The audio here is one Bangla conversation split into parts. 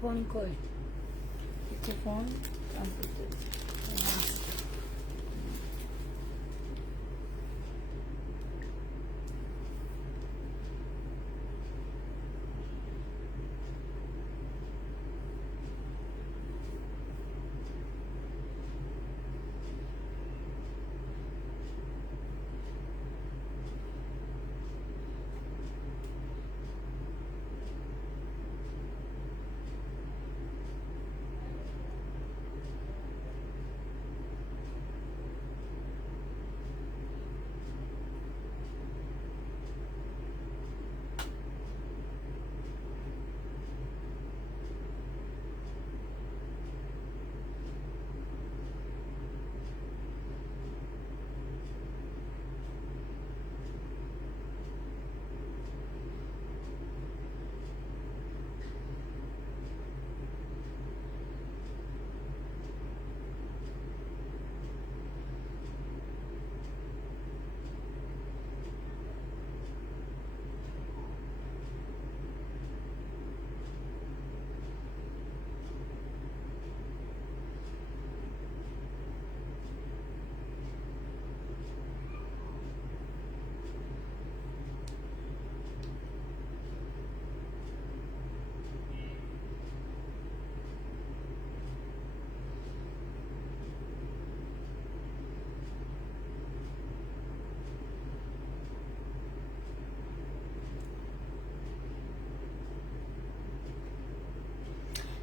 ফোন কই? কিছু ফোন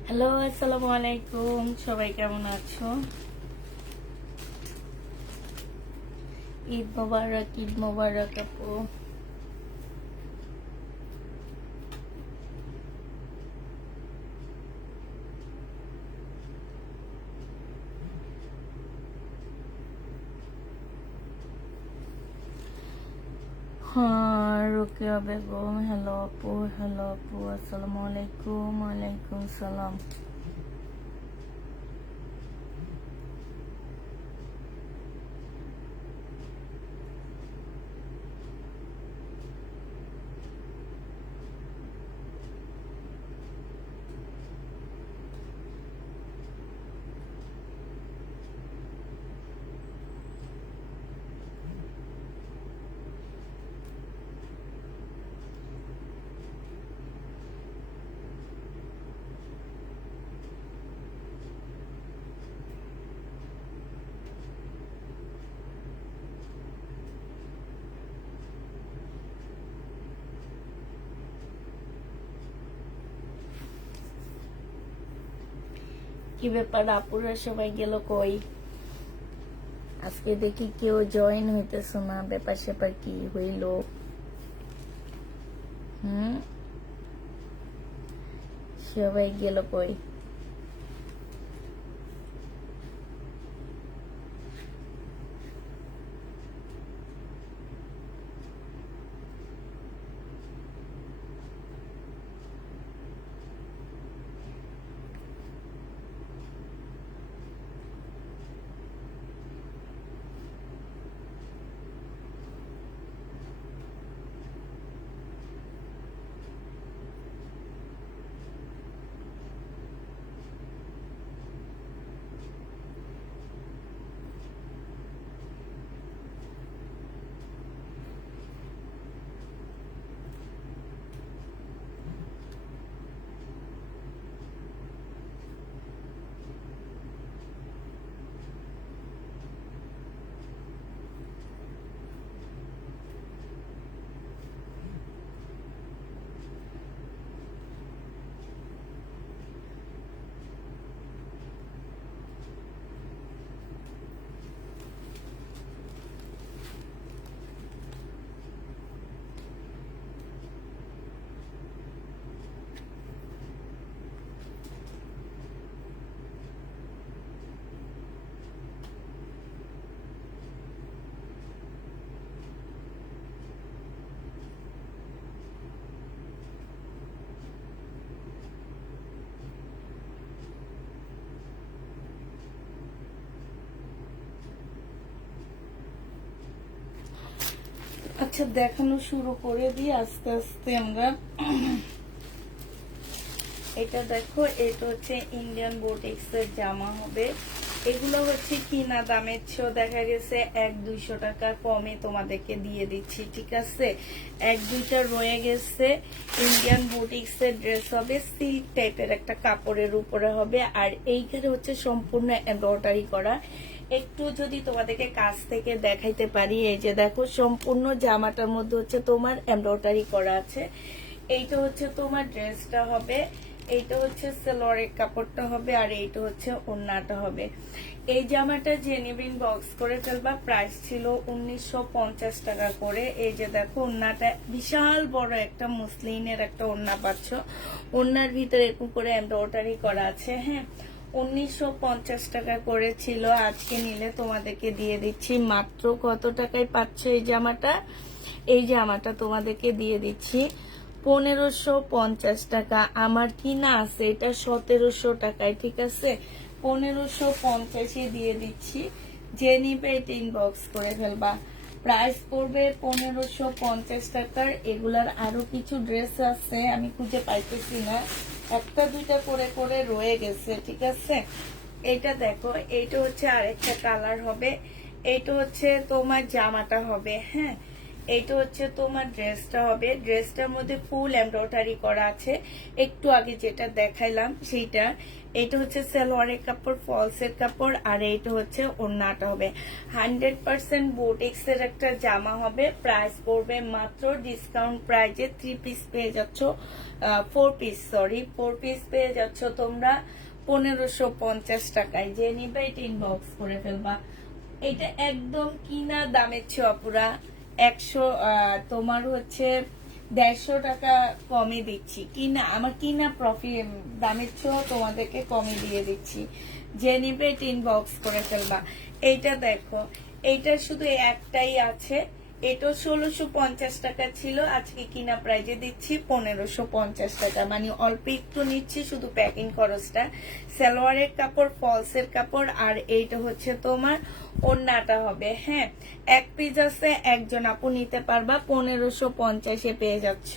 হ্যালো, আসসালামু আলাইকুম। সবাই কেমন আছো? ঈদ মোবারক, ঈদ মোবারক আপু। হ্যাঁ, রোকেয়া বেগম। হ্যালো আপু, হ্যালো আপু, আসসালামু আলাইকুম। ওয়ালাইকুম সালাম। কি ব্যাপার, আপুরা সবাই গেল কই? আজকে দেখি কেউ জয়েন হইতেছ না। ব্যাপার স্যাপার কি হইল? সবাই গেল কই? আচ্ছা, দেখানো শুরু করে দিই আস্তে আস্তে আমরা। এটা দেখো, এটা হচ্ছে ইন্ডিয়ান বুটিক্স এর জামা হবে। এগুলো হচ্ছে কিনা দামের চেয়েও দেখা গেছে 100-200 টাকা কমে তোমাদেরকে দিয়ে দিচ্ছি, ঠিক আছে। 1-2টা রয়ে গেছে। ইন্ডিয়ান বুটিক্স এর ড্রেস হবে, সিল্ক টাইপের একটা কাপড়ের উপরে হবে, আর এইখানে হচ্ছে সম্পূর্ণ এমব্রয়ডারি করা। একটু যদি তোমাদেরকে কাছ থেকে দেখাইতে পারি, এই যে দেখো সম্পূর্ণ জামাটার মধ্যে হচ্ছে তোমার এমব্রয়ডারি করা আছে। এইটা হচ্ছে তোমার ড্রেসটা হবে, এইটা হচ্ছে সালোয়ারের কাপড়টা হবে, আর এইটা হচ্ছে ওড়নাটা হবে। এই জামাটা যে নেবেন বক্স করে ফেলবা। প্রাইস ছিল 1950 টাকা করে। এই যে দেখো ওড়নাটা বিশাল বড় একটা মুসলিনের একটা ওড়না পাচ্ছ। ওড়নার ভিতরে এরকম করে এমব্রয়ডারি করা আছে। হ্যাঁ, 1950 টাকা করে ছিল। আজকে নিলে তোমাদেরকে দিয়ে দিচ্ছি মাত্র কত টাকায় পাচ্ছ এই জামাটা। এই জামাটা তোমাদেরকে দিয়ে দিচ্ছি 1550 টাকা। আমার কিনা আছে এটা 1700 টাকায়, ঠিক আছে। 1550 দিয়ে দিচ্ছি। যে নিবে এটা ইনবক্স করে ফেলবা। প্রাইস পড়বে 1550 টাকার। এগুলার আরো কিছু ড্রেস আছে, আমি খুঁজে পাইতেছি না, 1-2টা করে করে রয়ে গেছে, ঠিক আছে। এটা দেখো, এইটা হচ্ছে আরেকটা কালার হবে। এইটা হচ্ছে তোমার জামাটা হবে। হ্যাঁ, এইটা হচ্ছে তোমার ড্রেসটা হবে। ড্রেসটার মধ্যে ফুল এমব্রয়ডারি করা আছে, একটু আগে যেটা দেখাইলাম সেইটা। এটা হচ্ছে সালোয়ারের কাপড়, ফলসের কাপড়, আর এইটা হচ্ছে ওড়নাটা হবে। 100% বুটিক্স এর একটা জামা হবে। প্রাইস পড়বে মাত্র ডিসকাউন্ট প্রাইজে 3 পিস পেয়ে যাচ্ছ, 4 পিস সরি 4 পিস পেয়ে যাচ্ছ তোমরা 1550 টাকায়। যে নিবে এটা ইনবক্স করে ফেলবা। এটা একদম কিনা দামের ছোঁয়া পুরা 100 তোমার হচ্ছে 150 টাকা কমে দিচ্ছি। কিনা আমার কিনা প্রফিট দামের ছোঁয়া তোমাদেরকে কমে দিয়ে দিচ্ছি। যে নিবে এটা ইনবক্স করে ফেলবা। এইটা দেখো, এইটা শুধু একটাই আছে। এটা 1650 টাকা ছিল, আজকে কিনা প্রাইজে দিচ্ছি 1550 টাকা। মানে অল্প একটু নিচ্ছি, শুধু প্যাকিং খরচটা। সালোয়ারের কাপড়, ফলসের কাপড়, আর এইটা হচ্ছে তোমার ওড়নাটা হবে। হ্যাঁ, এক পিস আছে, একজন আপু নিতে পারবা, 1550 পেয়ে যাচ্ছ।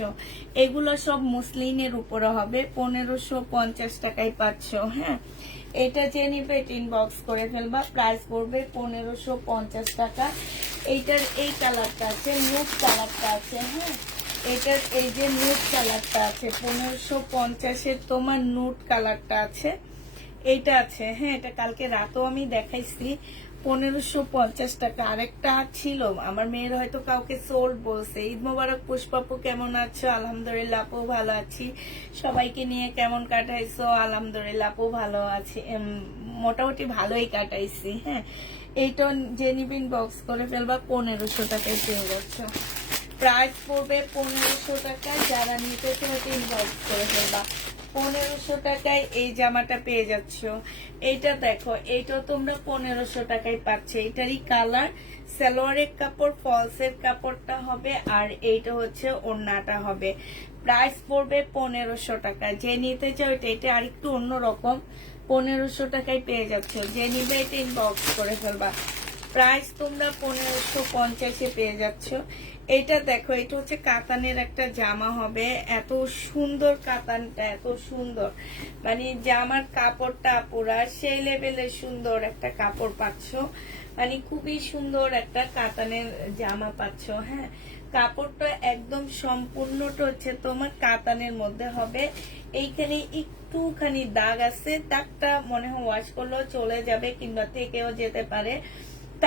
এগুলো সব মুসলিনের উপরে হবে, 1550 টাকায় পাচ্ছ। হ্যাঁ, এটা যে নিবে এটা ইনবক্স করে ফেলবা। প্রাইস পড়বে 1550 টাকা। এইটার এই কালারটা আছে, নুট কালারটা আছে। হ্যাঁ, এটার এই যে নুট কালারটা আছে 1550 তোমার নুট কালারটা আছে, এইটা আছে। হ্যাঁ, এটা কালকে রাতেও আমি দেখাইছি 1550 টাকা। আরেকটা ছিল, আমার মেয়ের হয়তো কাউকে সোল্ড বলছে। ঈদ মোবারক পুষ্পাপু, কেমন আছো? আলহামদুলিল্লাহ আপু ভালো আছি। সবাইকে নিয়ে কেমন কাটাইছো? আলহামদুলিল্লাহ আপু ভালো আছি, মোটামুটি ভালোই কাটাইছি। হ্যাঁ, এইটা যে নিবিন বক্স করে ফেলবা, 1500 টাকায় পেয়ে যাচ্ছ। প্রাইস পড়বে 1500 টাকা। যারা নিতে চাও ইনবক্স করে ফেলবা। 1500 টাকায় এই জামাটা পেয়ে যাচ্ছ। এইটা দেখো, এইটা তোমরা 1500 টাকায় পাচ্ছ। এটারই কালার, সালোয়ারের কাপড়, ফলসের কাপড়টা হবে, আর এইটা হচ্ছে ওড়নাটা হবে। প্রাইস পড়বে 1500 টাকা। যে নিতে চাও এটা আরেকটু অন্যরকম, 1500 টাকায় পেয়ে যাচ্ছ। যে নিবে এটা ইনবক্স করে ফেলবা। প্রাইস তোমরা 1550 পেয়ে যাচ্ছ। এটা দেখো, এটা হচ্ছে কাতানের একটা জামা হবে। এত সুন্দর কাতানটা, এত সুন্দর, মানে জামার কাপড়টা পুরা সেই লেভেলের সুন্দর একটা কাপড় পাচ্ছ। মানে খুবই সুন্দর একটা কাতানের জামা পাচ্ছ। হ্যাঁ, কাপড়টা একদম সম্পূর্ণটা হচ্ছে তোমার কাতানের মধ্যে হবে। এইখানে একটুখানি দাগ আছে, দাগটা মনে হয় ওয়াশ করলেও চলে যাবে, কিংবা থেকেও যেতে পারে।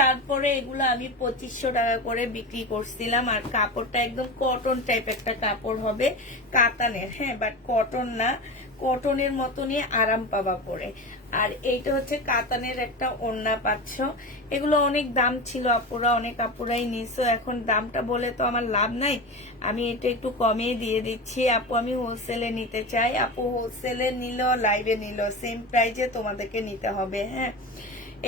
তারপরে এগুলো আমি 2500 টাকা করে বিক্রি করছিলাম। আর কাপড়টা একদম কটন টাইপ একটা কাপড় হবে, কাতানের। হ্যাঁ, বাট কটন না, কটনের মতনই আরাম পাবা পরে। আর এইটা হচ্ছে কাতানের একটা ওড়না পাচ্ছ। এগুলো অনেক দাম ছিল, আপুরা অনেক আপুরাই নিছো। এখন দামটা বলে তো আমার লাভ নাই, আমি এটা একটু কমিয়ে দিয়ে দিচ্ছি। আপু আমি হোলসেলে নিতে চাই। আপু হোলসেলে নিল, লাইভে নিল, সেম প্রাইজে তোমাদেরকে নিতে হবে। হ্যাঁ,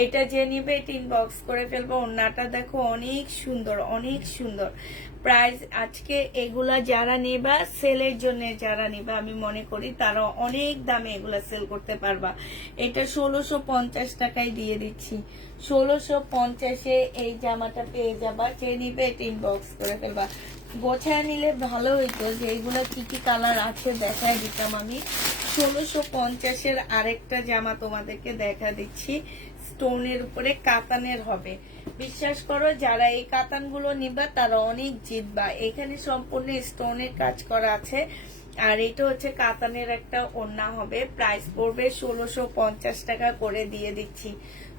এটা যে নিবে এটা ইনবক্স করে ফেলবো। ওড়নাটা দেখো অনেক সুন্দর, অনেক সুন্দর। প্রাইস আজকে এগুলা যারা নেবা, সেলের জন্য যারা নেবা, আমি মনে করি তারা অনেক দামে এগুলা সেল করতে পারবা। এটা 1650 টাকায় দিয়ে দিচ্ছি। 1650 এই জামাটা পেয়ে যাবা। যে নিবে এটা ইনবক্স করে ফেলবা। গোছায় নিলে ভালো হইতো, যে এইগুলা কি কি কালার আছে দেখায় দিতাম আমি। 1650-এর আরেকটা জামা তোমাদেরকে দেখা দিচ্ছি, স্টোনের উপরে কাতানের হবে। বিশ্বাস করো যারা এই কাতানগুলো নিবা তারা অনেক জিতবা। এখানে সম্পূর্ণ স্টোনের কাজ করা আছে, আর এটা হচ্ছে কাতানের একটা ওড়না হবে। প্রাইস পড়বে 1650 টাকা করে দিয়ে দিচ্ছি।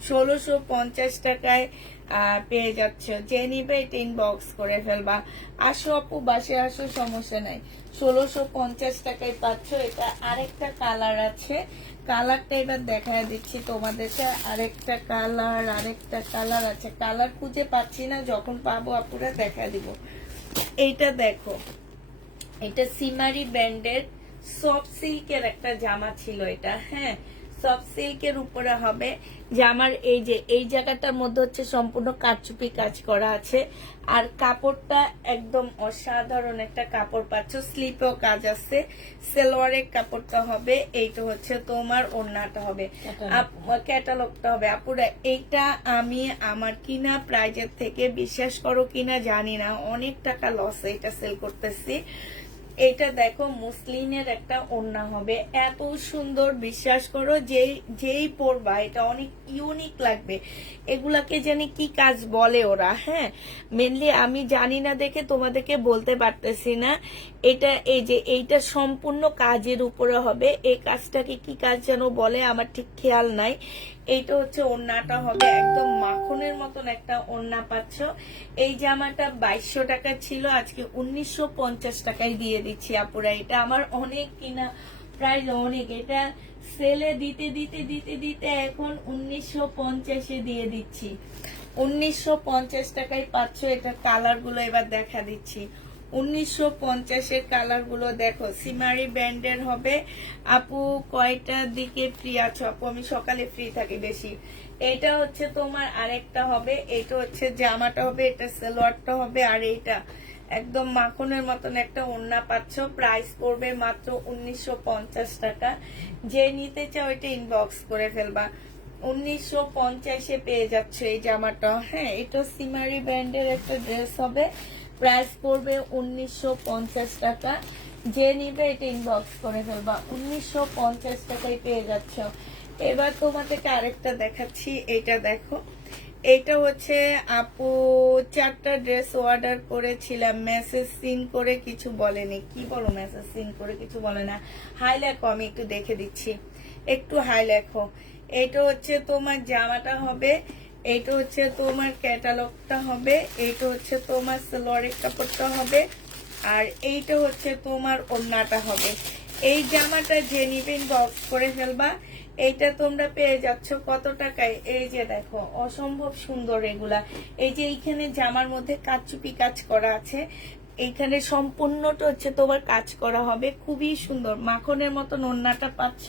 1650 টাকায় পেয়ে যাচ্ছ। যে নিবে এটা ইনবক্স করে ফেলবা। আসো আপু, বাসে আসো, সমস্যা নাই। 1650 টাকায় পাচ্ছ। এটা আরেকটা কালার আছে, কালারটা এবার দেখা দিচ্ছি তোমাদেরকে। আরেকটা কালার আছে, কালার খুঁজে পাচ্ছি না, যখন পাবো আপুরা দেখা দিব। এইটা দেখো, এটা সিমারি ব্র্যান্ডের সফট সিল্কের একটা জামা ছিল এটা। হ্যাঁ, সফট সিল্কের উপরে হবে জামার। এই যে এই জায়গাটার মধ্যে হচ্ছে সম্পূর্ণ কারচুপি কাজ করা আছে, আর কাপড়টা একদম অসাধারণ একটা কাপড় পাচ্ছ। স্লিপেও কাজ আছে, সেলোয়ারের কাপড়টা হবে। এইটা হচ্ছে তোমার ওড়নাটা হবে, ক্যাটালগটা হবে। আপুরা এইটা আমি আমার কিনা প্রাইজের থেকে, বিশ্বাস করো কিনা জানি না, অনেক টাকা লসে এটা সেল করতেছি। এটা দেখো মুসলিনের একটা ওড়না হবে, এত সুন্দর, বিশ্বাস করো যেই পরবা এটা অনেক ইউনিক লাগবে। এগুলাকে জানি কি কাজ বলে ওরা, হ্যাঁ মেনলি আমি জানি না দেখে তোমাদেরকে বলতে পারতেছি না। এটা এই যে এইটা সম্পূর্ণ কাজের উপরে হবে, এই কাজটাকে কি কাজ যেন বলে আমার ঠিক খেয়াল নাই। এইটা হচ্ছে ওড়নাটা হবে, একদম মাখনের মতন একটা ওড়না পাচ্ছ। এই জামাটা 2200 টাকা ছিল, আজকে 1950 টাকায় দিয়ে দিচ্ছি আপুরা। এটা আমার অনেক কিনা প্রাইস অনেক, এটা সেলে দিতে দিতে দিতে দিতে এখন 1950-এ দিয়ে দিচ্ছি। 1950 টাকায় পাচ্ছ। এটা কালার গুলো এবার দেখা দিচ্ছি। 1950-এর কালার গুলো দেখো, সিমারি ব্র্যান্ডের হবে। আপু কয়টার দিকে ফ্রি আছো? আপু আমি সকালে ফ্রি থাকি বেশি। এটা হচ্ছে তোমার আরেকটা হবে, এটা হচ্ছে জামাটা হবে, এটা সালোয়ারটা হবে, আর এইটা একদম মাখনের মতন একটা ওড়না পাচ্ছ। প্রাইস পড়বে মাত্র 1950 টাকা। যে নিতে চাও এটা ইনবক্স করে ফেলবা। 1950-এ পেয়ে যাচ্ছে এই জামাটা। হ্যাঁ, এটা সিমারি ব্র্যান্ডের একটা ড্রেস হবে, প্রাইস পড়বে 1950 টাকা। যে নিবে এটা ইনবক্স করে ফেলবা। 1950 টাকায় পেয়ে যাচ্ছ। এবার তোমাদেরকে আরেকটা দেখাচ্ছি, এটা দেখো। এটা হচ্ছে আপু 4টা ড্রেস অর্ডার করেছিলাম, মেসেজ সিন করে কিছু বলেনি। কি বলো মেসেজ সিন করে কিছু বলে না? হাই লেখো, আমি একটু দেখে দিচ্ছি, একটু হাই লেখো। এটা হচ্ছে তোমার জামাটা হবে, এইটা হচ্ছে তোমার ক্যাটালগটা হবে, এইটা হচ্ছে তোমার সালোয়ারের কাপড়টা হবে, আর এইটা হচ্ছে তোমার ওড়নাটা হবে। এই জামাটা যে নিবেন বক্স করে ফেলবা। এইটা তোমরা পেয়ে যাচ্ছ কত টাকায়? এই যে দেখো, অসম্ভব সুন্দর এগুলা। এই যে এইখানে জামার মধ্যে কাচুপি কাজ করা আছে, এইখানে সম্পূর্ণটা হচ্ছে তোমার কাজ করা হবে, খুবই সুন্দর মাখনের মতন ওড়নাটা পাচ্ছ।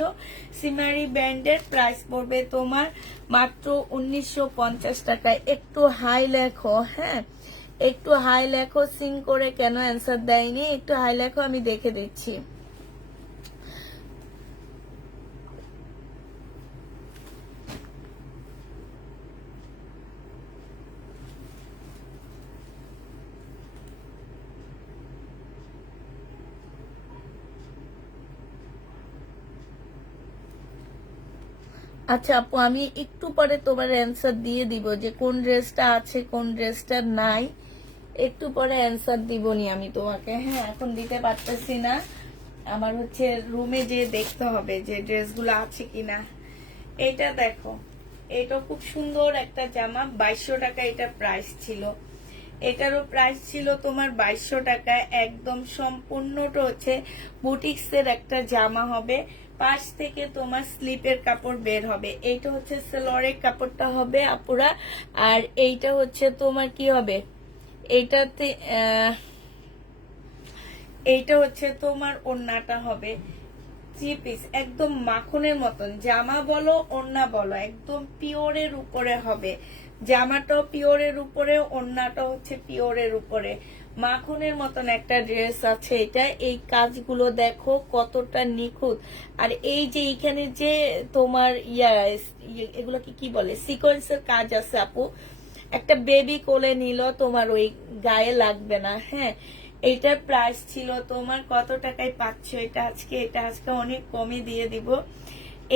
সিমারি ব্র্যান্ডের, প্রাইস পড়বে তোমার মাত্র 1950 টাকায়। একটু হাই লেখো, হ্যাঁ একটু হাই লেখো। সিং করে কেন অ্যান্সার দেয়নি? একটু হাই লেখো, আমি দেখে দিচ্ছি। আচ্ছা আপু, আমি একটু পরে তোমার অ্যান্সার দিয়ে দিব যে কোন ড্রেসটা আছে কোন ড্রেসটা নাই। একটু পরে অ্যান্সার দিবনি আমি তোমাকে। হ্যাঁ, এখন দিতে পারতেছি না, আমার হচ্ছে রুমে যে দেখতে হবে যে ড্রেসগুলো আছে কিনা। এটা দেখো, এটা খুব সুন্দর একটা জামা, 2200 টাকা এটা প্রাইস ছিল। এটারও প্রাইস ছিল তোমার 2200 টাকা। একদম সম্পূর্ণটা হচ্ছে বুটিক্সের একটা জামা হবে, পাশ থেকে তোমার স্লিপের কাপড় বের হবে। এইটা হচ্ছে সালোয়ারের কাপড়টা হবে আপুরা, আর এইটা হচ্ছে তোমার কি হবে, এইটাতে এইটা হচ্ছে তোমার ওড়নাটা হবে। 3 পিস একদম মাখনের মতন জামা বলো ওড়না বলো, একদম পিওরের উপরে হবে। জামাটাও পিওরের উপরে, ওড়নাটা হচ্ছে পিওরের উপরে, মাখনের মতন একটা ড্রেস আছে এটা। এই কাজগুলো দেখো কতটা নিখুঁত। আর এই যে এইখানে যে তোমার এগুলোকে কি বলে, সিকোয়েন্সের কাজ আছে আপু। একটা বেবি কোলে নিল, তোমার ওই গায়ে লাগবে না। হ্যাঁ, এইটার প্রাইস ছিল তোমার কত টাকায় পাচ্ছ, এটা আজকে অনেক কমে দিয়ে দিব।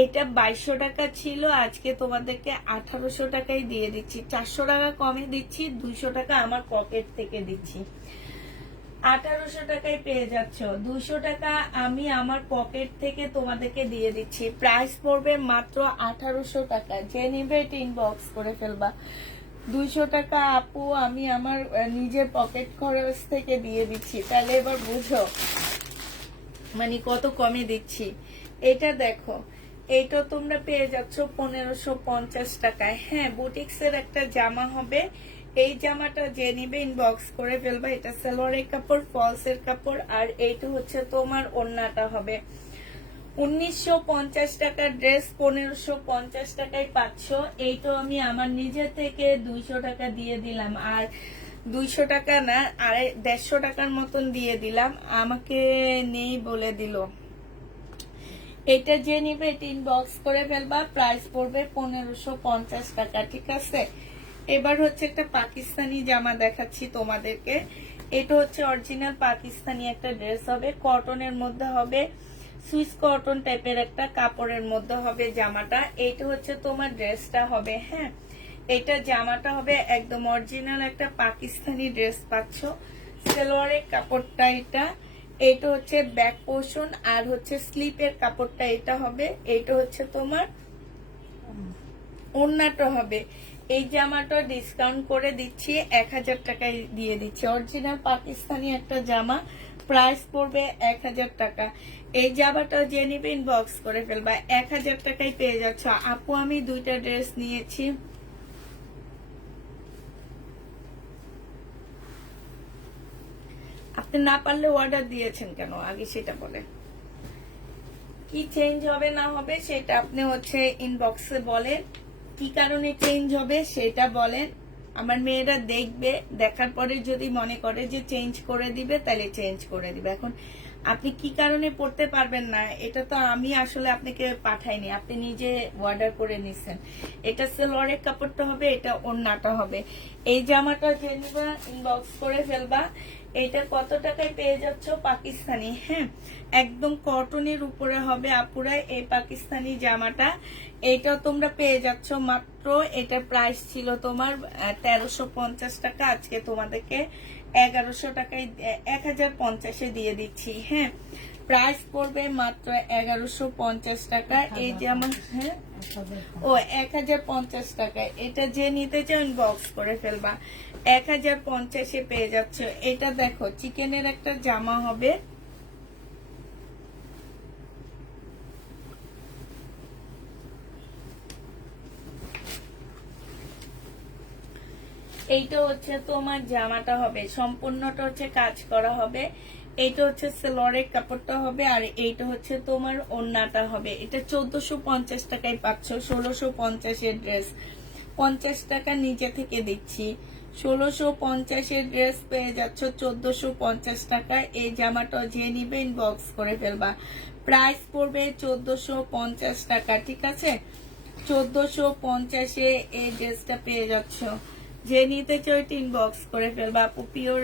এটা 2200 টাকা ছিল, আজকে তোমাদেরকে 1800 টাকায় দিয়ে দিচ্ছি। 400 টাকা কমে দিচ্ছি, 200 টাকা আমার পকেট থেকে দিচ্ছি। 1800 টাকায় পেয়ে যাচ্ছ, 200 টাকা আমি আমার পকেট থেকে তোমাদেরকে দিয়ে দিচ্ছি। প্রাইস পড়বে মাত্র 1800 টাকা। যে নিবে ইনবক্স করে ফেলবা। 200 টাকা আপু আমি আমার নিজের পকেট খরচ থেকে দিয়ে দিচ্ছি। তাহলে এবার বুঝো মানে কত কমে দিচ্ছি। এটা দেখো, এইটা তোমরা পেয়ে যাচ্ছ 1550 টাকায়। হ্যাঁ, বুটিক্সের একটা জামা হবে। এই জামাটা যে নিবে ইনবক্স করে ফেলবা। এটা সালোয়ারের কাপড়, ফলসের কাপড়, আর এইটা হচ্ছে তোমার ওড়নাটা হবে। 1950 টাকার ড্রেস 1550 টাকায় পাচ্ছ। এইটা আমি আমার নিজে থেকে 200 টাকা দিয়ে দিলাম, আর 200 টাকা না, আর 150 টাকার মতন দিয়ে দিলাম, আমাকে নেই বলে দিল। এটা যে নিবে এটা ইনবক্স করে ফেলবা। প্রাইস পড়বে 1550 টাকা, ঠিক আছে। এবার হচ্ছে একটা পাকিস্তানি জামা দেখাচ্ছি তোমাদেরকে। এটা হচ্ছে অরিজিনাল পাকিস্তানি একটা ড্রেস হবে, কটনের মধ্যে হবে, সুইস কটন টাইপের একটা কাপড়ের মধ্যে হবে জামাটা। এইটা হচ্ছে তোমার ড্রেসটা হবে। হ্যাঁ, এটা জামাটা হবে একদম অরিজিনাল একটা পাকিস্তানি ড্রেস পাচ্ছ। সালোয়ারের কাপড়টা এটা হচ্ছে ব্যাক পোর্শন, আর হচ্ছে স্লিপের কাপড়টা এটা হবে। এটা হচ্ছে তোমার ওড়নাটা হবে। এই জামাটা ডিসকাউন্ট করে দিচ্ছি, 1000 টাকায় দিয়ে দিচ্ছি। অরিজিনাল পাকিস্তানি একটা জামা, প্রাইস পড়বে 1000 টাকা। এই জামাটা যে নিবে ইনবক্স করে ফেলবা। 1000 টাকায় পেয়ে যাচ্ছ। আপু আমি 2টা ড্রেস নিয়েছি। আপনি না পারলে অর্ডার দিয়েছেন কেন আগে সেটা বলে। কি চেঞ্জ হবে না হবে সেটা আপনি হচ্ছে ইনবক্সে বলেন। কি কারণে চেঞ্জ হবে সেটা বলেন। আমার মেয়েরা দেখবে, দেখার পরে যদি মনে করে যে চেঞ্জ করে দিবে তাহলে চেঞ্জ করে দিবে। এখন আপনি কি কারণে পড়তে পারবেন না এটা তো আমি আসলে আপনাকে পাঠাইনি, আপনি নিজে অর্ডার করে নিছেন। এটা সালোয়ারের কাপড়টা হবে, এটা ওড়নাটা হবে। এই জামাটা যে নিবা ইনবক্স করে ফেলবা। এটা কত টাকায় পেয়ে যাচ্ছ পাকিস্তানি। হ্যাঁ, একদম কটনের উপরে হবে আপুরা এই পাকিস্তানি জামাটা। এটা তোমরা পেয়ে যাচ্ছ মাত্র, এটা প্রাইস ছিল তোমার 1350 টাকা, আজকে তোমাদেরকে 1100 টাকায় 1050-এ দিয়ে দিচ্ছি। হ্যাঁ, প্রাইস পড়বে মাত্র 1150 টাকা এই জামা। হ্যাঁ, ও 1050 টাকায়। এটা যে নিতে চাও ইনবক্স করে ফেলবা। 1050-এ পেয়ে যাচ্ছ। এটা দেখো চিকেনের একটা জামা হবে। এইটা হচ্ছে তোমার জামাটা হবে, সম্পূর্ণটা হচ্ছে কাজ করা হবে। এইটা হচ্ছে সালোয়ারের কাপড়টা হবে, আর এইটা হচ্ছে তোমার ওড়নাটা হবে। এটা 1450 টাকায় পাচ্ছ। 1650-এর ড্রেস 50 টাকা নিচে থেকে দিচ্ছি। 1650-এর ড্রেস পেয়ে যাচ্ছ 1450 টাকা। এই জামাটা যে নিবে ইনবক্স করে ফেলবা। প্রাইস পড়বে 1450 টাকা, ঠিক আছে। 1450-এ এই ড্রেসটা পেয়ে যাচ্ছ। যে নিতে চাই ইনবক্স করে ফেলবা। আপু পিওর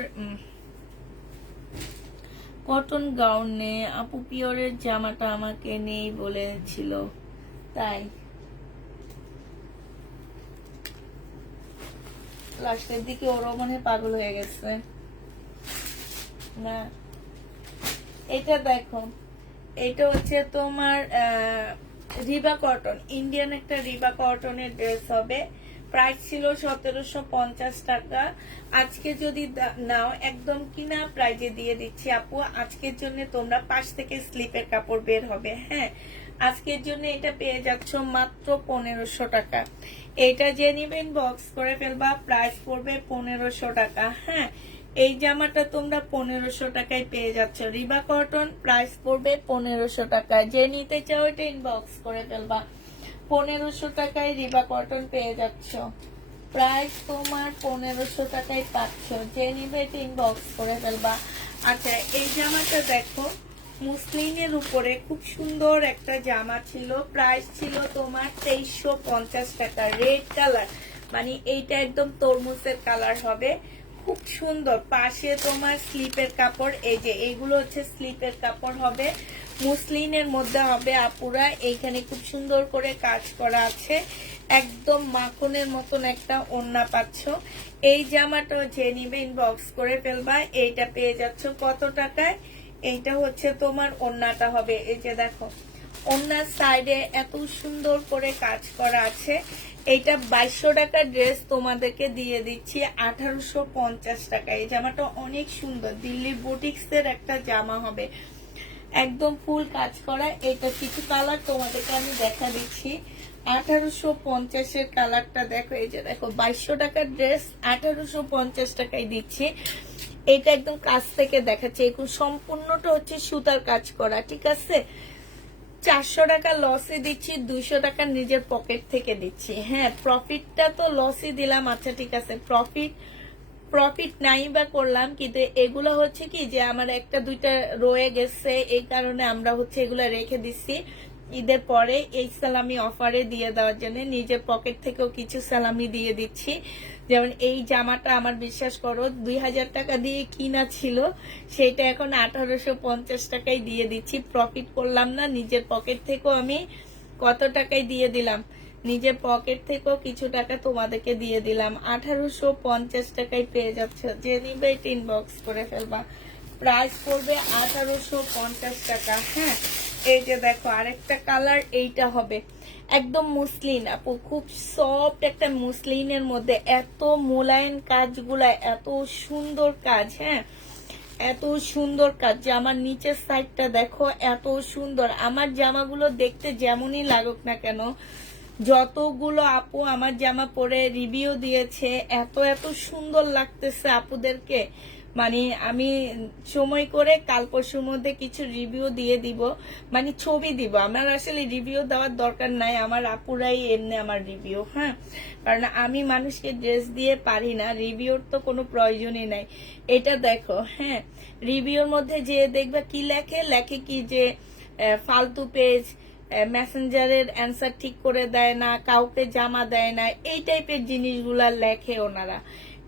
কটন গাউনে, আপু পিওরের জামাটা আমাকে নেই বলেছিল, তাই লাস্টের দিকে ওরও মনে পাগল হয়ে গেছে না। এটা দেখো, এটা হচ্ছে তোমার রিবা কটন, ইন্ডিয়ান একটা রিবা কটনের ড্রেস হবে। প্রাইস ছিল 1750 টাকা। আজকে যদি নাও একদম কিনা প্রাইজে দিয়ে দিচ্ছি আপু। আজকের জন্য তোমরা পাশ থেকে স্লিপের কাপড় বের হবে। হ্যাঁ, আজকের জন্য এটা পেয়ে যাচ্ছ মাত্র 1500 টাকা। এটা যে নিবেন বক্স করে ফেলবা। প্রাইস পড়বে 1500 টাকা। হ্যাঁ, এই জামাটা তোমরা 1500 টাকায় পেয়ে যাচ্ছ। রিবা কটন, প্রাইস পড়বে 1500 টাকা। যে নিতে চাও এটা ইনবক্স করে ফেলবা। 1500 টাকায় রিবা কটন পেয়ে যাচ্ছ। প্রাইস তোমার 1500 টাকায় পাচ্ছ। যে নিবে এটা ইনবক্স করে ফেলবা। আচ্ছা, এই জামাটা দেখো, মুসলিমের উপরে খুব সুন্দর একটা জামা ছিল। প্রাইস ছিল তোমার 2350 টাকা। রেড কালার, মানে এইটা একদম তরমুজের কালার হবে। খুব সুন্দর। পাশে তোমার স্লিপের কাপড়, এই যে এইগুলো হচ্ছে স্লিপের কাপড় হবে, মুসলিনের মধ্যে হবে আপুরা। এইখানে খুব সুন্দর করে কাজ করা আছে, একদম মাখনের মতন একটা ওড়না পাচ্ছ। এই জামাটা যে নিবে ইনবক্স করে ফেলবা। এইটা পেয়ে যাচ্ছ কত টাকায়? এইটা হচ্ছে তোমার ওড়নাটা হবে, এই যে দেখো ওড়নার সাইডে এত সুন্দর করে কাজ করা আছে। এইটা 2200 টাকার ড্রেস তোমাদেরকে দিয়ে দিচ্ছি 1850 টাকা। এই জামাটা অনেক সুন্দর, দিল্লির বুটিক্সের একটা জামা হবে, একদম ফুল কাজ করা। এটা কিছু কালার তোমাদেরকে আমি দেখা দিচ্ছি। 1850 কালারটা দেখো, এই যে দেখো 2200 টাকার ড্রেস 1850 টাকায় দিচ্ছি। এটা একদম কাছ থেকে দেখাচ্ছে, এখন সম্পূর্ণটা হচ্ছে সুতার কাজ করা, ঠিক আছে। 400 টাকা লসে দিচ্ছি, 200 টাকা নিজের পকেট থেকে দিচ্ছি। হ্যাঁ, প্রফিটটা তো লসই দিলাম, আচ্ছা ঠিক আছে, প্রফিট নাই বা করলাম, কিন্তু এগুলো হচ্ছে কি যে আমার একটা দুইটা রয়ে গেছে, এই কারণে আমরা হচ্ছে এগুলা রেখে দিচ্ছি ঈদের পরে এই সালামি অফারে দিয়ে দেওয়ার জন্য। নিজের পকেট থেকেও কিছু সালামি দিয়ে দিচ্ছি। যেমন এই জামাটা আমার বিশ্বাস করো 2000 টাকা দিয়ে কিনা ছিল, সেটা এখন 1850 টাকায় দিয়ে দিচ্ছি। প্রফিট করলাম না, নিজের পকেট থেকেও আমি কত টাকায় দিয়ে দিলাম, নিজের পকেট থেকেও কিছু টাকা তোমাদেরকে দিয়ে দিলাম। 1850 টাকায় পেয়ে যাচ্ছ, যে নিবে ইনবক্স করে ফেলবা। প্রাইস পড়বে 1850 টাকা। হ্যাঁ, এই যে দেখো আরেকটা কালার, এইটা হবে একদম মুসলিন আপু, খুব সফট একটা মুসলিনের মধ্যে এত মোলায়েম কাজগুলা, এত সুন্দর কাজ। হ্যাঁ, এত সুন্দর কাজ। জামার নিচের সাইডটা দেখো এত সুন্দর। আমার জামাগুলো দেখতে যেমনই লাগুক না কেন, যতগুলো আপু আমার জামা পরে রিভিউ দিয়েছে, এত এত সুন্দর লাগতেছে আপুদেরকে। মানে আমি সময় করে কাল পরশুর মধ্যে কিছু রিভিউ দিয়ে দিব, মানে ছবি দিব। আমার আসলে রিভিউ দেওয়ার দরকার নাই, আমার আপুরাই এমনি আমার রিভিউ। হ্যাঁ, কারণ আমি মানুষকে ড্রেস দিয়ে পারি না, রিভিউর তো কোনো প্রয়োজনই নাই। এটা দেখো, হ্যাঁ, রিভিউর মধ্যে যে দেখবে কি লেখে কি যে ফালতু পেজ, মেসেঞ্জারের অ্যান্সার ঠিক করে দেয় না, কাউকে জামা দেয় না, এই টাইপের জিনিসগুলা লেখে ওনারা।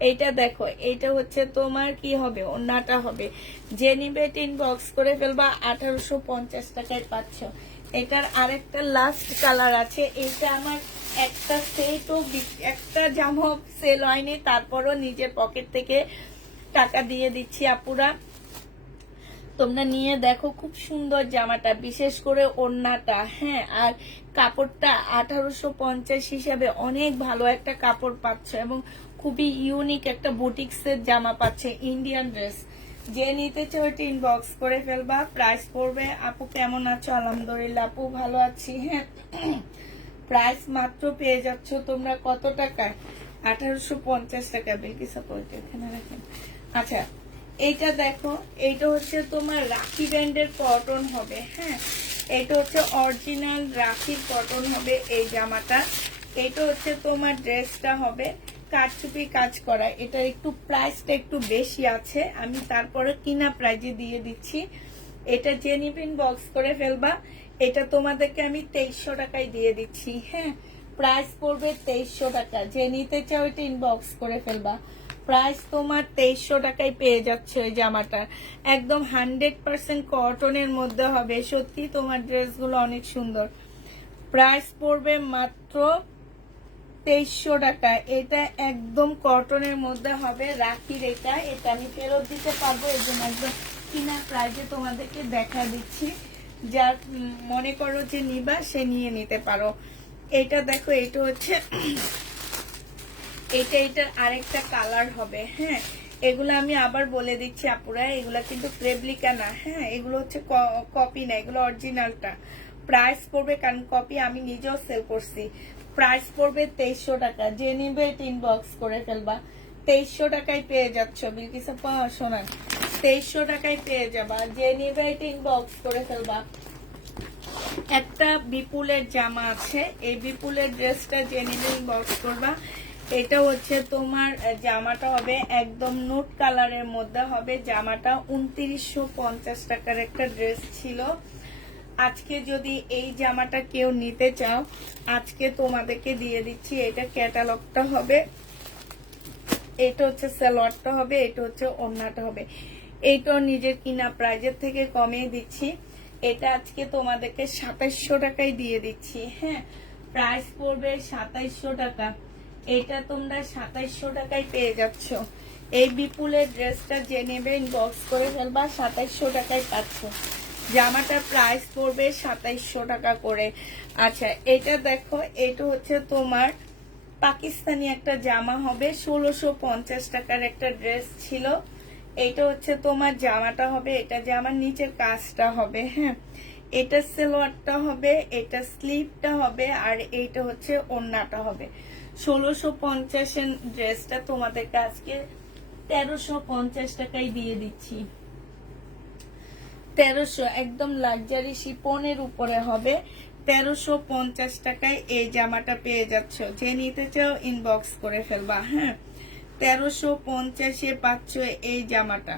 এইটা দেখো, এইটা হচ্ছে তোমার কি হবে, ওন্নাটা হবে। যে নিবে ইনবক্স করে ফেলবা, 1850 টাকায় পাচ্ছ। এটার আরেকটা লাস্ট কালার আছে। এটা আমার একটা সেটও, একটা জামা সেল হয়নি, তারপরও নিজের পকেট থেকে টাকা দিয়ে দিচ্ছি আপুরা। তোমরা নিয়ে দেখো, খুব সুন্দর জামাটা, বিশেষ করে ওড়নাটা। হ্যাঁ, আর কাপড়টা 1850 হিসাবে অনেক ভালো একটা কাপড় পাচ্ছ, এবং খুবই ইউনিক একটা বুটিক্সের জামা পাচ্ছে, ইন্ডিয়ান ড্রেস। যে নিতে চাও ইনবক্স করে ফেলবা। প্রাইস পড়বে, আপু কেমন আছো? আলহামদুলিল্লাহ আপু ভালো আছি। হ্যাঁ, প্রাইস মাত্র পেয়ে যাচ্ছ তোমরা কত টাকায়? 1850 টাকা। বিলকিস আপু এখানে রাখেন। আচ্ছা, এইটা দেখো, এইটা হচ্ছে তোমার রাখি ব্র্যান্ডের কটন হবে। হ্যাঁ, এটা হচ্ছে অরিজিনাল রাখির কটন হবে এই জামাটা। এটা হচ্ছে তোমার ড্রেসটা হবে কারচুপি কাজ করা। এটা একটু প্রাইসটা একটু বেশি আছে, আমি তারপরে কিনা প্রাইজে দিয়ে দিচ্ছি। এটা যে নিবেন বক্স করে ফেলবা। এটা তোমাদেরকে আমি 2300 টাকায় দিয়ে দিচ্ছি। হ্যাঁ, প্রাইস পড়বে 2300 টাকা। যে নিতে চাও এটা ইনবক্স করে ফেলবা। প্রাইস তোমার 2300 টাকায় পেয়ে যাচ্ছে ওই জামাটা, একদম 100% কটনের মধ্যে হবে। সত্যি তোমার ড্রেসগুলো অনেক সুন্দর। প্রাইস পড়বে মাত্র 2300 টাকা। এটা একদম কটনের মধ্যে হবে, রাখির। এটা আমি ফেরত দিতে পারবো, এই জন্য একদম কিনা প্রাইজে তোমাদেরকে দেখা দিচ্ছি। যার মনে করো যে নিবা, সে নিয়ে নিতে পারো। এটা দেখো, এটা হচ্ছে এটার আরেকটা কালার হবে। হ্যাঁ, এগুলো আমি আবার বলে দিচ্ছি আপুরা, এগুলা কিন্তু রেপ্লিকা না। হ্যাঁ, এগুলো হচ্ছে কপি না, এগুলো অরিজিনালটা। প্রাইস পড়বে, কারণ কপি আমি নিজেও সেল করছি। প্রাইস পড়বে 2300 টাকা। যে নিবে ইনবক্স করে ফেলবা। 2300 টাকায় পেয়ে যাচ্ছ। বিলকিস আপা শোনান, 2300 টাকায় পেয়ে যাবা। যে নিবে ইনবক্স করে ফেলবা। একটা বিপুলের জামা আছে, এই বিপুলের ড্রেসটা যে নিবে ইনবক্স করবা। এটা হচ্ছে তোমার জামাটা হবে একদম নুট কালারের মধ্যে হবে। জামাটা 2950 টাকার একটা ড্রেস ছিল। আজকে যদি এই জামাটা কেউ নিতে চাও, আজকে তোমাদেরকে দিয়ে দিচ্ছি। এটা ক্যাটালগটা হবে এটা হচ্ছে সালোয়ারটা হবে, এটা হচ্ছে ওড়নাটা হবে। এইটাও নিজের কিনা প্রাইজের থেকে কমিয়ে দিচ্ছি। এটা আজকে তোমাদেরকে 2700 টাকায় দিয়ে দিচ্ছি। হ্যাঁ, প্রাইস পড়বে 2700 টাকা। এটা তোমরা 2700 টাকায় পেয়ে যাচ্ছ। এই বিপুলের ড্রেসটা যে নেবে ইনবক্স করে ফেলবা, 2700 টাকায় পাচ্ছ। জামাটার প্রাইস পড়বে 2700 টাকা করে। আচ্ছা, এটা দেখো, এটা হচ্ছে তোমার পাকিস্তানি একটা জামা হবে, 1650 টাকার একটা ড্রেস ছিল। এটা হচ্ছে তোমার জামাটা হবে, এটা জামার নিচের কাজটা হবে। হ্যাঁ, এটা সালোয়ারটা হবে, এটা স্লিভটা হবে, আর এইটা হচ্ছে ওড়নাটা হবে। 1650 ড্রেসটা তোমাদেরকে আজকে 1350 টাকায় দিয়ে দিচ্ছি। 1300 একদম লাক্সারি শিপনের উপরে হবে। 1350 টাকায় এই জামাটা পেয়ে যাচ্ছ। যে নিতে চাও ইনবক্স করে ফেলবা। হ্যাঁ, 1350-এ পাচ্ছ এই জামাটা।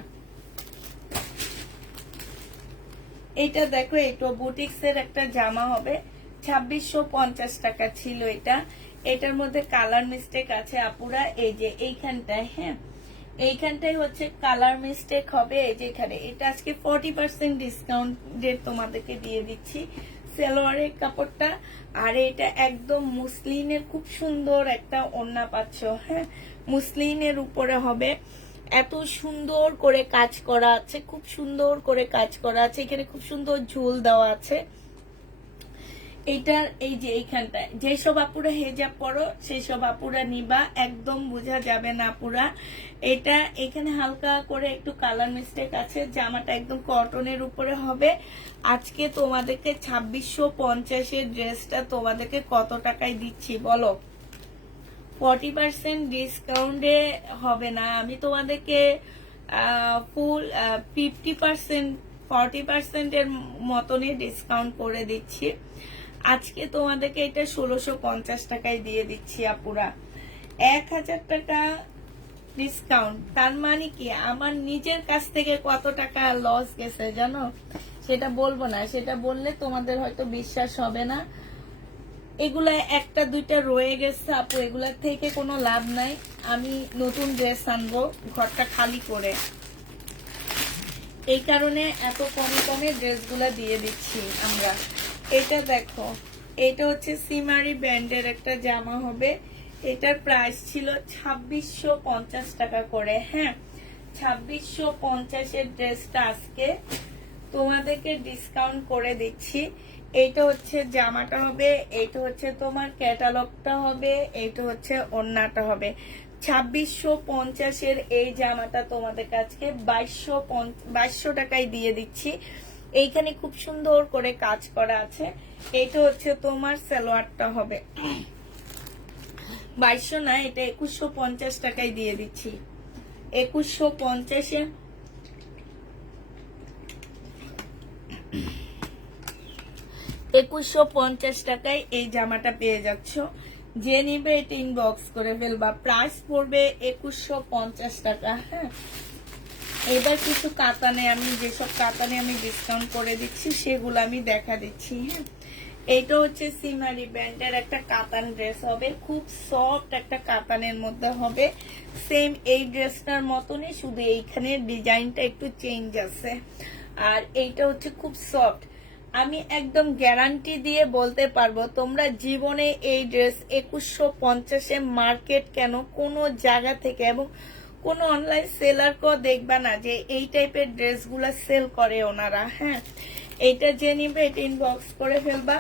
এটা দেখো, এটা বুটিক্স এর একটা জামা হবে, 2650 টাকা ছিল এটা। এটার মধ্যে কালার মিস্টেক আছে আপুরা, এই যে এইখানটায়। হ্যাঁ, এইখানটাই হচ্ছে কালার মিস্টেক হবে, এই যে এখানে। এটা আজকে 40% ডিসকাউন্টে তোমাদেরকে দিয়ে দিচ্ছি সালোয়ারের কাপড়টা। আর এটা একদম মুসলিনের খুব সুন্দর একটা ওড়না পাচ্ছ। হ্যাঁ, মুসলিনের উপরে হবে, এত সুন্দর করে কাজ করা আছে, খুব সুন্দর করে কাজ করা আছে। এখানে খুব সুন্দর ঝুল দেওয়া আছে। এইটার এই যে এইখানটায় যেসব আপুরা হেজাব পরো সেই সব আপুরা নিবা, একদম বোঝা যাবে না আপুরা। এটা এখানে হালকা করে একটু কালার মিস্টেক আছে। জামাটা একদম কটনের উপরে হবে। আজকে তোমাদেরকে 2650 ড্রেসটা তোমাদেরকে কত টাকায় দিচ্ছি বলো? 40% ডিসকাউন্টে হবে না, আমি তোমাদেরকে ফুল 50% 40% এর মতনই ডিসকাউন্ট করে দিচ্ছি। আজকে তোমাদেরকে এটা 1650 টাকায় দিয়ে দিচ্ছি আপুরা। 1000 টাকা ডিসকাউন্ট, তার মানে কি আমার নিজের কাছ থেকে কত টাকা লস গেছে জানো? সেটা বলবো না, সেটা বললে তোমাদের হয়তো বিশ্বাস হবে না। এগুলা একটা দুইটা রয়ে গেছে আপু, এগুলার থেকে কোনো লাভ নাই। আমি নতুন ড্রেস আনবো ঘরটা খালি করে, এই কারণে এত কমে কমে ড্রেসগুলা দিয়ে দিচ্ছি আমরা। এটা দেখো, এটা হচ্ছে সিমারি ব্র্যান্ডের একটা জামা হবে। এটার প্রাইস ছিল 2650 টাকা করে। হ্যাঁ, 2650 ড্রেসটা আজকে তোমাদেরকে ডিসকাউন্ট করে দিচ্ছি। এইটা হচ্ছে জামাটা হবে, এইটা হচ্ছে তোমার ক্যাটালগটা হবে, এইটা হচ্ছে ওড়নাটা হবে। 2650 এই জামাটা তোমাদের কাছে 2200 টাকায় দিয়ে দিচ্ছি। এইখানে খুব সুন্দর করে কাজ করা আছে। এইটা হচ্ছে তোমার সালোয়ারটা হবে। 2200 না, এটা 2150 টাকায় দিয়ে দিচ্ছি। 2150 2150 টাকায় এই জামাটা পেয়ে যাচ্ছ। যে নিবে এটা ইনবক্স করে ফেলবা। প্রাইস পড়বে 2150 টাকা। হ্যাঁ, এবার কিছু কাতানে, আমি যেসব কাতানে আমি ডিসকাউন্ট করে দিচ্ছি সেগুলো আমি দেখা দিচ্ছি। হ্যাঁ, এইটা হচ্ছে সিমারি ব্র্যান্ডের একটা কাতান ড্রেস হবে, খুব সফট একটা কাতানের মধ্যে হবে। সেম এই ড্রেসটার মতনই, শুধু এইখানে ডিজাইনটা একটু চেঞ্জ আছে। আর এইটা হচ্ছে খুব সফট। আমি একদম গ্যারান্টি দিয়ে বলতে পারবো তোমরা জীবনে এই ড্রেস 2150 মার্কেট কেন কোনো জায়গা থেকে এবং কোনো অনলাইন সেলারকেও দেখবা না যে এই টাইপের ড্রেসগুলো সেল করে ওনারা। হ্যাঁ, এইটা যে নিবে এটা ইনবক্স করে ফেলবা।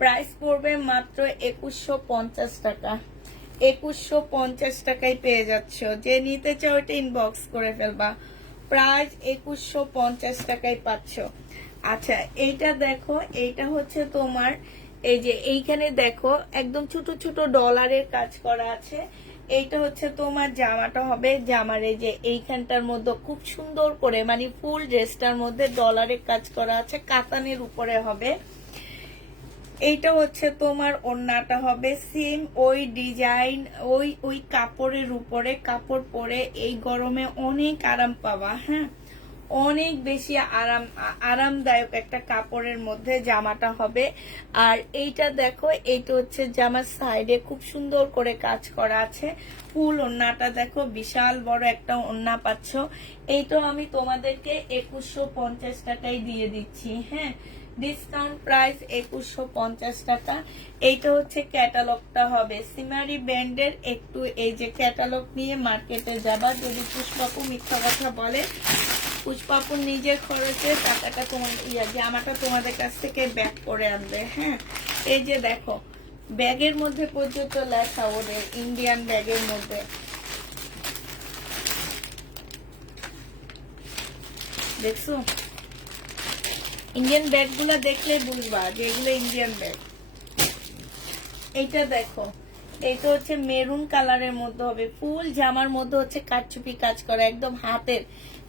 প্রাইস পড়বে মাত্র 2150 টাকা। 2150 টাকায় পেয়ে যাচ্ছ। যে নিতে চাও এটা ইনবক্স করে ফেলবা। প্রাইস 2150 টাকায় পাচ্ছ। আচ্ছা, এইটা দেখো, এইটা হচ্ছে তোমার এই যে এইখানে দেখো একদম ছোট ছোট ডলারের কাজ করা আছে। এইটা হচ্ছে তোমার জামাটা হবে। জামার এই যে এইখানটার মধ্যে খুব সুন্দর করে, মানে ফুল ড্রেসটার মধ্যে ডলারের কাজ করা আছে, কাতানের উপরে হবে। এইটা হচ্ছে তোমার ওড়নাটা হবে সেম ওই ডিজাইন, ওই কাপড়ের উপরে। কাপড় পরে এই গরমে অনেক আরাম পাবা। হ্যাঁ, অনেক বেশি আরামদায়ক একটা কাপড়ের মধ্যে জামাটা হবে। আর এইটা দেখো, এইটা হচ্ছে জামার সাইডে খুব সুন্দর করে কাজ করা আছে। ফুল ওড়নাটা দেখো, বিশাল বড় একটা ওড়না পাচ্ছ। এইটাও আমি তোমাদেরকে 2150 টাকায় দিয়ে দিচ্ছি। হ্যাঁ, ডিসকাউন্ট প্রাইস 2150 টাকা। এইটা হচ্ছে ক্যাটালগটা হবে সিমারি ব্র্যান্ডের। একটু এই যে ক্যাটালগ নিয়ে মার্কেটে যাবা, যদি পুষ্পাপু মিথ্যা কথা বলে, পুষ্পাপুর নিজের খরচে টাকাটা তোমার জামাটা তোমাদের কাছ থেকে ব্যাক করে আনবে। হ্যাঁ, এই যে দেখো, ব্যাগের মধ্যে পর্যন্ত লেখা ওদের, ইন্ডিয়ান ব্যাগের মধ্যে দেখছো। ইন্ডিয়ান ব্যাগ গুলা দেখলে বুঝবা যে এগুলো ইন্ডিয়ান ব্যাগ। এইটা দেখো, এইটা হচ্ছে মেরুন কালারের মধ্যে হবে, ফুল জামার মধ্যে হচ্ছে কারচুপি কাজ করা, একদম হাতের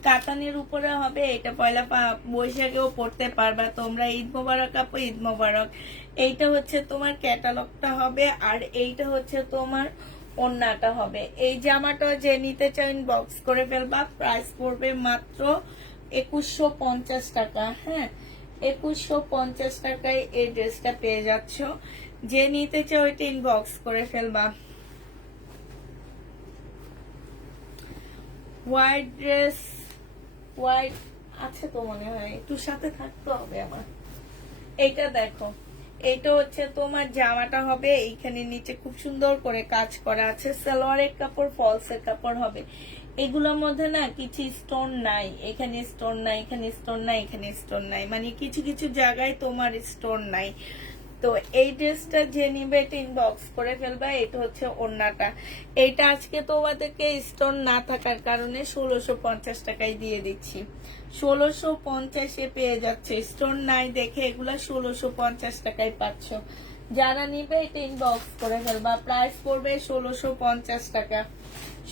কাতানের উপরে হবে। এটা পয়লা বৈশাখেও পড়তে পারবা তোমরা। ঈদ মোবারক আপু, ঈদ মোবারক। এইটা হচ্ছে তোমার ক্যাটালগটা হবে, আর এইটা হচ্ছে তোমার ওড়নাটা হবে। এই জামাটা যে নিতে চান বক্স করে ফেলবা। প্রাইস পড়বে মাত্র 2150 টাকা। হ্যাঁ, 2150 টাকায় এই ড্রেসটা পেয়ে যাচ্ছ। যে নিতে চাও ওইটা ইনবক্স করে ফেলবা। হোয়াইট ড্রেস, হোয়াইট আছে তো মনে হয়, একটু সাথে থাকতে হবে আমার। এইটা দেখো, এইটা হচ্ছে তোমার জামাটা হবে, এইখানে নিচে খুব সুন্দর করে কাজ করা আছে। সালোয়ারের কাপড়, ফলসের কাপড় হবে। এগুলোর মধ্যে না কিছু স্টোন নাই, এখানে স্টোন নাই, এখানে স্টোন নাই, এখানে স্টোন নাই, মানে কিছু কিছু জায়গায় তোমার স্টোন নাই। তো এই ড্রেসটা যে নিবে এটা ইনবক্স করে ফেলবা। এটা হচ্ছে ওড়নাটা। এইটা আজকে তোমাদেরকে স্টোন না থাকার কারণে 1650 টাকায় দিয়ে দিচ্ছি। 1650-এ পেয়ে যাচ্ছে, স্টোন নাই দেখে এগুলা 1650 টাকায় পাচ্ছ। যারা নিবে এটা ইনবক্স করে ফেলবা। প্রাইস পড়বে 1650 টাকা।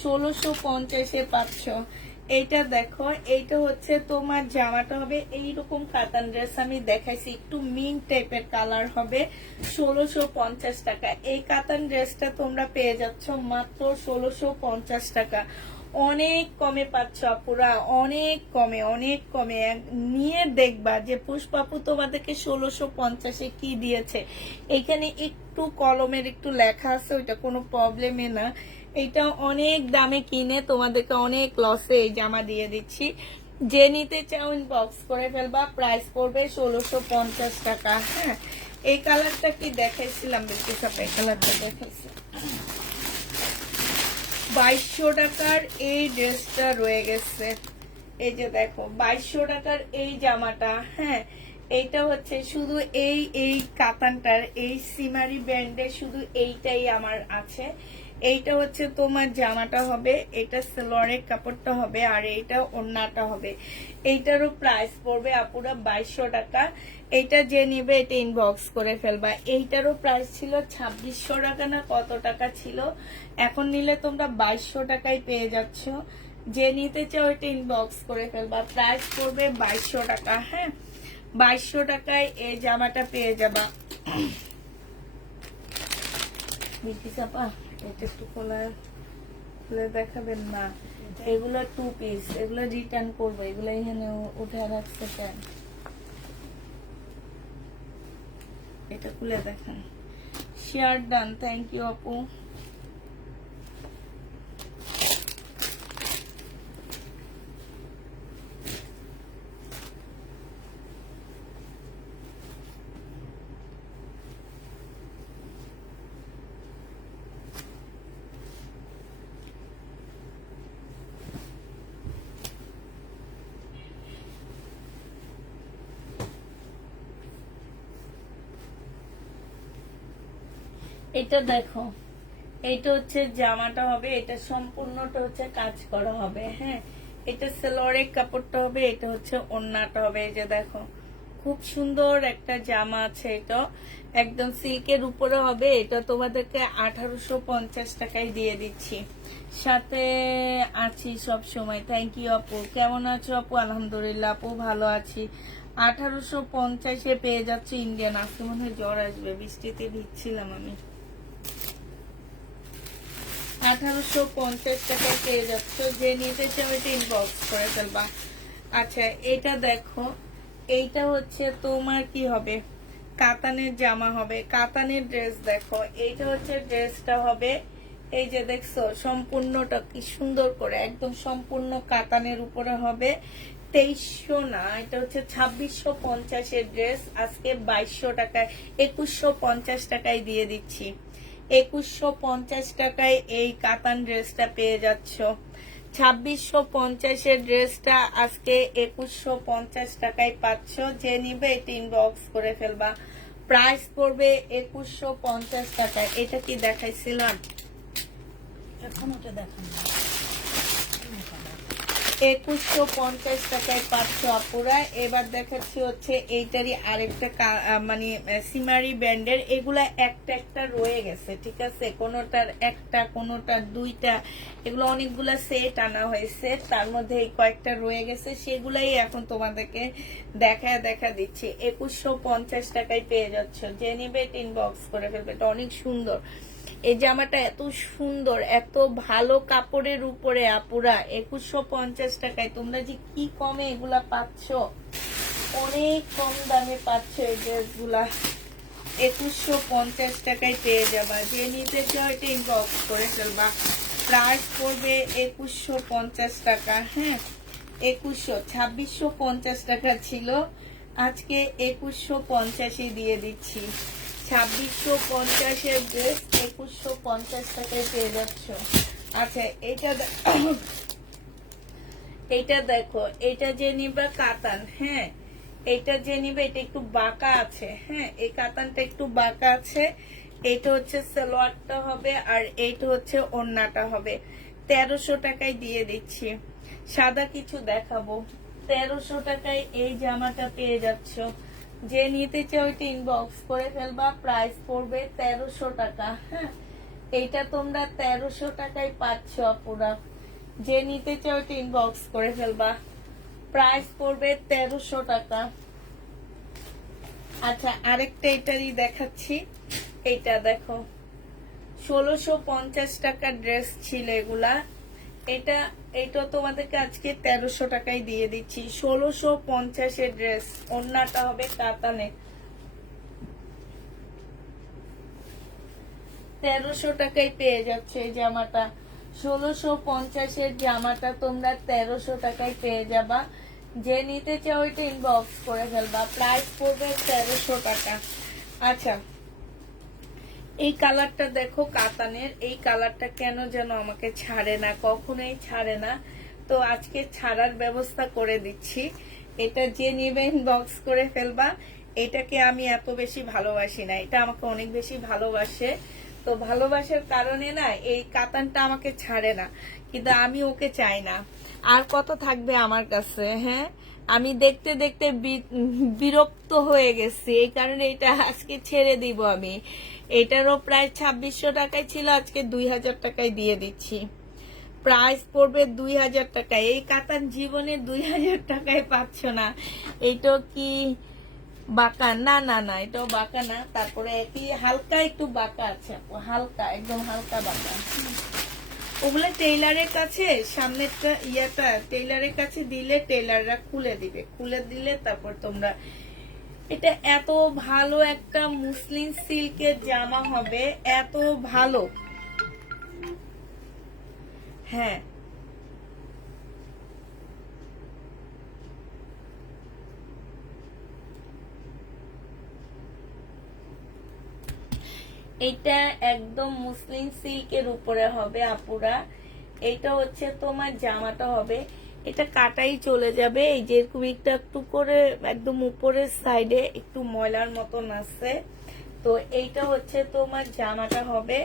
1650-এ পাচ্ছ। এইটা দেখো, এইটা হচ্ছে তোমার জামাটা হবে এইরকম কাতান ড্রেস আমি দেখাইছি, একটু মিন্ট টাইপের কালার হবে। 1650 টাকা। এই কাতান ড্রেসটা তোমরা পেয়ে যাচ্ছ মাত্র 1650 টাকা। অনেক কমে পাচ্ছ আপুরা, অনেক কমে, অনেক কমে। নিয়ে দেখবা যে পুষ্পাপু তোমাদেরকে 1650-এ কি দিয়েছে। এখানে একটু কলমের একটু লেখা আছে, ওইটা কোনো প্রবলেমে না। এটা অনেক দামে কিনে তোমাদেরকে অনেক লসে এই জামা দিয়ে দিচ্ছি। যে নিতে চাও ইনবক্স করে ফেলবা। প্রাইস পড়বে 1650 টাকা। হ্যাঁ, এই কালারটা কি দেখাইছিলাম, এই কালারটা দেখাইছি। 2200 টাকার এই ড্রেসটা রয়ে গেছে। এই যে দেখো, 2200 টাকার এই জামাটা। হ্যাঁ, এইটা হচ্ছে শুধু এই কাতানটার, এই সিমারি ব্র্যান্ডের শুধু এইটাই আমার আছে। এইটা হচ্ছে তোমার জামাটা হবে, এটা সালোয়ারের কাপড়টা হবে, আর এইটা ওড়নাটা হবে। এইটারও প্রাইস পড়বে আপুরা 2200 টাকা। এইটা যে নিবে এটা ইনবক্স করে ফেলবা। এইটারও প্রাইস ছিল 2600 টাকা না কত টাকা ছিল, এখন নিলে তোমরা 2200 টাকায় পেয়ে যাচ্ছ। যে নিতে চাও এটা ইনবক্স করে ফেলবা। প্রাইস পড়বে 2200 টাকা। হ্যাঁ, 2200 টাকায় এই জামাটা পেয়ে যাবা। এটা একটু খুলে দেখাবেন না। এগুলো 2 পিস, এগুলো রিটার্ন করবো। এগুলো এখানে উঠে রাখতে চান, এটা খুলে দেখেন। শেয়ার ডান, থ্যাংক ইউ আপু। এটা দেখো, এইটা হচ্ছে জামাটা হবে, এটা সম্পূর্ণটা হচ্ছে কাজ করা হবে। হ্যাঁ, এটা সালোয়ারের কাপড়টা হবে, এটা হচ্ছে ওড়নাটা হবে। এই যে দেখো, খুব সুন্দর একটা জামা আছে। এটা একদম সিল্কের উপরে হবে। এটা তোমাদেরকে 1850 টাকায় দিয়ে দিচ্ছি। সাথে আছি সব সময়। থ্যাংক ইউ আপু। কেমন আছো আপু? আলহামদুলিল্লাহ আপু, ভালো আছি। 1850-এ পেয়ে যাচ্ছে ইন্ডিয়ান। আজকে মনে হয় জ্বর আসবে, বৃষ্টিতে ভিজছিলাম আমি। 1850 টাকায় পেয়ে যাচ্ছ। যে নিতে চাও এটা ইনবক্স করে ফেলবা। আচ্ছা এটা দেখো, এইটা হচ্ছে তোমার কি হবে, কাতানের জামা হবে, কাতানের ড্রেস। দেখো এইটা হচ্ছে ড্রেসটা হবে, এই যে দেখছো সম্পূর্ণটা কি সুন্দর করে একদম সম্পূর্ণ কাতানের উপরে হবে। 2300 না, এটা হচ্ছে 2650 ড্রেস, আজকে 2200 টাকায়, 2150 টাকায় দিয়ে দিচ্ছি। 2150 টাকায় এই কাতান ড্রেসটা পেয়ে যাচ্ছ। 2650 ড্রেসটা আজকে 2150 টাকায় পাচ্ছ। যে নিবে এটা ইনবক্স করে ফেলবা। প্রাইস পড়বে 2150 টাকায়। এটা কি দেখাইছিলাম? এখন ওটা দেখানো 2150 টাকায় পাচ্ছ আপুরা। এবার দেখাচ্ছি হচ্ছে এইটারই আরেকটা মানে সিমারি ব্যান্ডের। এগুলা একটা একটা রয়ে গেছে, ঠিক আছে, কোনোটার একটা কোনোটার দুইটা, এগুলো অনেকগুলা সেট আনা হয়েছে, তার মধ্যে এই কয়েকটা রয়ে গেছে, সেগুলাই এখন তোমাদেরকে দেখা দিচ্ছি। 2150 টাকায় পেয়ে যাচ্ছ। যে নিবে ইনবক্স করে ফেলবে। এটা অনেক সুন্দর, এই জামাটা এত সুন্দর, এত ভালো কাপড়ের উপরে আপুরা 2150 টাকায়। তোমরা যে কি কমে এগুলা পাচ্ছ, অনেক কম দামে পাচ্ছ এই ড্রেসগুলা। 2150 টাকায় পেয়ে যাবা। যে নিতে চাও এটা ইনবক্স করে ফেলবা। প্রাইস পড়বে 2150 টাকা। হ্যাঁ 2650 টাকা ছিল, আজকে 2150 দিয়ে দিচ্ছি। 2650 ড্রেস 2150 টাকায় পেয়ে যাচ্ছ। আচ্ছা এইটা দেখো, এটা যে নিবা কাতান, হ্যাঁ এইটা যে নিবে এটা একটু বাঁকা আছে, হ্যাঁ এই কাতানটা একটু বাঁকা আছে। এইটা হচ্ছে সালোয়ারটা হবে, আর এইটা হচ্ছে ওড়নাটা হবে। 1300 টাকায় দিয়ে দিচ্ছি। সাদা কিছু দেখাবো, 1300 টাকায় এই জামাটা পেয়ে যাচ্ছ। যে নিতে চাও ওইটা ইনবক্স করে ফেলবা। প্রাইস পড়বে 1300 টাকা। হ্যাঁ এইটা তোমরা 1300 টাকায় পাচ্ছ আপুরা। যে নিতে চাও ওইটা ইনবক্স করে ফেলবা। প্রাইস পড়বে 1300 টাকা। আচ্ছা আরেকটা এটারই দেখাচ্ছি। এইটা দেখো 1650 টাকার ড্রেস ছিল এগুলা। এটা তোমাদেরকে আজকে 1300 টাকায় দিয়ে দিচ্ছি। 1650 ড্রেস, ওড়নাটা হবে কাতানে। 1300 টাকায় পেয়ে যাচ্ছে এই জামাটা। 1650 জামাটা তোমরা 1300 টাকায় পেয়ে যাবা। যে নিতে চাও ওইটা ইনবক্স করে ফেলবা। প্রাইস পড়বে 1300 টাকা। আচ্ছা এই কালারটা দেখো কাতানের, এই কালারটা কেন যেন আমাকে ছাড়ে না, কখনোই ছাড়ে না, তো আজকে ছাড়ার ব্যবস্থা করে দিচ্ছি। এটা যে নিবে ইনবক্স করে ফেলবা। এটাকে আমি এত বেশি ভালোবাসি না, এটা আমাকে অনেক বেশি ভালোবাসে। তো ভালোবাসার কারণে না এই কাতানটা আমাকে ছাড়ে না, কিন্তু আমি ওকে চাই না। আর কত থাকবে আমার কাছে, হ্যাঁ আমি দেখতে দেখতে বিরক্ত হয়ে গেছি, এই কারণে এটা আজকে ছেড়ে দিব আমি। এটারও প্রায় 2600 টাকায় ছিল, আজকে 2000 টাকায় দিয়ে দিচ্ছি। প্রাইস পড়বে 2000 টাকায়। এই কাতান জীবনে 2000 টাকায় পাচ্ছ না। এইটা কি বাঁকা? না না না, এটাও বাঁকা না। তারপরে একই হালকা একটু বাঁকা আছে, হালকা একদম হালকা বাঁকা। ওগুলা টেইলারের কাছে সামনেরটা ইয়াটা টেইলারের কাছে দিলে টেইলাররা খুলে দিবে, খুলে দিলে তারপর তোমরা। এটা এত ভালো একটা মুসলিম সিল্কের জামা হবে, এত ভালো। হ্যাঁ এটা একদম মুসলিম সিল্কের উপরে হবে আপুরা। এটা হচ্ছে তোমার জামাটা হবে, এটা কাটাই চলে যাবে। এই যে এরকম একটু করে একদম উপরের সাইডে একটু ময়লার মতন আছে। তো এইটা হচ্ছে তোমার জামাটা হবে,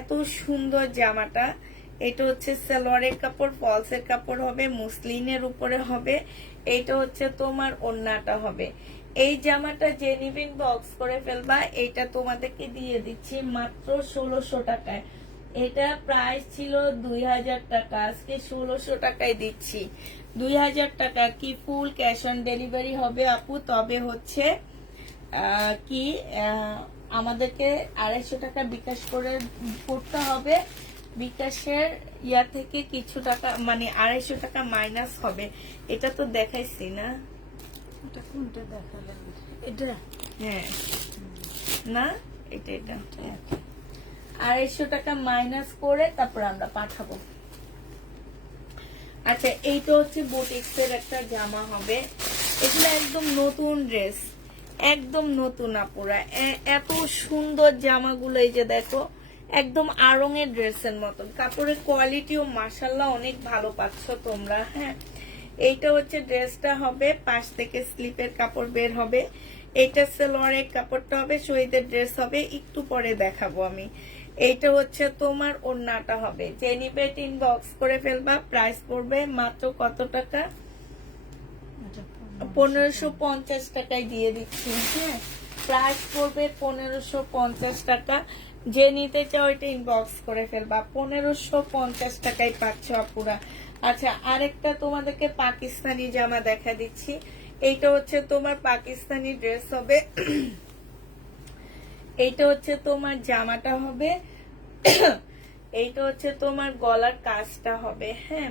এত সুন্দর জামাটা। এটা হচ্ছে সালোয়ারের কাপড়, ফলসের কাপড় হবে, মুসলিনের উপরে হবে। এইটা হচ্ছে তোমার ওড়নাটা হবে। এই জামাটা যে নিবেন বক্স করে ফেলবা। এইটা তোমাদেরকে দিয়ে দিচ্ছি মাত্র 1600 টাকায়। এটা প্রাইস ছিল 2000 টাকা, আজকে 1600 টাকায় দিচ্ছি। 2000 টাকা কি ফুল ক্যাশ অন ডেলিভারি হবে আপু, তবে হচ্ছে আমাদেরকে 250 টাকা বিকাশ করে করতে হবে। বিকাশের ইয়া থেকে কিছু টাকা মানে 250 টাকা মাইনাস হবে। এটা তো দেখাইছি না? এটা কোনটা দেখালেন? এটা হ্যাঁ না, এটা 250 টাকা মাইনাস করে তারপর আমরা পাঠাবো। আচ্ছা, এইটা হচ্ছে বুটিক্সের একটা জামা হবে। এগুলো একদম নতুন ড্রেস, একদম নতুন আপুরা। এত সুন্দর জামাগুলো, এই যে দেখো একদম আড়ঙের ড্রেসের মতন। কাপড়ের কোয়ালিটিও মাশাআল্লাহ অনেক ভালো পাচ্ছ তোমরা। হ্যাঁ, এইটা হচ্ছে ড্রেসটা হবে, পাশ থেকে স্লিপের কাপড় বের হবে। এইটা সালোয়ারের কাপড়টা হবে, শহীদের ড্রেস হবে, একটু পরে দেখাবো আমি। এইটা হচ্ছে তোমার ওড়নাটা হবে। যে নিবে ইনবক্স করে ফেলবা। প্রাইস পড়বে মাত্র কত টাকা? 1550 টাকায় দিয়ে দিচ্ছি। হ্যাঁ, প্রাইস পড়বে 1550 টাকা। যে নিতে চাও এটা ইনবক্স করে ফেলবা। 1550 টাকায় পাচ্ছ আপুরা। আচ্ছা, আরেকটা তোমাদেরকে পাকিস্তানি জামা দেখা দিচ্ছি। এইটা হচ্ছে তোমার পাকিস্তানি ড্রেস হবে। এইটা হচ্ছে তোমার জামাটা হবে। এইটা হচ্ছে তোমার গলার কাজটা হবে। হ্যাঁ,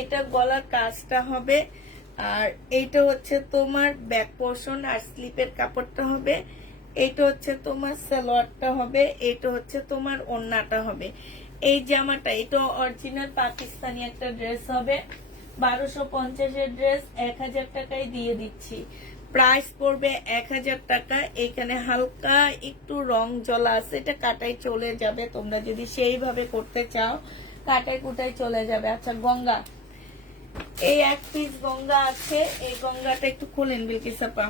এটা গলার কাজটা হবে। আর এইটা হচ্ছে তোমার ব্যাক পোর্শন আর স্লিপের কাপড়টা হবে। এইটা হচ্ছে তোমার সালোয়ারটা হবে। এইটা হচ্ছে তোমার ওড়নাটা হবে। এই জামাটা, এটা অরিজিনাল পাকিস্তানি একটা ড্রেস হবে। 1250 এর ড্রেস 1000 টাকায় দিয়ে দিচ্ছি। প্রাইস পড়বে 1000 টাকা। এখানে হালকা একটু রং জ্বলা আছে, এটা কাটাই চলে যাবে। তোমরা যদি সেইভাবে করতে চাও কাটাই কুটাই চলে যাবে। আচ্ছা, গঙ্গা, এই এক পিস গঙ্গা আছে। এই গঙ্গাটা একটু খোলেন বিলকিস আপা।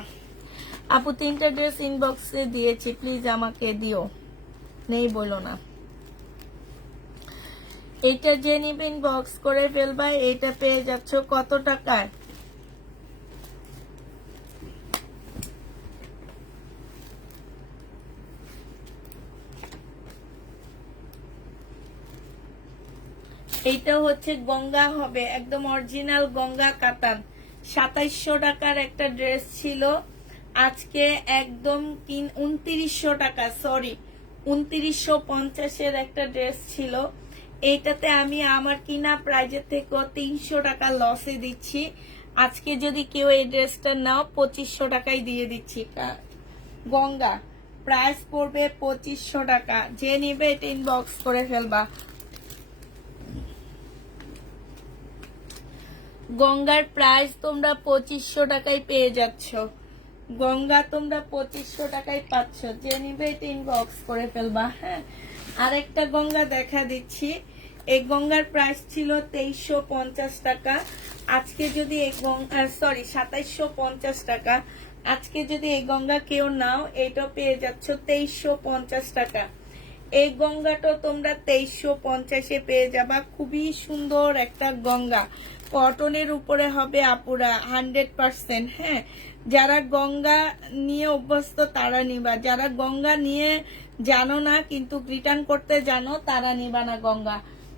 আপু 3টা ড্রেস ইনবক্সে দিয়েছি, প্লিজ আমাকে দিও। নেই বলো না। এইটা যে নিবে ইনবক্স করে ফেলবা। এইটা পেয়ে যাচ্ছ কত টাকায়? এইটা হচ্ছে গঙ্গা হবে, একদম অরিজিনাল গঙ্গা কাতান। 2700 টাকার একটা ড্রেস ছিল, আজকে একদম 2900 টাকা, সরি 2950 এর একটা ড্রেস ছিল। এইটাতে আমি আমার কিনা প্রাইজের থেকে 300 টাকা লসে দিচ্ছি। আজকে যদি কেউ এই ড্রেসটা নাও 2500 টাকায় দিয়ে দিচ্ছি। গঙ্গা প্রাইস পড়বে 2500 টাকা। যে নিবে এটা ইনবক্স করে ফেলবা। গঙ্গার প্রাইস তোমরা 2500 টাকায় পেয়ে যাচ্ছ। গঙ্গা তোমরা 2500 টাকায় পাচ্ছ। যে নিবে এটা ইনবক্স করে ফেলবা। হ্যাঁ, আরেকটা গঙ্গা দেখা দিচ্ছি। এই গঙ্গার প্রাইস ছিল 2350 টাকা। আজকে যদি এই গঙ্গা, সরি 2750 টাকা। আজকে যদি এই গঙ্গা কেউ নাও, এটা পেয়ে যাচ্ছ 2350 টাকা। এই গঙ্গাটা তোমরা 2350-এ পেয়ে যাবা। খুবই সুন্দর একটা গঙ্গা, কটনের উপরে হবে আপুরা, 100%। হ্যাঁ, যারা গঙ্গা নিয়ে অভ্যস্ত তারা নিবা। যারা গঙ্গা নিয়ে জানো না কিন্তু রিটার্ন করতে জানো, তারা নিবা না গঙ্গা।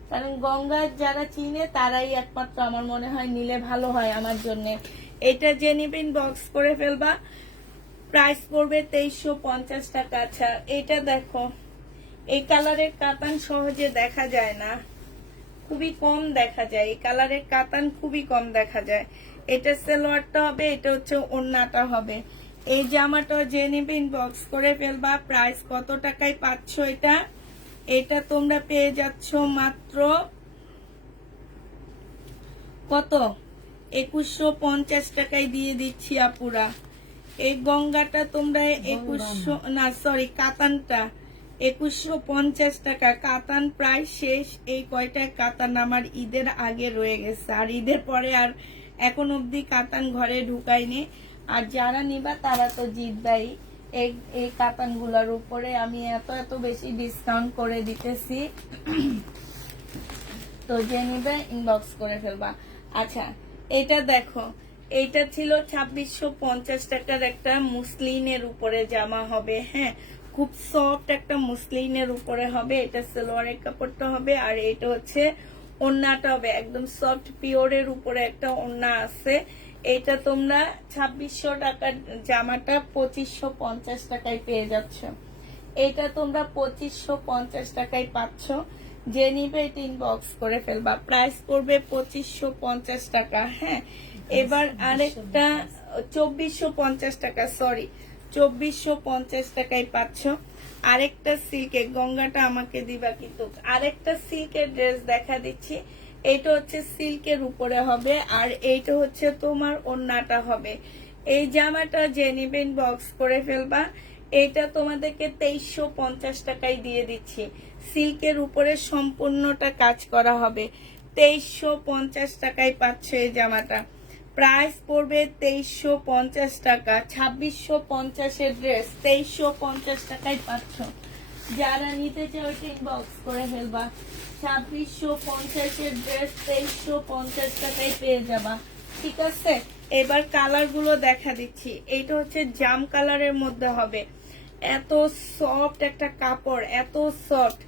কারণ গঙ্গা যারা চিনে তারাই একমাত্র আমার মনে হয় নিলে ভালো হয় আমার জন্য। এটা যে নিবেন বক্স করে ফেলবা। প্রাইস পড়বে 2350 টাকা। আচ্ছা, এটা দেখো, এই কালারের কাতান সহজে দেখা যায় না, খুবই কম দেখা যায়। এই কালারের কাতান খুবই কম দেখা যায়। এটা সালোয়ারটা হবে, এটা হচ্ছে ওড়নাটা হবে। এই জামাটা যে নিবে ইনবক্স করে ফেলবা। প্রাইস কত টাকায় পাচ্ছ এটা? এটা তোমরা পেয়ে যাচ্ছ মাত্র কত? 2150 টাকায় দিয়ে দিচ্ছি আপুরা। এই গঙ্গাটা তোমরা 2100, না সরি কাতানটা 2150 টাকা। কাতান প্রায় শেষ। এই কয়টা কাতান আমার ঈদের আগে রয়ে গেছে, আর ঈদের পরে আর এখন অবধি কাতান ঘরে ঢুকাইনি। আর যারা নিবা তারা তো জিতবাই। এই কাতান গুলার উপরে আমি এত বেশি ডিসকাউন্ট করে দিতেছি, তো যে নিবে ইনবক্স করে ফেলবা। আচ্ছা, এটা দেখো, এইটা ছিল 2650 টাকার একটা মুসলিনের উপরে জামা হবে। হ্যাঁ, খুব সফট একটা মুসলিনের উপরে হবে। এটা সালোয়ারের কাপড়টা হবে, আর এটা হচ্ছে ওড়নাটা হবে একদম সফট পিওরের উপরে একটা ওড়না আছে। এটা তোমরা 2600 টাকার জামাটা 2550 টাকায় পেয়ে যাচ্ছ। এটা তোমরা 2550 টাকায় পাচ্ছ। যে নিবে এটা ইনবক্স করে ফেলবা। প্রাইস পড়বে 2550 টাকা। হ্যাঁ, এবার আরেকটা 2450 টাকা, সরি 2450 টাকায় পাচ্ছ। আরেকটা সিল্কের, গঙ্গাটা আমাকে দিবা কিন্তু, আরেকটা সিল্কের ড্রেস দেখা দিচ্ছি। এইটা হচ্ছে সিল্কের উপরে হবে, আর এইটা হচ্ছে তোমার ওড়নাটা হবে। এই জামাটা যে নিবে ইনবক্স করে ফেলবা। এটা তোমাদেরকে 2350 টাকায় দিয়ে দিচ্ছি। সিল্কের উপরে সম্পূর্ণটা কাজ করা হবে। 2350 টাকায় পাচ্ছ এই জামাটা। প্রাইস পড়বে 2350 টাকা। 2650 এর ড্রেস 2350 টাকায় পাচ্ছ। যারা নিতে চাও ওইটা ইনবক্স করে ফেলবা। 2650 এর ড্রেস 2350 টাকায় পেয়ে যাবা। ঠিক আছে, এবার কালার গুলো দেখা দিচ্ছি। এইটা হচ্ছে জাম কালারের মধ্যে হবে। এত সফট একটা কাপড়, এত সফট।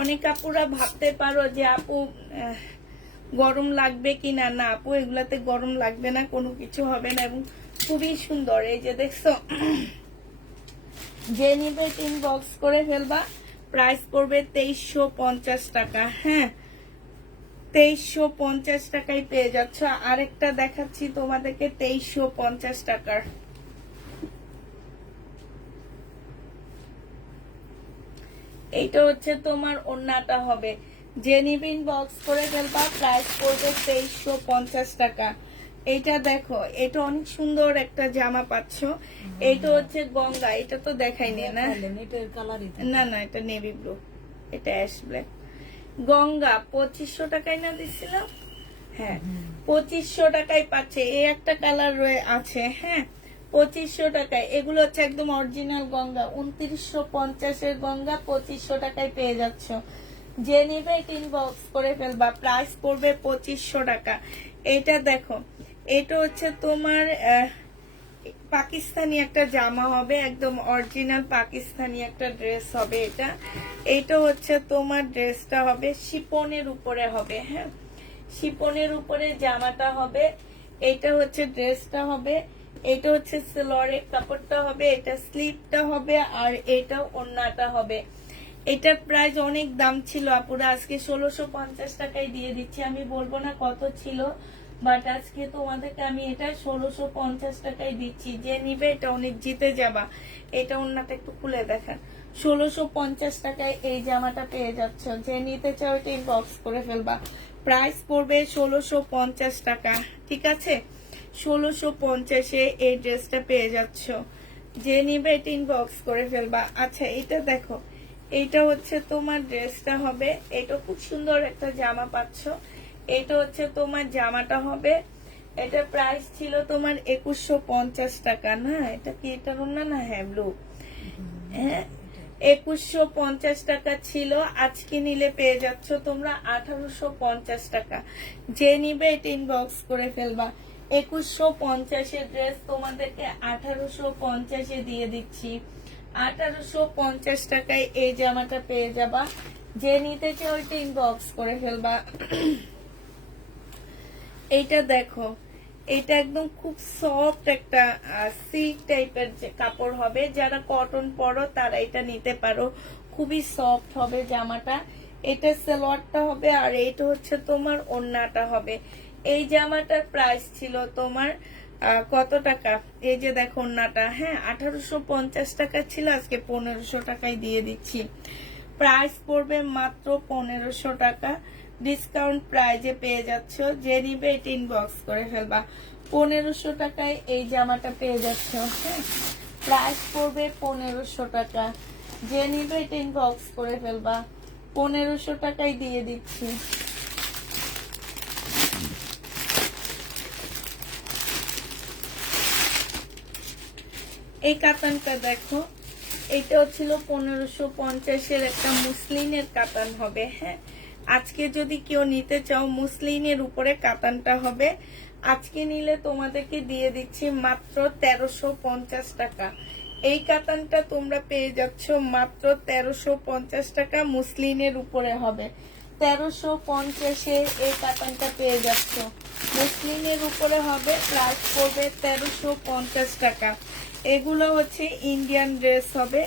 অনেক আপুরা ভাবতে পারো যে আপু গরম লাগবে কিনা, না আপু এগুলাতে গরম লাগবে না, কোনো কিছু হবে না, এবং খুবই সুন্দর। এই যে দেখছো, যে নিবে ইনবক্স করে ফেলবা। প্রাইস পড়বে 2350 টাকা। হ্যাঁ, 2350 টাকায় পেয়ে যাচ্ছ। আরেকটা দেখাচ্ছি তোমাদেরকে 2350 টাকার। এইটা হচ্ছে তোমার ওড়নাটা হবে। যে নিবে ইনবক্স করে ফেলবা। প্রাইস পড়বে 2350 টাকা। এইটা দেখো, এটা অনেক সুন্দর একটা জামা পাচ্ছ। এইটা হচ্ছে গঙ্গা, এটা তো দেখাইনি না, না না, এটা নেভি ব্লু, এটা অ্যাশ ব্ল্যাক। গঙ্গা 2500 টাকায় না দিচ্ছিলাম? হ্যাঁ, 2500 টাকায় পাচ্ছে। এই একটা কালার রয়ে আছে। হ্যাঁ, 2500 টাকায়। এগুলো হচ্ছে একদম অরিজিনাল গঙ্গা। 2950 এর গঙ্গা 2500 টাকায় পেয়ে যাচ্ছ। যে নিবে ইনবক্স করে ফেলবা। প্রাইস পড়বে 2500 টাকা। এটা দেখো, এটা হচ্ছে তোমার পাকিস্তানি একটা জামা হবে, একদম অরিজিনাল পাকিস্তানি একটা ড্রেস হবে এটা। এইটা হচ্ছে তোমার ড্রেসটা হবে শিপনের উপরে হবে। হ্যাঁ, শিপনের উপরে জামাটা হবে। এটা হচ্ছে ড্রেসটা হবে। এটা হচ্ছে সেলরের কাপড়টা হবে, এটা স্লিপটা হবে, আর এটা ওড়নাটা হবে। এটার প্রাইস অনেক দাম ছিল আপুরা, আজকে 1650 টাকায় দিয়ে দিচ্ছি। আমি বলবো না কত ছিল, বাট আজকে তোমাদেরকে আমি এটা 1650 টাকায় দিচ্ছি। যে নিবে এটা অনেক জিতে যাবা। এটা ওড়নাটা একটু খুলে দেখান। 1650 টাকায় এই জামাটা পেয়ে যাচ্ছ। যে নিতে চাও এটা ইনবক্স করে ফেলবা। প্রাইস পড়বে 1650 টাকা। ঠিক আছে, 1650-এ এই ড্রেসটা পেয়ে যাচ্ছ। যে নিবে এটা ইনবক্স করে ফেলবা। আচ্ছা, এটা দেখো, এইটা হচ্ছে তোমার ড্রেসটা হবে। এটা খুব সুন্দর একটা জামা পাচ্ছ। এটা হচ্ছে তোমার জামাটা হবে। এটা প্রাইস ছিল তোমার 2150 টাকা। না, এটা কি এটা না? না, হ্যাঁ ব্লু। হ্যাঁ, 2150 টাকা ছিল। আজকে নিলে পেয়ে যাচ্ছ তোমরা 1850 টাকা। যে নিবে এটা ইনবক্স করে ফেলবা। 2150 এর ড্রেস তোমাদেরকে 1850-এ দিয়ে দিচ্ছি। 1850 টাকায় এই জামাটা পেয়ে যাবা। যে নিতে চাও ওইটা ইনবক্স করে ফেলবা। এইটা দেখো, এটা একদম খুব সফট একটা সিল্ক টাইপের যে কাপড় হবে। যারা কটন পরো তারা এটা নিতে পারো, খুবই সফট হবে জামাটা। এটা সালোয়ারটা হবে, আর এইটা হচ্ছে তোমার ওড়নাটা হবে। এই জামাটার প্রাইস ছিল তোমার কত টাকা? এই যে দেখো ওড়নাটা। হ্যাঁ, 1850 টাকা ছিল, আজকে 1500 টাকায় দিয়ে দিচ্ছি। প্রাইস পড়বে মাত্র 1500 টাকা। ডিসকাউন্ট প্রাইজে পেয়ে যাচ্ছ। যে নিবে এটা ইনবক্স করে ফেলবা। 1500 টাকায় এই জামাটা পেয়ে যাচ্ছ। হ্যাঁ, প্রাইস পড়বে 1500 টাকা। যে নিবে এটা ইনবক্স করে ফেলবা। 1500 টাকায় দিয়ে দিচ্ছি। এই কাতানটা দেখো, এটা ছিল 1550-এর একটা মুসলিনের কাতান হবে। হ্যাঁ, আজকে যদি কেউ নিতে চাও মুসলিনের উপরে কাতানটা হবে। আজকে নিলে তোমাদেরকে দিয়ে দিচ্ছি মাত্র 1350 টাকা। এই কাতানটা তোমরা পেয়ে যাচ্ছ মাত্র 1350 টাকা। মুসলিনের উপরে হবে। 1350-এ এই কাতানটা পেয়ে যাচ্ছ। মুসলিনের উপরে হবে। প্রাইস পড়বে 1350 টাকা। এগুলো হচ্ছে ইন্ডিয়ান ড্রেস হবে।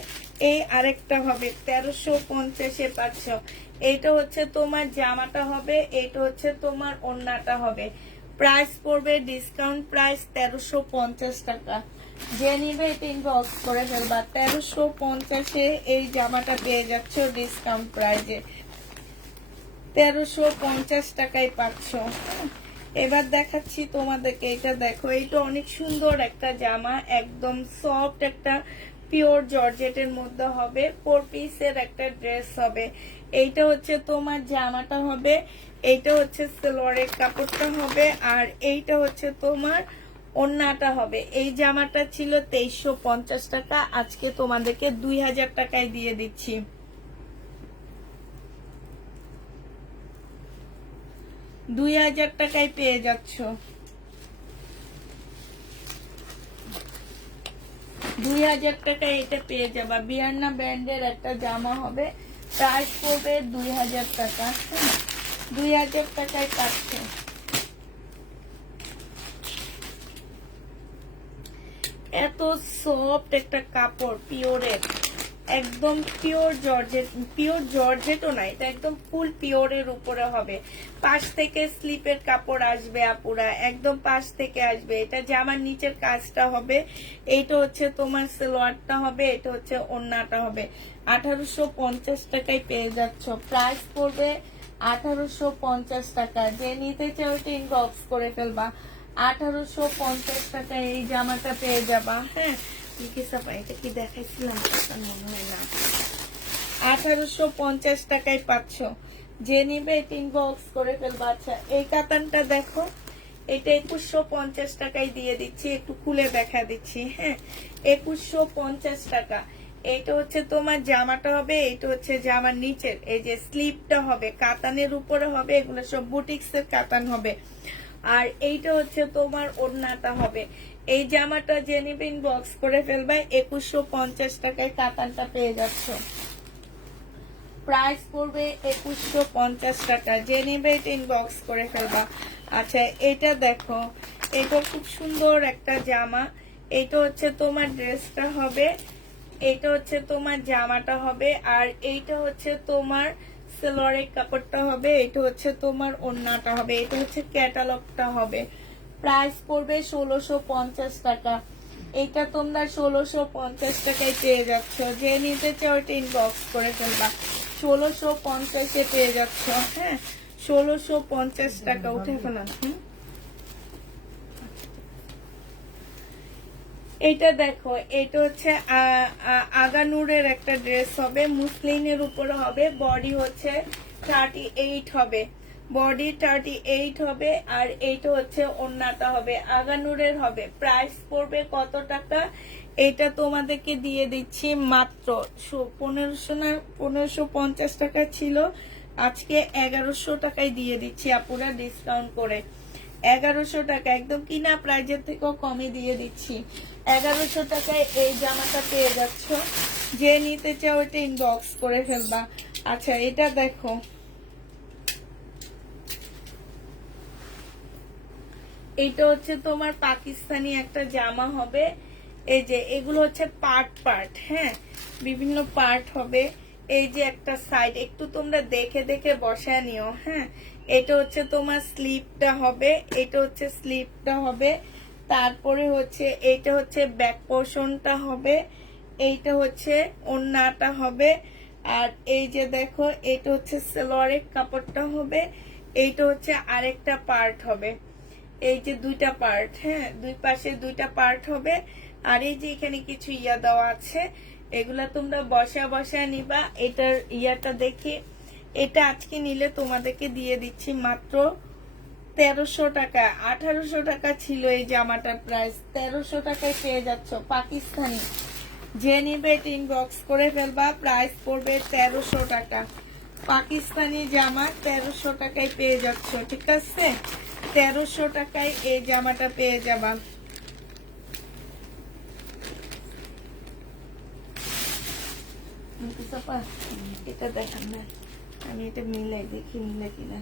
এই আরেকটা হবে 1350-এ পাচ্ছ। এইটা হচ্ছে তোমার জামাটা হবে, এইটা হচ্ছে তোমার ওড়নাটা হবে। প্রাইস পড়বে ডিসকাউন্ট প্রাইস 1350 টাকা। যে নিবে এটা ইনবক্স করে ফেলবা। 1350-এ এই জামাটা পেয়ে যাচ্ছ ডিসকাউন্ট প্রাইজে, 1350 টাকায় পাচ্ছ। এবার দেখাচ্ছি তোমাদেরকে, এটা দেখো, এটা অনেক সুন্দর একটা জামা, একদম সফট একটা পিওর জর্জেটের মধ্যে হবে, 4 পিসের একটা ড্রেস হবে। এইটা হচ্ছে তোমার জামাটা হবে, এইটা হচ্ছে সালোয়ারের কাপড়টা হবে, আর এইটা হচ্ছে তোমার ওড়নাটা হবে। এই জামাটা ছিল 2350 টাকা, আজকে তোমাদেরকে 2000 টাকায় দিয়ে দিচ্ছি। 2000 টাকায় পেয়ে যাচ্ছ। 2000 টাকায় এটা পেয়ে যাবা। বিয়ান্না ব্র্যান্ডের একটা জামা হবে, প্রাইস পড়বে 2000 টাকা। 2000 টাকায় পাচ্ছ। এত সফট একটা কাপড়, পিওরের, একদম পিওর জর্জেট, পিওর জর্জেটও না, এটা একদম ফুল পিওরের উপরে হবে। পাশ থেকে স্লিপের কাপড় আসবে আপুরা, একদম পাশ থেকে আসবে। এটা জামার নিচের কাজটা হবে, এইটা হচ্ছে তোমার সালোয়ারটা হবে, এটা হচ্ছে ওড়নাটা হবে। 1850 টাকায় পেয়ে যাচ্ছ। প্রাইস পড়বে 1850 টাকা। যে নিতে চাও ইনবক্স করে ফেলবা। 1850 টাকায় এই জামাটা পেয়ে যাবা। হ্যাঁ, এটা কি দেখাইছিলাম মনে হয় না। 1850 টাকায় পাচ্ছ। যে নিবে ইনবক্স করে ফেলবা। আচ্ছা, এই কাতানটা দেখো, এটা 2150 টাকায় দিয়ে দিচ্ছি, একটু খুলে দেখা দিচ্ছি। হ্যাঁ, 2150 টাকা। এইটা হচ্ছে তোমার জামাটা হবে, এইটা হচ্ছে জামার নিচের এই যে স্লিপটা হবে, কাতানের উপরে হবে, এগুলো সব বুটিক্সের কাতান হবে। আর এইটা হচ্ছে তোমার ওড়নাটা হবে। এই জামাটা যে নিবে ইনবক্স করে ফেলবে। 2150 টাকায় কাতানটা পেয়ে যাচ্ছ। প্রাইস পড়বে 2150 টাকা। যে নিবে এটা ইনবক্স করে ফেলবা। আচ্ছা, এটা দেখো, এটা খুব সুন্দর একটা জামা। এটা হচ্ছে তোমার ড্রেসটা হবে, এইটা হচ্ছে তোমার জামাটা হবে, আর এইটা হচ্ছে তোমার সালোয়ারের কাপড়টা হবে, এটা হচ্ছে তোমার ওড়নাটা হবে, এটা হচ্ছে ক্যাটালগটা হবে। প্রাইস পড়বে 1650 টাকা। এটা তোমরা 1650 টাকায় পেয়ে যাচ্ছ। যে নিতে চাও এটা ইনবক্স করে ফেলবা। 1650-এ পেয়ে যাচ্ছ। হ্যাঁ, 1650 টাকা। উঠে ফেলাম। এটা দেখো, এটা হচ্ছে আগানুরের একটা ড্রেস হবে, মুসলিনের উপরে হবে। বডি হচ্ছে 38 হবে, বডি 38 হবে, আর এইটা হচ্ছে ওড়নাটা হবে, আগানুরের হবে। প্রাইস পড়বে কত টাকা? এটা তোমাদেরকে দিয়ে দিচ্ছি মাত্র 1500 না 1550 টাকা ছিল, আজকে 1100 টাকায় দিয়ে দিচ্ছি আপুরা, ডিসকাউন্ট করে 1100 টাকা, একদম কিনা প্রাইজের থেকেও কমে দিয়ে দিচ্ছি। 1100 টাকায় এই জামাটা পেয়ে যাচ্ছ। যে নিতে চাও এটা ইনবক্স করে ফেলবা। আচ্ছা, এটা দেখো, এটা হচ্ছে তোমার পাকিস্তানি একটা জামা হবে। এই যে এগুলো হচ্ছে পার্ট পার্ট, হ্যাঁ, বিভিন্ন পার্ট হবে। এই যে একটা সাইড একটু তোমরা দেখে দেখে বসায় নিও। হ্যাঁ, এটা হচ্ছে তোমার স্লিপটা হবে, এটা হচ্ছে স্লিপটা হবে, তারপরে হচ্ছে এইটা হচ্ছে ব্যাক পোর্শনটা হবে, এইটা হচ্ছে ওড়নাটা হবে, আর এই যে দেখো, এটা হচ্ছে সালোয়ারের কাপড়টা হবে, এইটা হচ্ছে আরেকটা পার্ট হবে। এই যে দুইটা পার্ট, হ্যাঁ, দুই পাশে দুইটা পার্ট হবে। আর এই যে এখানে কিছু ইয়া দেওয়া আছে, এগুলা তোমরা বসা বসা নিবা। এটার ইয়াটা দেখি, এটা আজকে নিলে তোমাদেরকে দিয়ে দিচ্ছি মাত্র 1300 টাকা। 1800 টাকা ছিল এই জামাটার প্রাইস, 1300 টাকায় পেয়ে যাচ্ছ পাকিস্তানি। যে নিবে ইনবক্স করে ফেলবা। প্রাইস পড়বে 1300 টাকা। পাকিস্তানি জামা 1300 টাকায় পেয়ে যাচ্ছ, ঠিক আছে? 1300 টাকায় এই জামাটা পেয়ে যাবা। এটা দেখান না, আমি এটা মিলাই দেখি মিলে কিনা।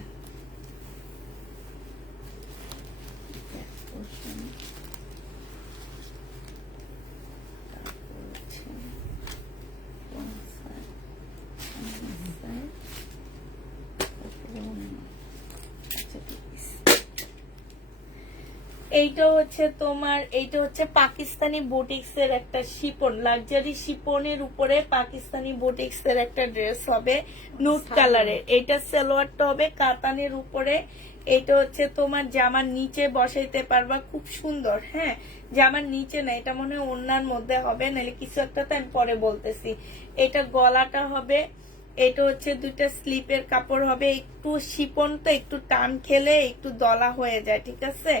এইটা হচ্ছে পাকিস্তানি বুটিক্স এর একটা শিপন, লাক্সারি শিপনের উপরে পাকিস্তানি বুটিক্স এর একটা ড্রেস হবে নুট কালারের। এটা সালোয়ারটা হবে কাতানের উপরে। এটা হচ্ছে তোমার জামার নিচে বসাইতে পারবা, খুব সুন্দর। হ্যাঁ, জামার নিচে না, এটা মনে হয় ওড়নার মধ্যে হবে, নাহলে কিছু একটা তো আমি পরে বলতেছি। এটা গলাটা হবে, এটা হচ্ছে দুইটা স্লিপের কাপড় হবে। একটু শিপন তো একটু টান খেলে একটু দলা হয়ে যায়, ঠিক আছে।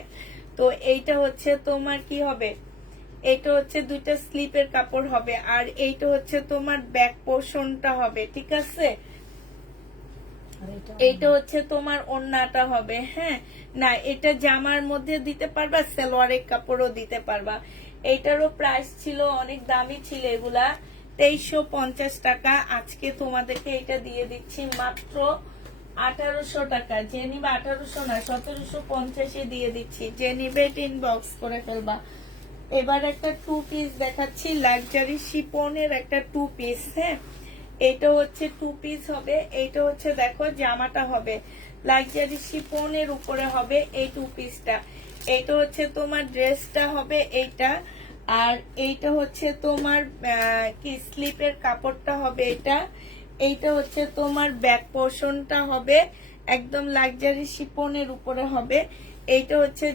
তো এইটা হচ্ছে তোমার কি হবে, এটা হচ্ছে দুইটা স্লিপের কাপড় হবে, আর এইটা হচ্ছে তোমার ব্যাক পোর্শনটা হবে, ঠিক আছে। এইটা হচ্ছে তোমার ওড়নাটা হবে। হ্যাঁ, না এটা জামার মধ্যে দিতে পারবা, সালোয়ারের কাপড়ও দিতে পারবা। এইটারও প্রাইস ছিল, অনেক দামি ছিল এগুলা, 2350 টাকা। আজকে তোমাদেরকে এটা দিয়ে দিচ্ছি মাত্র 1800 টাকা। যে নিবে 1800 না 1750 দিয়ে দিচ্ছি। যে নিবে ইনবক্স করে ফেলবা। এবার একটা টু পিস দেখাচ্ছি, লাক্সারি শিপনের একটা টু পিস। হ্যাঁ, এটা হচ্ছে টু পিস হবে। এইটা হচ্ছে দেখো জামাটা হবে লাক্সারি শিপনের উপরে হবে এই টু পিসটা। এইটা হচ্ছে তোমার ড্রেসটা হবে এইটা, আর এইটা হচ্ছে তোমার কি স্লিপের কাপড়টা হবে এটা। এইটা হচ্ছে তোমার ব্যাক পোর্শনটা হবে একদম লাক্সারি শিপনের উপরে হবে। এইটা হচ্ছে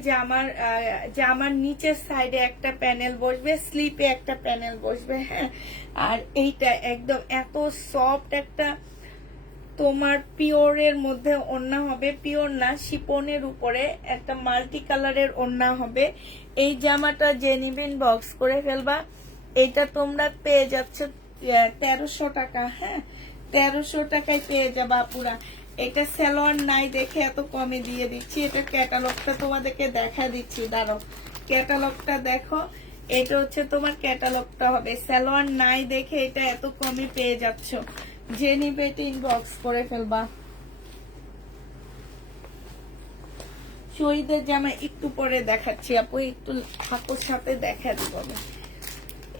জামার নিচের সাইডে একটা প্যানেল বসবে, স্লিপে একটা প্যানেল বসবে। হ্যাঁ, আর এইটা একদম এত সফট একটা তোমার পিওরের মধ্যে ওড়না হবে, পিওর না শিপনের উপরে একটা মাল্টি কালারের ওড়না হবে। এই জামাটা যে নিবেন বক্স করে ফেলবা। এটা তোমরা পেয়ে যাচ্ছ 1300 টাকা। হ্যাঁ, 1300 টাকায় পেয়ে যাবা পুরা। এটা সালোয়ার নাই দেখে এত কমে দিয়ে দিচ্ছি। এটা ক্যাটালগটা তোমাদেরকে দেখা দিচ্ছি, দাঁড়াও ক্যাটালগটা দেখো। এটা হচ্ছে তোমার ক্যাটালগটা হবে, সালোয়ার নাই দেখে এটা এত কমে পেয়ে যাচ্ছ। যে নিবে ইনবক্স করে ফেলবা। শহীদের জামা একটু পরে দেখাচ্ছি আপু, একটু হাতের সাথে দেখা দিব।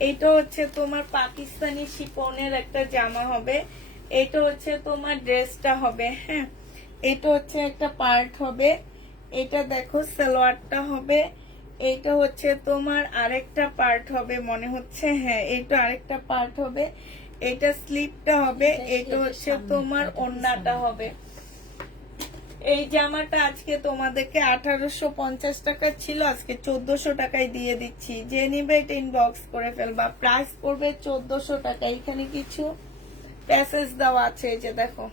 এইটা হচ্ছে তোমার পাকিস্তানি শিপনের একটা জামা হবে। এটা হচ্ছে তোমার ড্রেসটা হবে। হ্যাঁ, এটা হচ্ছে একটা পার্ট হবে। এটা দেখো সালোয়ারটা হবে। এইটা হচ্ছে তোমার আরেকটা পার্ট হবে মনে হচ্ছে। হ্যাঁ, এটা আরেকটা পার্ট হবে। এটা স্লিপটা হবে। এটা হচ্ছে তোমার ওড়নাটা হবে। এই জামাটা আজকে তোমাদেরকে 1850 টাকা ছিল, আজকে 1400 টাকায় দিয়ে দিচ্ছি। যে নিবে এটা ইনবক্স করে ফেলবা। প্রাইস পড়বে 1400 টাকা। এখানে কিছু প্যাসেজ দেওয়া আছে, এই যে দেখো।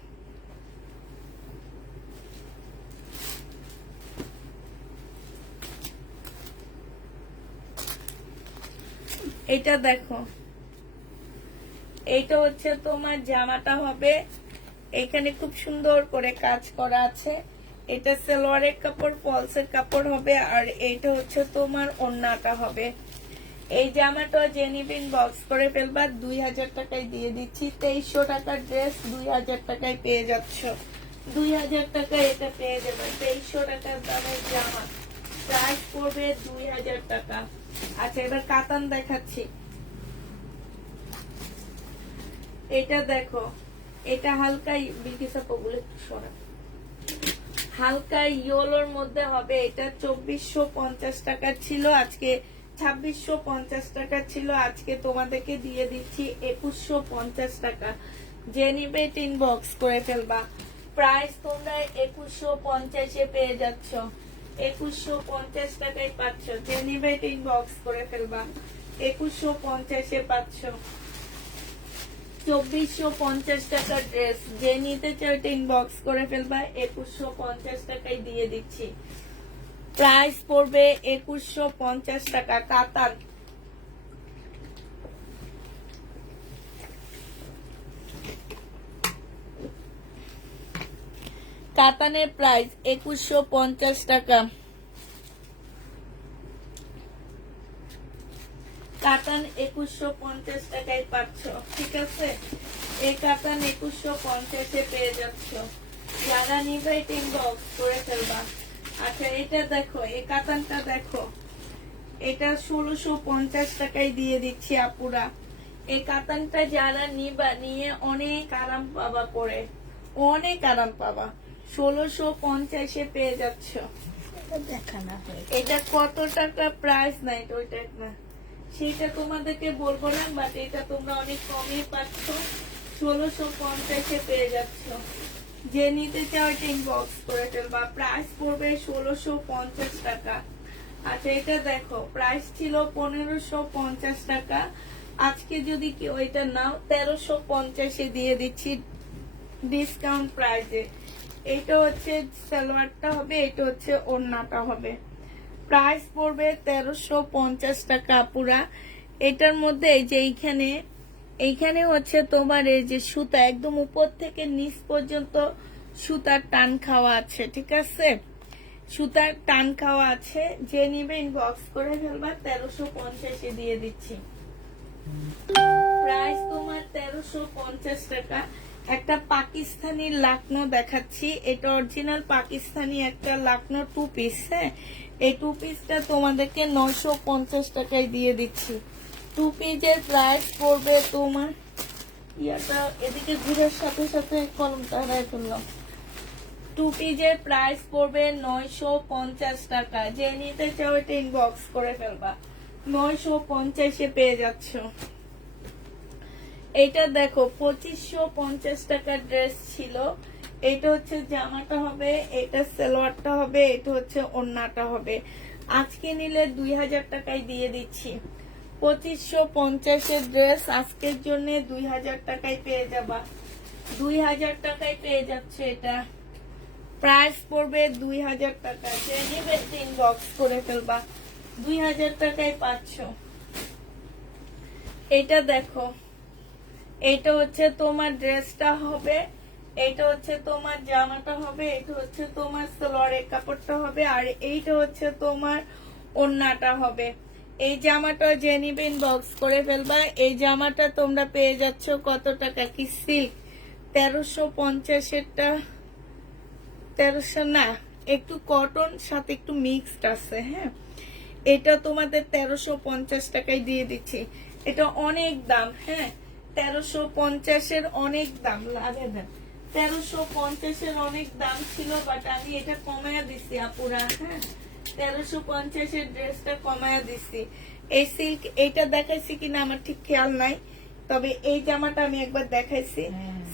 এটা দেখো, এইটা হচ্ছে তোমার জামাটা হবে। এখানে খুব সুন্দর করে কাজ করা আছে। এটা সালোয়ারের কাপড়, ফলসের কাপড় হবে, আর এইটা হচ্ছে তোমার ওড়নাটা হবে। এই জামাটা যে নিবেন বক্স করে ফেলবা। 2000 টাকায় দিয়ে দিচ্ছি। 2300 টাকার ড্রেস 2000 টাকায় পেয়ে যাচ্ছ। 2000 টাকায় এটা পেয়ে যাবে। 2300 টাকার দামের জামা, প্রাইস পড়বে 2000 টাকা। আচ্ছা, এবার কাতান দেখাচ্ছি। এটা দেখো, এটা হালকা হালকা ইয়েলোর মধ্যে হবে। এটা 2450 টাকা ছিল, আজকে 2650 টাকা ছিল, আজকে তোমাদেরকে দিয়ে দিচ্ছি 2150 টাকা। যে নিবে ইনবক্স করে ফেলবা। প্রাইস তোমরা 2150 পেয়ে যাচ্ছ। 2150 টাকায় পাচ্ছ। যে নিবে ইনবক্স করে ফেলবা। 2150 পাচ্ছ। 2450 টাকার ড্রেস যে নিতে চাও ইনবক্স করে ফেলবা। 2150 টাকায় দিয়ে দিচ্ছি। প্রাইস পড়বে 2150 টাকা। কাতান, কাতানের প্রাইস 2150 টাকা। কাতান 2150 টাকায় পাচ্ছ, ঠিক আছে। এই কাতান 2150 পেয়ে যাচ্ছ। যারা নিবে ইনবক্স করে ফেলবা। আচ্ছা, এটা দেখো, এই কাতানটা দেখো, এটা 1650 টাকায় দিয়ে দিচ্ছি আপুরা। এই কাতানটা যারা নিবা, নিয়ে অনেক আরাম পাবা, পরে অনেক আরাম পাবা। 1650 পেয়ে যাচ্ছ। দেখানো হয়। এটা কত টাকা প্রাইস নাই ওইটা না, সেটা তোমাদেরকে বলবো না, বাট এটা তোমরা অনেক কমে পাচ্ছ, 1650 পেয়ে যাচ্ছ। যে নিতে চাও এটা ইনবক্স করে ফেলবা, প্রাইস পড়বে 1650 টাকা। আচ্ছা এটা দেখো, প্রাইস ছিল 1550 টাকা, আজকে যদি কেউ এটা নাও 1350 দিয়ে দিচ্ছি ডিসকাউন্ট প্রাইসে। এটা হচ্ছে সালোয়ারটা হবে, এটা হচ্ছে ওড়নাটা হবে, প্রাইস পড়বে 1350 টাকা পুরা। এটার মধ্যে এই যে এইখানে হচ্ছে তোমার এই যে সুতা একদম উপর থেকে নিচ পর্যন্ত সুতার টান খাওয়া আছে, ঠিক আছে, সুতার টান খাওয়া আছে। যে নিবে ইনবক্স করে ফেলবা, 1350 দিয়ে দিচ্ছি, প্রাইস তোমার 1350 টাকা। একটা পাকিস্তানি লাকনো দেখাচ্ছি, এটা অরিজিনাল পাকিস্তানি একটা লাকনো 2 পিস। হ্যাঁ, এই 2 পিসটা তোমাদেরকে 950 টাকায় দিয়ে দিচ্ছি। 2 পিসের প্রাইস পড়বে তোমার ইয়াটা এদিকে ঘুরের সাথে সাথে কলমটা হারাই ফেললাম। 2 পিসের প্রাইস পড়বে 950 টাকা। যে নিতে চাও এটা ইনবক্স করে ফেলবা, 950 পেয়ে যাচ্ছ। এটা দেখো 2550 টাকার ড্রেস ছিল, এটা হচ্ছে জামাটা হবে, এটা সালোয়ারটা হবে, এটা হচ্ছে ওড়নাটা হবে। আজকে নিলে 2000 টাকায় দিয়ে দিচ্ছি। 2550 ড্রেস আজকের জন্য 2000 টাকায় পেয়ে যাবা, 2000 টাকায় পেয়ে যাচ্ছে। এটা প্রাইস পড়বে 2000 টাকা। যে নিবে ইনবক্স করে ফেলবা, 2000 টাকায় পাচ্ছ। এটা দেখো, এটা হচ্ছে তোমার ড্রেসটা হবে, এটা হচ্ছে তোমার জামাটা হবে, এটা হচ্ছে তোমার সালোয়ারের কাপড়টা হবে, আর এইটা হচ্ছে তোমার ওড়নাটা হবে। এই জামাটা যে নিবে ইনবক্স করে ফেলবা। এই জামাটা তোমরা পেয়ে যাচ্ছ কত টাকা, কি সিল্ক 1350 1300 না, একটু কটন সাথে একটু মিক্সড আছে। হ্যাঁ, এটা তোমাদের 1350 টাকায় দিয়ে দিচ্ছি। এটা অনেক দাম, হ্যাঁ 1350 অনেক দাম লাগে না, 1350 অনেক দাম ছিল, বাট আমি এটা কমায়া দিছি আপুরা। হ্যাঁ, 1350 ড্রেসটা কমায়া দিছি। এই সিল্ক এইটা দেখাইছি কিনা আমার ঠিক খেয়াল নাই, তবে এই জামাটা আমি একবার দেখাইছি,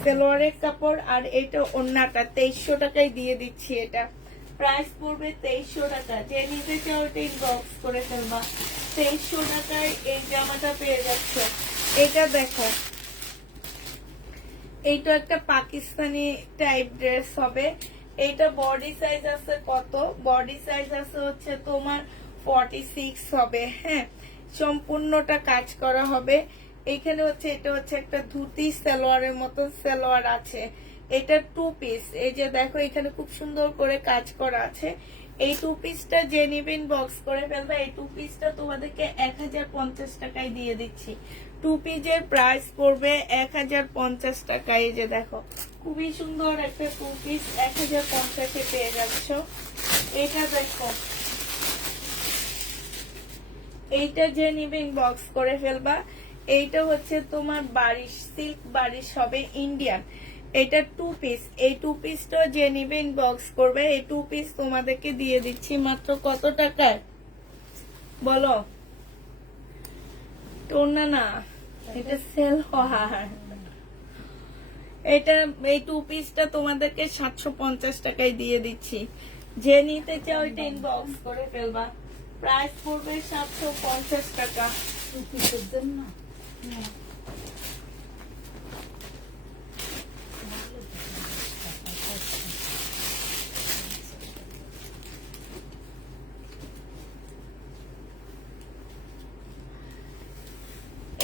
সালোয়ারের কাপড়, আর এটা ওড়নাটা 2300 টাকায় দিয়ে দিচ্ছি। এটা প্রাইস পড়বে 2300 টাকা। যে নিতে চাও এটা ইনবক্স করে ফেলবা, 2300 টাকায় এই জামাটা পেয়ে যাচ্ছ। এটা দেখো, এইটা একটা পাকিস্তানি টাইপ ড্রেস হবে। এইটা বডি সাইজ আছে কত, বডি সাইজ আছে হচ্ছে তোমার 46 হবে। হ্যাঁ, সম্পূর্ণটা কাজ করা হবে। এখানে হচ্ছে এটা হচ্ছে একটা ধুতি সালোয়ারের মতো সালোয়ার আছে। এটা 2 পিস, এই যে দেখো এখানে খুব সুন্দর করে কাজ করা আছে। এই 2 পিসটা যে নিবেন বক্স করে ফেলবে। এই 2 পিসটা তোমাদেরকে 1050 টাকায় দিয়ে দিচ্ছি। 2 পিসের প্রাইস পড়বে 1050 টাকা। এই যে দেখো খুবই সুন্দর একটা 2 পিস 1050 পেয়ে যাচ্ছ। এটা দেখো, এইটা যে নিবে ইনবক্স করে ফেলবা। এইটা হচ্ছে তোমার বারিশ সিল্ক বারিশ হবে ইন্ডিয়ান। এটা 2 পিস, এই 2 পিসটা যে নিবে ইনবক্স করবে। এই 2 পিস তোমাদেরকে দিয়ে দিচ্ছি মাত্র কত টাকায় বলো? টোনা না, এটা সেল হয়। এটা এই 2 পিসটা তোমাদেরকে 750 টাকায় দিয়ে দিচ্ছি। যে নিতে চাও এটা ইনবক্স করে ফেলবা। প্রাইস পড়বে 750 টাকা।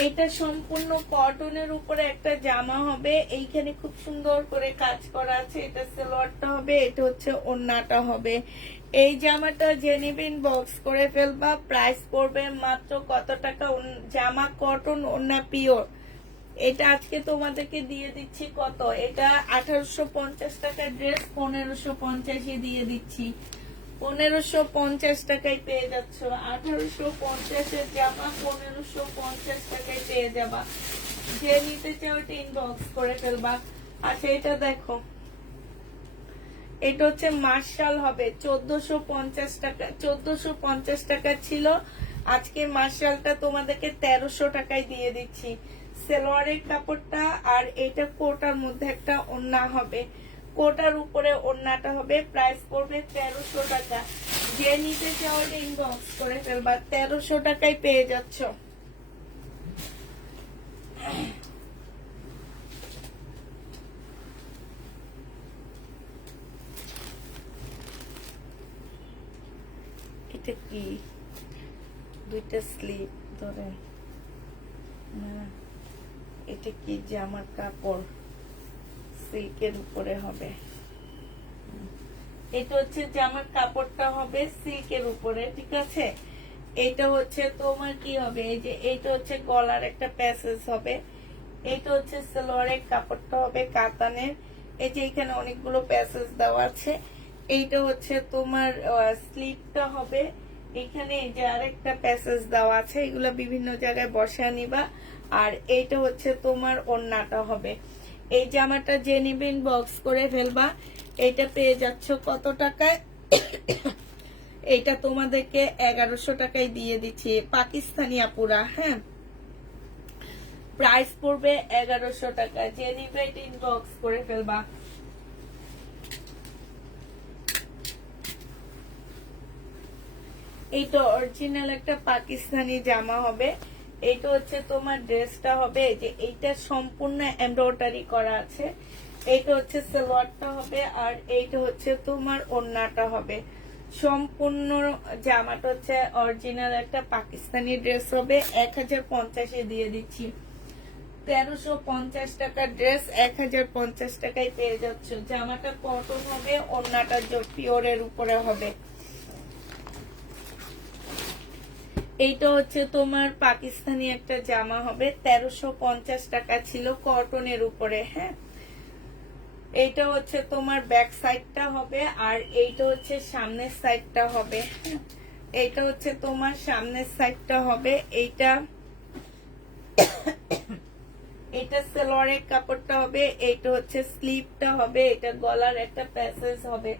এটা সম্পূর্ণ কটনের উপরে একটা জামা হবে। এইখানে খুব সুন্দর করে কাজ করা আছে। এটা সালোয়ারটা হবে, এটা হচ্ছে ওড়নাটা হবে। এই জামাটা যে নিবেন বক্স করে ফেলবা। প্রাইস পড়বে মাত্র কত টাকা? জামা কটন, ওড়না পিওর। এটা আজকে তোমাদেরকে দিয়ে দিচ্ছি কত? এটা 1850 টাকার ড্রেস 1550 দিয়ে দিচ্ছি। 1550 টাকায় পেয়ে যাচ্ছ। 1850 জামা 1550 টাকায় পেয়ে যাবা। যে নিতে চাও এটা ইনবক্স করে ফেলবা। আচ্ছা এটা দেখো, এটা হচ্ছে মার্শাল হবে 1450 টাকা, 1450 টাকা ছিল, আজকে মার্শালটা তোমাদেরকে 1300 টাকায় দিয়ে দিচ্ছি। সালোয়ারের কাপড়টা আর এটা কোটার মধ্যে একটা ওড়না হবে, কোটার উপরে ওড়নাটা হবে, প্রাইস পড়বে 1300 টাকা। যে নিতে চাও ইনবক্স করে ফেলবা, 1300 টাকায় পেয়ে যাচ্ছ। এটা কি দুইটা স্লিপ ধরে না, এটা কি জামার কাপড় সিল্কের উপরে হবে, এটা হচ্ছে জামার কাপড়টা হবে সিল্কের উপরে, ঠিক আছে। এটা হচ্ছে তোমার কি হবে, এই যে এইটা হচ্ছে গলার একটা প্যাসেজ হবে, এইটা হচ্ছে সালোয়ারের কাপড়টা হবে কাতানের, এই যে এখানে অনেকগুলো প্যাসেজ দেওয়া আছে। এইটা হচ্ছে তোমার স্লিপটা হবে, এখানে এই যে আরেকটা প্যাসেজ দেওয়া আছে, এগুলো বিভিন্ন জায়গায় বসা নিবা। আর এইটা হচ্ছে তোমার ওড়নাটা হবে। এই জামাটা যে নিবেন বক্স করে ফেলবা। এইটা পেয়ে যাচ্ছ কত টাকায়? এইটা তোমাদেরকে 1100 টাকায় দিয়ে দিচ্ছি, পাকিস্তানি আপুরা, হ্যাঁ। প্রাইস পড়বে 1100 টাকা, যে নিবে ইনবক্স করে ফেলবা। এইটা অরিজিনাল একটা পাকিস্তানি জামা হবে। এইটা হচ্ছে তোমার ড্রেসটা হবে, যে এইটা সম্পূর্ণ এমব্রয়ডারি করা আছে। এইটা হচ্ছে সালোয়ারটা হবে, আর এইটা হচ্ছে তোমার ওড়নাটা হবে। সম্পূর্ণ জামাটা হচ্ছে অরিজিনাল একটা পাকিস্তানি ড্রেস হবে। 1050 দিয়ে দিচ্ছি, 1350 টাকার ড্রেস 1050 টাকায় পেয়ে যাচ্ছ। জামাটা কটন হবে, ওড়নাটা পিওরের উপরে হবে। এইটা হচ্ছে তোমার পাকিস্তানি একটা জামা হবে, 1350 টাকা ছিল, কটনের উপরে, হ্যাঁ। এইটা হচ্ছে তোমার ব্যাক সাইডটা হবে, আর এইটা হচ্ছে সামনের সাইডটা হবে, হ্যাঁ। এইটা হচ্ছে তোমার সামনের সাইডটা হবে। এইটা এটা সালোয়ারের কাপড়টা হবে, এইটা হচ্ছে স্লিভটা হবে, এটা গলার একটা প্যাসেজ হবে,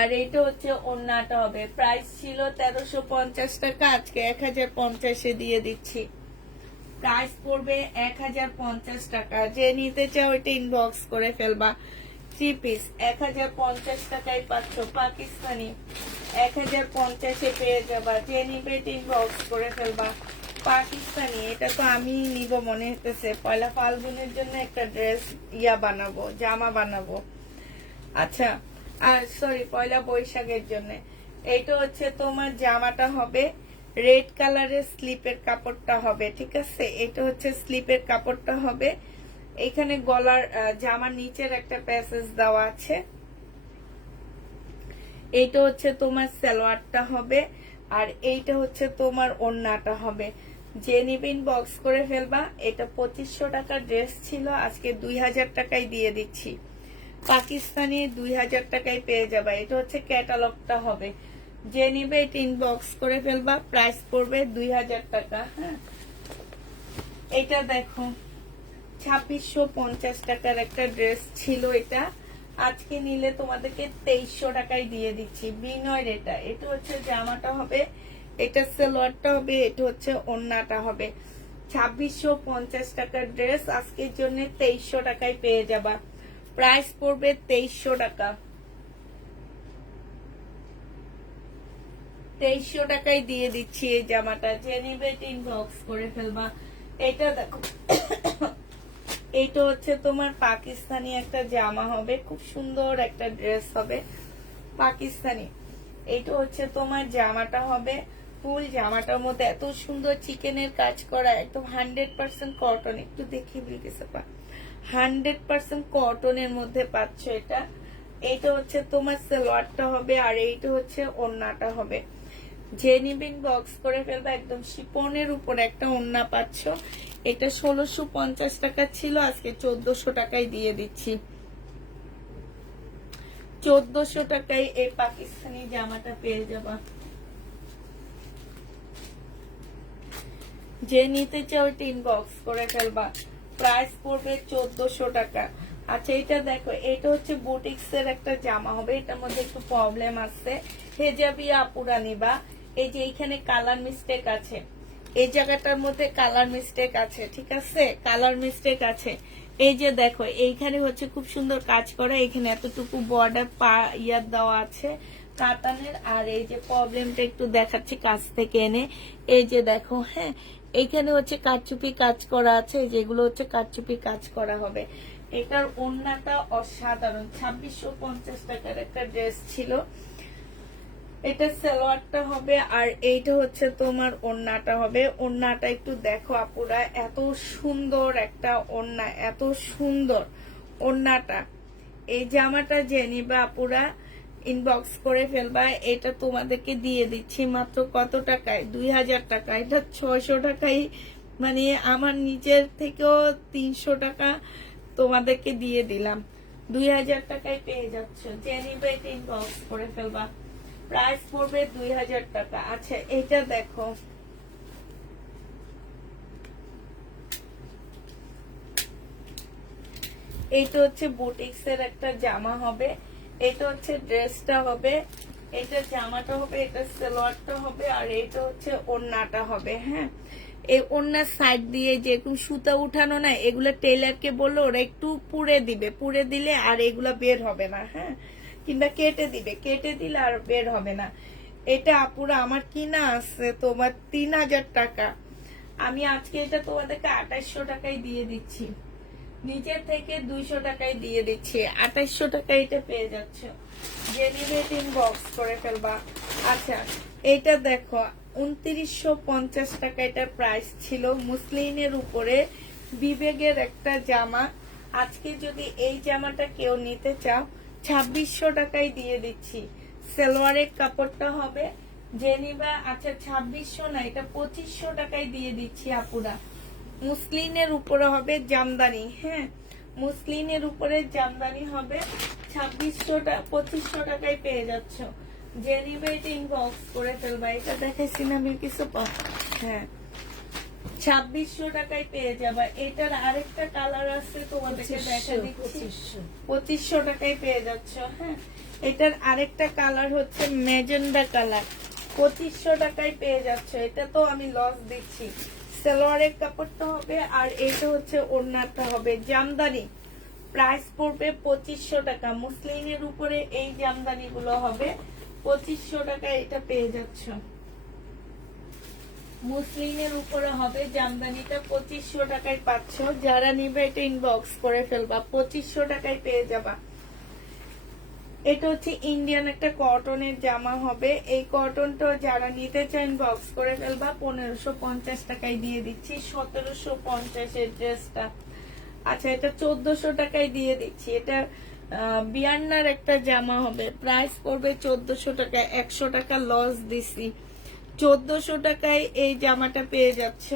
আর এইটা হচ্ছে ওড়নাটা হবে। প্রাইস ছিল 1350 টাকা, আজকে 1050 দিয়ে দিচ্ছি। প্রাইস পড়বে 1050 টাকা, যে নিতে চাও এটা ইনবক্স করে ফেলবা। 3 পিস 1050 টাকায় পাচ্ছ, পাকিস্তানি 1050 পেয়ে যাবা, যে নিবে এটা ইনবক্স করে ফেলবা। পাকিস্তানি, এটা তো আমি নিব মনে হতেছে, পয়লা ফাল্গুনের জন্য একটা ড্রেস বানাবো, জামা বানাবো, আচ্ছা, আর সরি পয়লা বৈশাখের জন্য। এইটা হচ্ছে তোমার জামাটা হবে, রেড কালারের স্লিপের কাপড়টা হবে, ঠিক আছে। এটা হচ্ছে স্লিপের কাপড়টা হবে, এখানে গলার জামার নিচের একটা প্যাসেজ দেওয়া আছে। এইটা হচ্ছে তোমার সালোয়ারটা হবে, আর এইটা হচ্ছে তোমার ওড়নাটা হবে। যে নিবিন বক্স করে ফেলবা। এটা 2500 টাকার ড্রেস ছিল, আজকে 2000 টাকায় দিয়ে দিচ্ছি। পাকিস্তানি 2000 টাকায় পেয়ে যাবা। এটা হচ্ছে ক্যাটালগটা হবে, যে নিবে এটা ইনবক্স করে ফেলবা। প্রাইস পড়বে 2000 টাকা, হ্যাঁ। এটা দেখো 2650 টাকার একটা ড্রেস ছিল, এটা আজকে নিলে তোমাদেরকে 2300 টাকায় দিয়ে দিচ্ছি, বিনয়ের। এটা হচ্ছে জামাটা হবে, এটা সালোয়ারটা হবে, এটা হচ্ছে ওড়নাটা হবে। 2650 টাকার ড্রেস আজকের জন্য 2300 টাকায় পেয়ে যাবা। প্রাইস পড়বে 2300 টাকা, 2300 টাকায় দিয়ে দিচ্ছি এই জামাটা, যে নিবে ইনবক্স করে ফেলবা। এটা দেখো, এইটা হচ্ছে তোমার পাকিস্তানি একটা জামা হবে, খুব সুন্দর একটা ড্রেস হবে পাকিস্তানি। এইটা হচ্ছে তোমার জামাটা হবে, ফুল জামাটার মধ্যে এত সুন্দর চিকেনের কাজ করা, একদম 100% কটন। একটু দেখি বিলকেছে, 100% কটনের মধ্যে পাচ্ছ এটা। এইটা হচ্ছে তোমার সালোয়ারটা হবে, আর এইটা হচ্ছে ওড়নাটা হবে। যে নিবেন বক্স করে ফেলবা, একদম শিপনের উপর একটা ওড়না পাচ্ছ। এটা 1650 টাকা ছিল, আজকে 1400 টাকায় দিয়ে দিচ্ছি। 1400 টাকায় এই পাকিস্তানি জামাটা পেয়ে যাবা। যে নিতে চাও ইনবক্স করে ফেলবা। প্রাইস পড়বে 1400 টাকা। আচ্ছা এটা দেখো, এটা হচ্ছে বুটিক্স এর একটা জামা হবে, এটার মধ্যে একটু প্রবলেম আছে, হেজাবি আপুরা নিবা। এই যে এইখানে কালার মিস্টেক আছে, এই জায়গাটার মধ্যে কালার মিস্টেক আছে, ঠিক আছে, কালার মিস্টেক আছে। এই যে দেখো এইখানে হচ্ছে খুব সুন্দর কাজ করা, এখানে এতটুকু বর্ডার ইয়ার দেওয়া আছে কাতানের। আর এই যে প্রবলেমটা একটু দেখাচ্ছি কাছ থেকে এনে, এই যে দেখো, হ্যাঁ এইখানে হচ্ছে কারচুপি কাজ করা আছে, যেগুলো হচ্ছে কারচুপি কাজ করা হবে। এটার ওড়নাটা অসাধারণ, 2650 টাকার একটা ড্রেস ছিল। এটা সালোয়ারটা হবে, আর এইটা হচ্ছে তোমার ওড়নাটা হবে। ওড়নাটা একটু দেখো আপুরা, এত সুন্দর একটা ওড়না, এত সুন্দর ওড়নাটা। এই জামাটা যে নিবা আপুরা ইনবক্স করে ফেলবা। এটা তোমাদেরকে দিয়ে দিচ্ছি মাত্র কত টাকায়? 2000 টাকা। এটা 600 টাকাই, মানে আমার নিজের থেকেও 300 টাকা তোমাদেরকে দিয়ে দিলাম। 2000 টাকায় পেয়ে যাচ্ছ, যে নিবে এটা ইনবক্স করে ফেলবা। প্রাইস পড়বে 2000 টাকা। আচ্ছা এটা দেখো, এইটা হচ্ছে বুটিক্স এর একটা জামা হবে, এটা হচ্ছে ড্রেসটা হবে, এটা জামাটা হবে, এটা সালোয়ারটা হবে, আর এটা হচ্ছে ওড়নাটা হবে। হ্যাঁ, এই ওড়নার সাইড দিয়ে যেরকম সুতা উঠানো না, এগুলো টেলারকে বললো ওরা একটু পুড়ে দিবে, পুড়ে দিলে আর এগুলা বের হবে না। হ্যাঁ, কিংবা কেটে দিবে, কেটে দিলে আর বের হবে না। এটা আপুরা আমার কিনা আছে তোমার 3000 টাকা। আমি আজকে এটা তোমাদেরকে 2800 টাকায় দিয়ে দিচ্ছি, নিচের থেকে 200 টাকায় দিয়ে দিচ্ছি, 2800 টাকায় এটা পেয়ে যাচ্ছ। যে নিবে ইনবক্স করে ফেলবা। আচ্ছা এইটা দেখো, 2950 টাকা এটা প্রাইস ছিল, মুসলিনের উপরে বিবেগের একটা জামা। আজকে যদি এই জামাটা কেউ নিতে চাও 2600 টাকায় দিয়ে দিচ্ছি। সালোয়ারের কাপড়টা হবে, যে নিবা। আচ্ছা 2600 না, এটা 2500 টাকায় দিয়ে দিচ্ছি আপুরা। মুসলিনের উপরে হবে জামদানি, হ্যাঁ মুসলিনের উপরে জামদানি হবে, 2500 টাকায় পেয়ে যাচ্ছ। যে নিবে এটা ইনবক্স করে ফেলবা। এটা দেখাইছি না আমি কিছু, হ্যাঁ 2600 টাকায় পেয়ে যাবা। এটার আরেকটা কালার আছে তোমাদেরকে দেখা দিচ্ছি, 2500 টাকায় পেয়ে যাচ্ছ। হ্যাঁ, এটার আরেকটা কালার হচ্ছে ম্যাজেন্ডা কালার, 2500 টাকায় পেয়ে যাচ্ছ। এটা তো আমি লস দিচ্ছি। সালোয়ারের কাপড়টা হবে, আর এটা হচ্ছে ওড়নাটা হবে জামদানি। প্রাইস পড়বে 2500 টাকা। মুসলিনের উপরে এই জামদানি গুলো হবে 2500 টাকায় এটা পেয়ে যাচ্ছ। মুসলিনের উপরে হবে জামদানিটা, 2500 টাকায় পাচ্ছ। যারা নিবে এটা ইনবক্স করে ফেলবা, 2500 টাকায় পেয়ে যাবা। এটা হচ্ছে ইন্ডিয়ান একটা কটনের জামা হবে, এই কটনটা যারা নিতে চান ইনবক্স করে ফেলবা। 1550 টাকায় দিয়ে দিচ্ছি, 1750 এর ড্রেসটা। আচ্ছা এটা 1400 টাকায় দিয়ে দিচ্ছি। এটা বিয়ান্নার একটা জামা হবে, প্রাইস পড়বে 1400 টাকা, 100 টাকা লস দিছি। 1400 টাকায় এই জামাটা পেয়ে যাচ্ছ।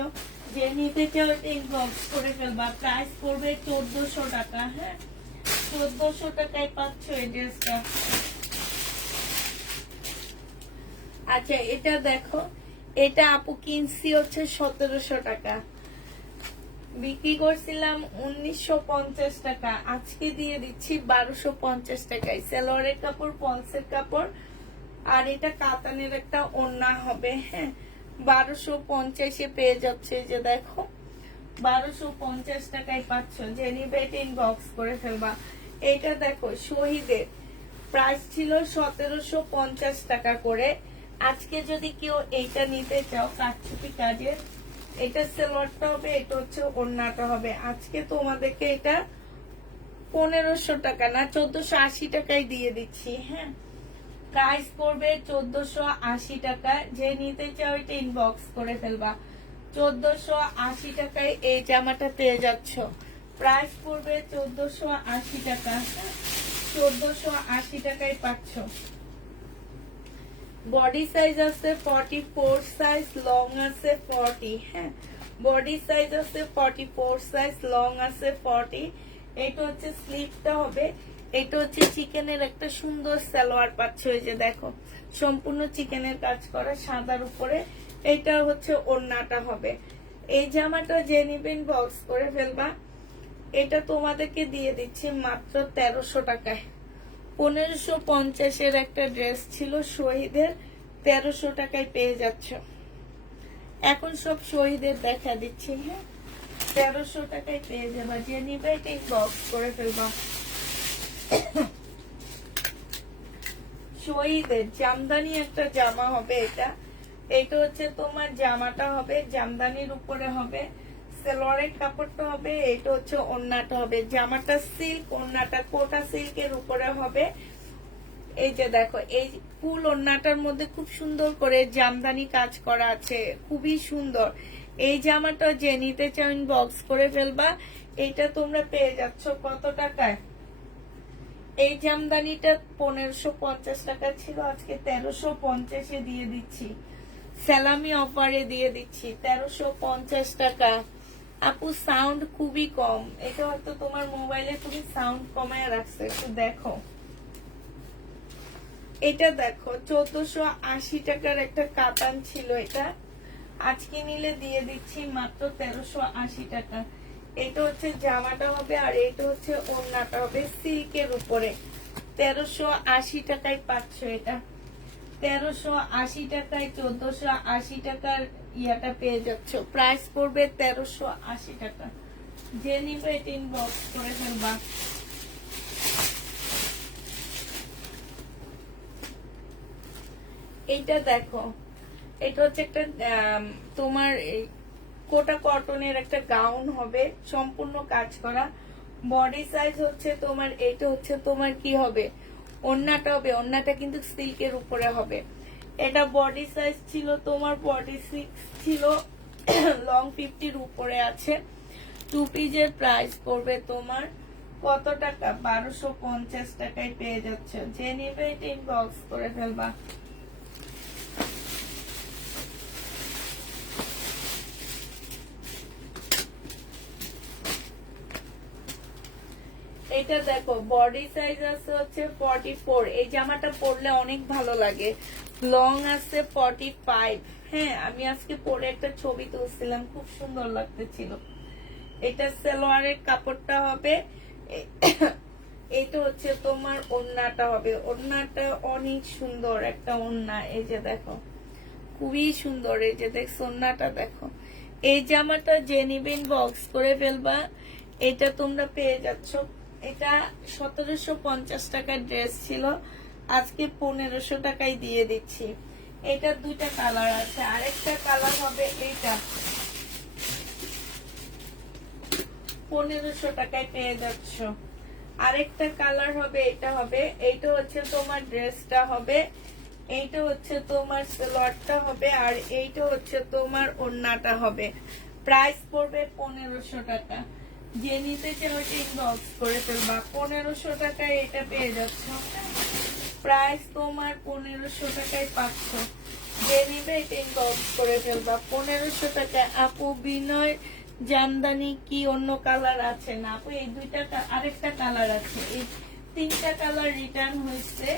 যে নিতে চাও এটা ইনবক্স করে ফেলবা। প্রাইস পড়বে 1400 টাকা। হ্যাঁ, 1400 টাকায় পাচ্ছ এই ড্রেসটা। আচ্ছা এটা দেখো, এটা আপু কিনছি হচ্ছে 1700 টাকা, বিক্রি করছিলাম 1950 টাকা, আজকে দিয়ে দিচ্ছি 1250 টাকায়। সালোয়ারের কাপড়, পলসের কাপড়, আর এটা কাতানের একটা ওড়না হবে। হ্যাঁ, 1250 পেয়ে যাচ্ছে। যে দেখো 1250 টাকায় পাচ্ছ। যে নিবে এটা ইনবক্স করে ফেলবা। এইটা দেখো শহীদের প্রাইস ছিল 1750 টাকা করে। আজকে যদি কেউ এইটা নিতে চাও কারচুপি কাজের, এটা সালোয়ারটা হবে, এটা হচ্ছে ওড়নাটা হবে। আজকে তোমাদেরকে এটা 1500 টাকা না 1480 টাকায় দিয়ে দিচ্ছি। হ্যাঁ, প্রাইস পড়বে 1480 টাকা। যে নিতে চাও এটা ইনবক্স করে ফেলবা। 1480 টাকায় এই জামাটা পেয়ে যাচ্ছ। প্রাইস পড়বে 1480 টাকা। 1480 টাকায় পাচ্ছ। বডি সাইজ আছে 44 সাইজ, লং আছে 40। হ্যাঁ, বডি সাইজ আছে 44 সাইজ, লং আছে 40। এটা হচ্ছে স্লিভটা হবে, এটা হচ্ছে চিকেনের একটা সুন্দর সালোয়ার পাচ্ছ। এই যে দেখো সম্পূর্ণ চিকেনের কাজ করা সাদার উপরে। এটা হচ্ছে ওড়নাটা হবে। এই জামাটা যে নিবেন বক্স করে ফেলবা। এটা তোমাদেরকে দিয়ে দিচ্ছি মাত্র 1300 টাকায়। 1550-এর একটা ড্রেস ছিল শহীদের, 1300 টাকায় পেয়ে যাচ্ছ। এখন সব শহীদের দেখা দিচ্ছি, হ্যাঁ 1300 টাকায় পেয়ে যাবা। যে নিবে এটা ইনবক্স করে ফেলবা। শহীদের জামদানি একটা জামা হবে এটা। এটা হচ্ছে তোমার জামাটা হবে জামদানির উপরে হবে, সালোয়ারের কাপড়টা হবে, এটা হচ্ছে ওড়নাটা হবে। জামাটা সিল্ক, ওড়নাটা কোটা সিল্কের উপরে হবে। এই যে দেখো এই ফুল ওড়নাটার মধ্যে খুব সুন্দর করে জামদানি কাজ করা আছে, খুবই সুন্দর। এই জামাটা যে নিতে চাও ইনবক্স করে ফেলবা। এটা তোমরা পেয়ে যাচ্ছ কত টাকায়? এই জামদানিটা 1550 টাকা ছিল, আজকে 1350-এ দিয়ে দিচ্ছি। সালামি অফারে দিয়ে দিচ্ছি 1350 টাকা। আপু সাউন্ড খুবই কম, এটা হয়তো তোমার মোবাইলে তুমি সাউন্ড কমায় রাখছো, একটু দেখো। এটা দেখো 1480 টাকার একটা কাতান ছিল, এটা আজকে নিলে দিয়ে দিচ্ছি মাত্র 1380 টাকা। এটা হচ্ছে জামাটা হবে আর এটা হচ্ছে ওড়নাটা হবে সিল্কের উপরে। 1380 টাকায় পাচ্ছ এটা। 1380 টাকায় 1480 টাকার ইয়াটা পেয়ে যাচ্ছ। প্রাইস পড়বে 1380 টাকা। যে নিবে এটা ইনবক্স করে ফেলবা। এইটা দেখো, এটা হচ্ছে একটা তোমার কোটা কটনের একটা গাউন হবে, সম্পূর্ণ কাজ করা। বডি সাইজ হচ্ছে তোমার, এটা হচ্ছে তোমার কি হবে, ওড়নাটা হবে। ওড়নাটা কিন্তু সিল্কের উপরে হবে। এটা বডি সাইজ ছিল তোমার 46 ছিল, লং 50-র উপরে আছে। টু পিসের প্রাইস পড়বে তোমার কত টাকা? 1250 টাকায় পেয়ে যাচ্ছে। যে নিবে এটা ইনবক্স করে ফেলবা। এটা দেখো বডি সাইজ আছে হচ্ছে 44। এই জামাটা পরলে অনেক ভালো লাগে। লং আছে 45। হ্যাঁ আমি আজকে পরে একটা ছবি তুলছিলাম, খুব সুন্দর লাগতেছিল। এটা সালোয়ারের কাপড়টা হবে, এটা হচ্ছে তোমার ওড়নাটা হবে। ওড়নাটা অনেক সুন্দর একটা ওড়না, এই যে দেখো খুবই সুন্দর। এই যে দেখছো ওড়নাটা দেখো। এই জামাটা যে নিবেন বক্স করে ফেলবা। এটা তোমরা পেয়ে যাচ্ছ। এটা 1750 টাকার ড্রেস ছিল, আজকে 1500 টাকায় দিয়ে দিচ্ছি। এটা দুইটা কালার আছে, আরেকটা কালার হবে এইটা, 1500 টাকায় পেয়ে যাচ্ছ। আরেকটা কালার হবে এটা হবে, এইটা হচ্ছে তোমার ড্রেসটা হবে, এইটা হচ্ছে তোমার সালোয়ারটা হবে, আর এইটা হচ্ছে তোমার ওড়নাটা হবে। প্রাইস পড়বে 1500 টাকা। যে নিতে চাও ওইটা ইনবক্স করে ফেলবা। 1500 টাকায় এটা পেয়ে যাচ্ছ। প্রাইস তোমার 1500 টাকায় পাচ্ছ। যে নিবে এটা ইনবক্স করে ফেলবা। 1500 টাকায়। আপু বিনয় জামদানি কি অন্য কালার আছে? না আপু এই দুইটা, আরেকটা কালার আছে। এই তিনটা কালার রিটার্ন হয়েছে,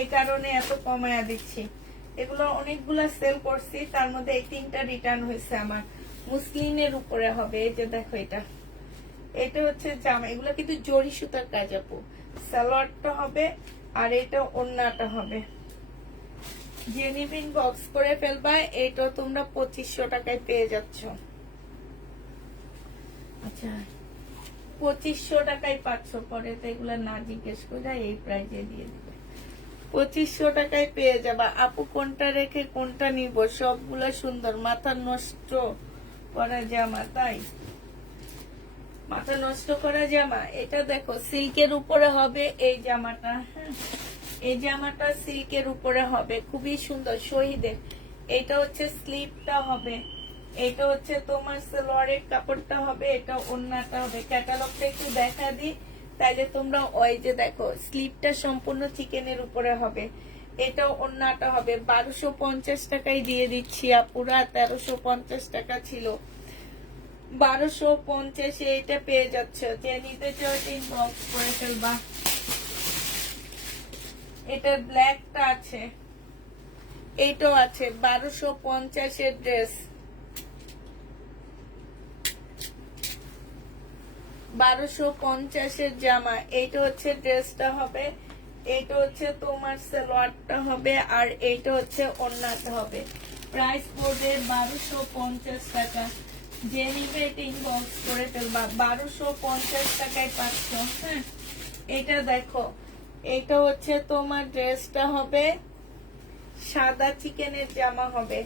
এই কারণে এত কমায়া দিচ্ছি। এগুলো অনেকগুলা সেল করছি, তার মধ্যে এই তিনটা রিটার্ন হয়েছে আমার। মুসলিমের উপরে হবে। এই যে দেখো এটা, এটা হচ্ছে জামা। এগুলো কিন্তু জরি সুতার কাজ আপু। সালোয়ারটা হবে আর এটা ওড়নাটা হবে। জেনিবিন বক্স করে ফেলবা। এটা তোমরা 2500 টাকায় পেয়ে যাচ্ছ। আচ্ছা 2500 টাকায় পাচ্ছ। পরে তো এগুলো না জিজ্ঞেস করে এই প্রাইজে দিয়ে দিবে। 2500 টাকায় পেয়ে যাবা। আপু কোনটা রেখে কোনটা নিব? সবগুলা সুন্দর। মাথা নষ্ট করা জামা, তাই মাথা নষ্ট করা জামা। এটা দেখো সিল্কের উপরে হবে এই জামাটা। হ্যাঁ এই জামাটা সিল্কের উপরে হবে, খুবই সুন্দর শহীদের। এটা হচ্ছে স্লিপটা হবে, এটা হচ্ছে তোমার সালোয়ারের কাপড়টা হবে, এটা ওড়নাটা হবে। ক্যাটালগটা একটু দেখা দিই, তাইলে তোমরা ওই যে দেখো স্লিপটা সম্পূর্ণ চিকেনের উপরে হবে, এটা ওড়নাটা হবে। 1250 টাকায় দিয়ে দিচ্ছি আপুরা। 1350 টাকা ছিল, 1250 এটা পেয়ে যাচ্ছে। যে নিতে চাও ইনবক্স করে ফেলবা। এটা ব্ল্যাকটা আছে, এইটাও আছে। 1250 এর ড্রেস, 1250-এর জামা। এইটা হচ্ছে ড্রেসটা হবে, এইটা হচ্ছে তোমার সালোয়ারটা হবে, আর এইটা হচ্ছে ওড়নাটা হবে। প্রাইস পড়বে 1250 টাকা। যে নিবে এটা ইনবক্স করে ফেলবা, 1250 টাকায় পাচ্ছ। হ্যাঁ, এটা দেখো, এটা হচ্ছে তোমার ড্রেসটা হবে, সাদা চিকেনের জামা হবে।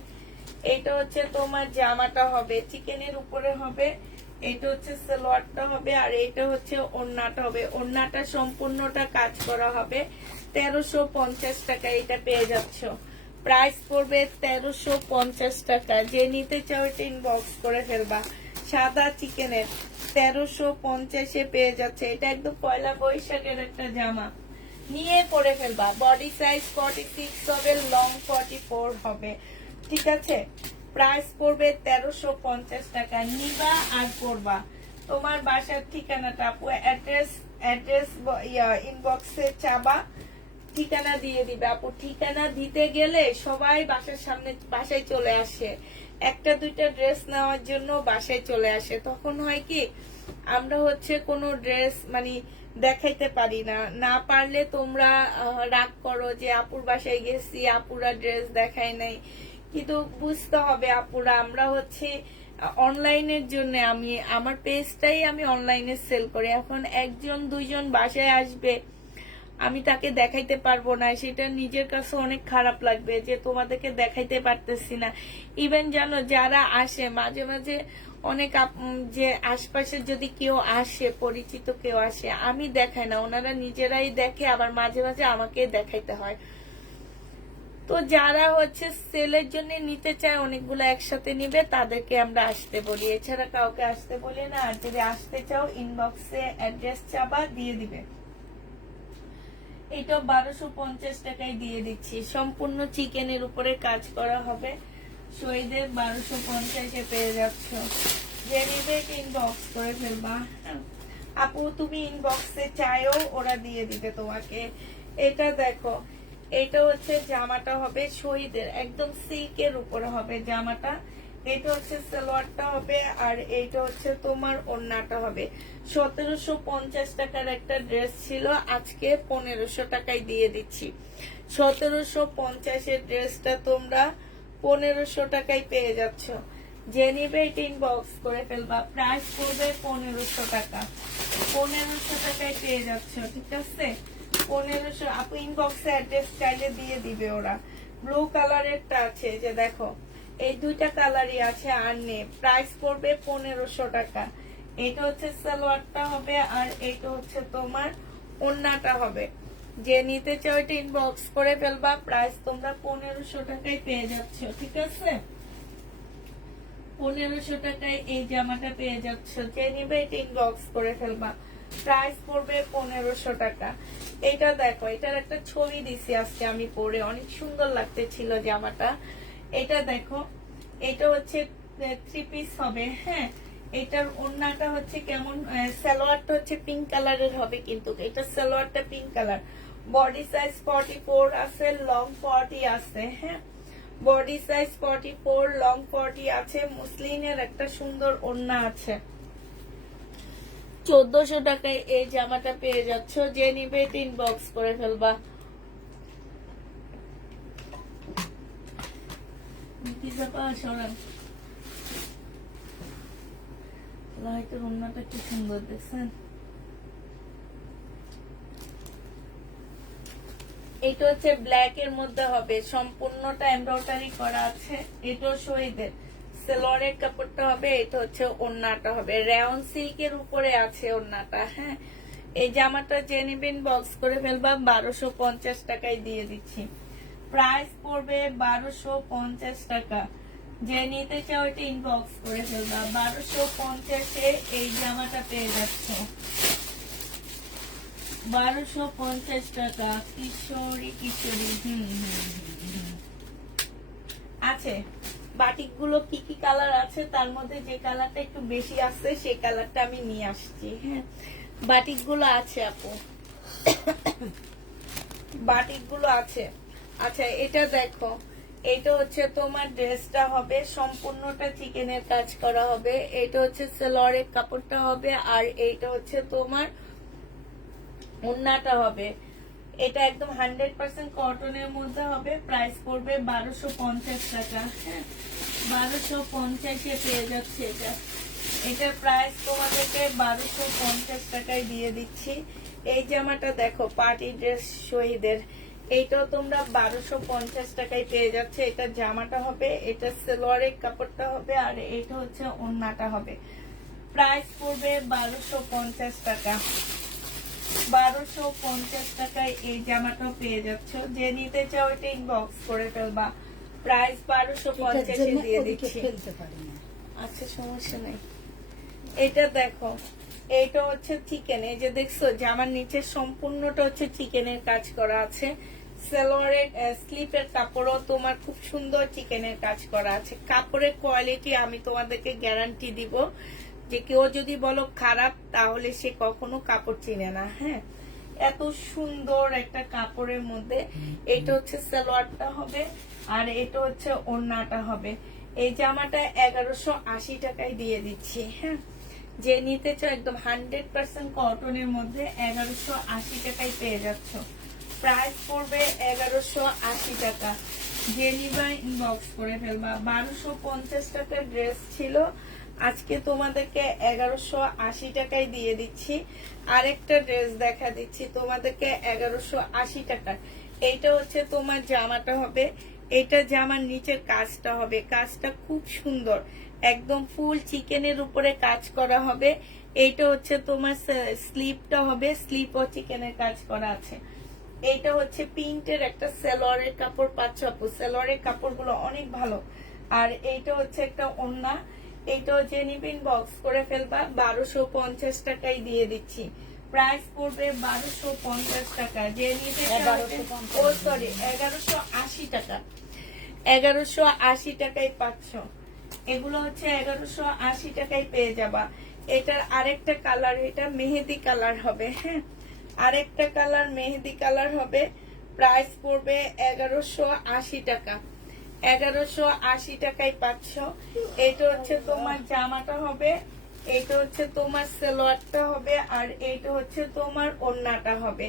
এটা হচ্ছে তোমার জামাটা হবে চিকেনের উপরে হবে, এটা হচ্ছে সালোয়ারটা হবে, আর এটা হচ্ছে ওড়নাটা হবে। ওড়নাটা সম্পূর্ণটা কাজ করা হবে। 1350 টাকা এটা পেয়ে যাচ্ছ। প্রাইস পড়বে 1350 টাকা। যে নিতে চাও এটা ইনবক্স করে ফেলবা। সাদা চিকেনের 1350-এ পেয়ে যাচ্ছে। এটা একদম পয়লা বৈশাখের একটা জামা, নিয়ে পরে ফেলবা। বডি সাইজ 46 হবে, লং 44 হবে। ঠিক আছে, প্রাইস পড়বে 1350 টাকা। নিবা আর পড়বা। তোমার বাসার ঠিকানাটা আপু অ্যাড্রেস ইনবক্সে চাবা, ঠিকানা দিয়ে দিবে আপু। ঠিকানা দিতে গেলে সবাই বাসার সামনে বাসায় চলে আসে, একটা দুইটা ড্রেস নেওয়ার জন্য বাসায় চলে আসে। তখন হয় কি, আমরা হচ্ছে কোনো ড্রেস মানে দেখাইতে পারি না। না পারলে তোমরা রাগ করো যে আপুর বাসায় গেছি, আপুরা ড্রেস দেখায় নাই। কিন্তু বুঝতে হবে আপুরা, আমরা হচ্ছে অনলাইনের জন্য, আমি আমার পেজটাই আমি অনলাইনে সেল করি। এখন একজন দুইজন বাসায় আসবে, আমি তাকে দেখাইতে পারবো না, সেটা নিজের কাছে অনেক খারাপ লাগবে যে তোমাদেরকে দেখাইতে পারতেছি না। ইভেন জানো, যারা আসে মাঝে মাঝে অনেক যে আশপাশে যদি কেউ আসে, পরিচিত কেউ আসে, আমি দেখাই না, ওনারা নিজেরাই দেখে, আবার মাঝে মাঝে আমাকে দেখাইতে হয়। তো যারা হচ্ছে সেলের জন্য নিতে চায়, অনেকগুলো একসাথে নিবে, তাদেরকে আমরা আসতে বলি, এছাড়া কাউকে আসতে বলি না। আর যদি আসতে চাও ইনবক্সে অ্যাড্রেস চাবা, দিয়ে দিবে। এটা 1250 টাকায় দিয়ে দিচ্ছি। সম্পূর্ণ চিকেনের উপরে কাজ করা হবে। শহীদের 1250-এ পেয়ে যাচ্ছ। যে নিবে ইনবক্স করে ফেলবা। আপু তুমি ইনবক্সে চাইও, ওরা দিয়ে দিবে তোমাকে। এটা দেখো, এটা হচ্ছে জামাটা হবে শহীদের, একদম সিল্কের উপরে হবে জামাটা। এটা হচ্ছে সালোয়ারটা হবে, আর এইটা হচ্ছে তোমার ওড়নাটা হবে। 1750 টাকার একটা ড্রেস ছিল, আজকে 1500 টাকায় দিয়ে দিচ্ছি। 1750-এর ড্রেসটা তোমরা 1500 টাকায় পেয়ে যাচ্ছ। যে নিবে এটা ইনবক্স করে ফেলবা। প্রাইস পড়বে 1500 টাকা। 1500 টাকায় পেয়ে যাচ্ছ। ঠিক আছে, 1500। আপু ইনবক্সে অ্যাড্রেস চাইলে দিয়ে দিবে ওরা। ব্লু কালারেরটা আছে, যে দেখো, এই দুইটা কালারই আছে, আর নেই। প্রাইস পড়বে 1500 টাকা। এটা হচ্ছে সালোয়ারটা হবে, আর এটা হচ্ছে তোমার ওড়নাটা হবে। যে নিতে চাও এটা ইনবক্স করে ফেলবা। প্রাইস তোমরা 1500 টাকায় পেয়ে যাচ্ছ। ঠিক আছে, 1500 টাকায় এই জামাটা পেয়ে যাচ্ছ। যে নিবে এটা ইনবক্স করে ফেলবা। প্রাইস পড়বে 1500 টাকা। এটা দেখো, এটার একটা ছবি দিছি আজকে আমি পরে, অনেক সুন্দর লাগতেছিল জামাটা। এটা দেখো, এটা হচ্ছে 3 পিস হবে। হ্যাঁ, এটার ওড়নাটা হচ্ছে কেমন, সালোয়ারটা হচ্ছে পিঙ্ক কালারের হবে, কিন্তু এটা সালোয়ারটা পিঙ্ক কালার। বডি সাইজ 44 আছে, লং 40 আছে। হ্যাঁ, বডি সাইজ 44, লং 40 আছে। মুসলিনের একটা সুন্দর ওড়না আছে। 1400 টাকায় এই জামাটা পেয়ে যাচ্ছ। যে নিবে এটা ইনবক্স করে ফেলবা। ওড়নাটা কি সুন্দর দেখছেন। এটা হচ্ছে ব্ল্যাক এর মধ্যে হবে, সম্পূর্ণটা এমব্রয়ডারি করা আছে। এটা শহীদের সালোয়ারের কাপড়টা হবে, এটা হচ্ছে ওড়নাটা হবে। রেয়ন সিল্কের উপরে আছে ওড়নাটা। হ্যাঁ, এই জামাটা যে নিবেন বক্স করে ফেলবা। 1250 টাকায় দিয়ে দিচ্ছি। প্রাইস পড়বে 1250 টাকা। যে নিতে চাও এটা ইনবক্স করে ফেলবা। 1250-এ এই জামাটা পেয়ে যাচ্ছ। 1250 টাকা। কিশোরী কিশোরী আছে। বাটিক গুলো কি কি কালার আছে, তার মধ্যে যে কালারটা একটু বেশি আছে সেই কালারটা আমি নিয়ে আসছি। হ্যাঁ, বাটিক গুলো আছে আপু, বাটিক গুলো আছে। আচ্ছা, এটা দেখো, এটা হচ্ছে তোমার ড্রেসটা হবে সম্পূর্ণটা চিকেনের কাজ করা হবে। এটা হচ্ছে সেলোয়ারের কাপড়টা হবে, আর এইটা হচ্ছে তোমার ওড়নাটা হবে। এটা একদম 100% কটনের মধ্যে হবে। প্রাইস পড়বে 1250 টাকা। হ্যাঁ, 1250-এ পেয়ে যাচ্ছে এটা। এটার প্রাইস তোমাদেরকে 1250 টাকায় দিয়ে দিচ্ছি। এই জামাটা দেখো, পার্টি ড্রেস শহীদের, এইটাও তোমরা 1250 টাকায় পেয়ে যাচ্ছে। এটা জামাটা হবে, এটা সেলোয়ারের কাপড়টা হবে, আর এটা হচ্ছে ওড়নাটা হবে। প্রাইস পড়বে 1250 টাকা। 1250 টাকায় এই জামাটাও পেয়ে যাচ্ছ। যে নিতে চাও এটা ইনবক্স করে ফেলবা। প্রাইস 1250-এ দিয়ে দিচ্ছি। ফেলতে পারি না। আচ্ছা, সমস্যা নেই। এটা দেখো, এইটা হচ্ছে চিকেন। এই যে দেখছো জামার নিচে সম্পূর্ণটা হচ্ছে চিকেনের কাজ করা আছে। সালোয়ারের স্লিপের কাপড়ও তোমার খুব সুন্দর চিকেনের কাজ করা আছে। কাপড়ের কোয়ালিটি আমি তোমাদেরকে গ্যারান্টি দিব যে কেউ যদি বলো খারাপ, তাহলে সে কখনো কাপড় চিনে না। হ্যাঁ, এত সুন্দর একটা কাপড়ের মধ্যে। এটা হচ্ছে সালোয়ারটা হবে, আর এটা হচ্ছে ওড়নাটা হবে। এই জামাটা 1180 টাকায় দিয়ে দিচ্ছি। হ্যাঁ, যে নিতে চাও একদম 100% কটনের মধ্যে 1180 টাকায় পেয়ে যাচ্ছ। প্রাইস পড়বে 1180 টাকা। যে নিবা ইনবক্স করে ফেলবা। 1250 টাকার ড্রেস ছিল, আজকে তোমাদেরকে 1180 টাকায় দিয়ে দিচ্ছি। আরেকটা ড্রেস দেখা দিচ্ছি তোমাদেরকে 1180 টাকার। এইটা হচ্ছে তোমার জামাটা হবে। এইটা জামার নিচের কাজটা হবে, কাজটা খুব সুন্দর, একদম ফুল চিকেনের উপরে কাজ করা হবে। এইটা হচ্ছে তোমার স্লিপটা হবে, স্লিপ ও চিকেনের কাজ করা আছে। এইটা হচ্ছে প্রিন্টের একটা সালোয়ারের কাপড় পাচ্ছ আপু। সালোয়ারের কাপড়গুলো অনেক ভালো। আর এইটা হচ্ছে একটা ওড়না। এইটাও যে নিবেন বক্স করে ফেলবা। 1250 টাকায় দিয়ে দিচ্ছি। প্রাইস পড়বে 1250 টাকা। যে নিতে ও সরি 1180 টাকা। 1180 টাকায় পাচ্ছ। এগুলো হচ্ছে 1180 টাকায় পেয়ে যাবা। এটার আরেকটা কালার, এটা মেহেদি কালার হবে। হ্যাঁ, আরেকটা কালার মেহেদি কালার হবে। প্রাইস পড়বে 1180 টাকা। 1180 টাকায় পাচ্ছ। এটা হচ্ছে তোমার জামাটা হবে, এটা হচ্ছে তোমার সালোয়ারটা হবে, আর এইটা হচ্ছে তোমার ওড়নাটা হবে।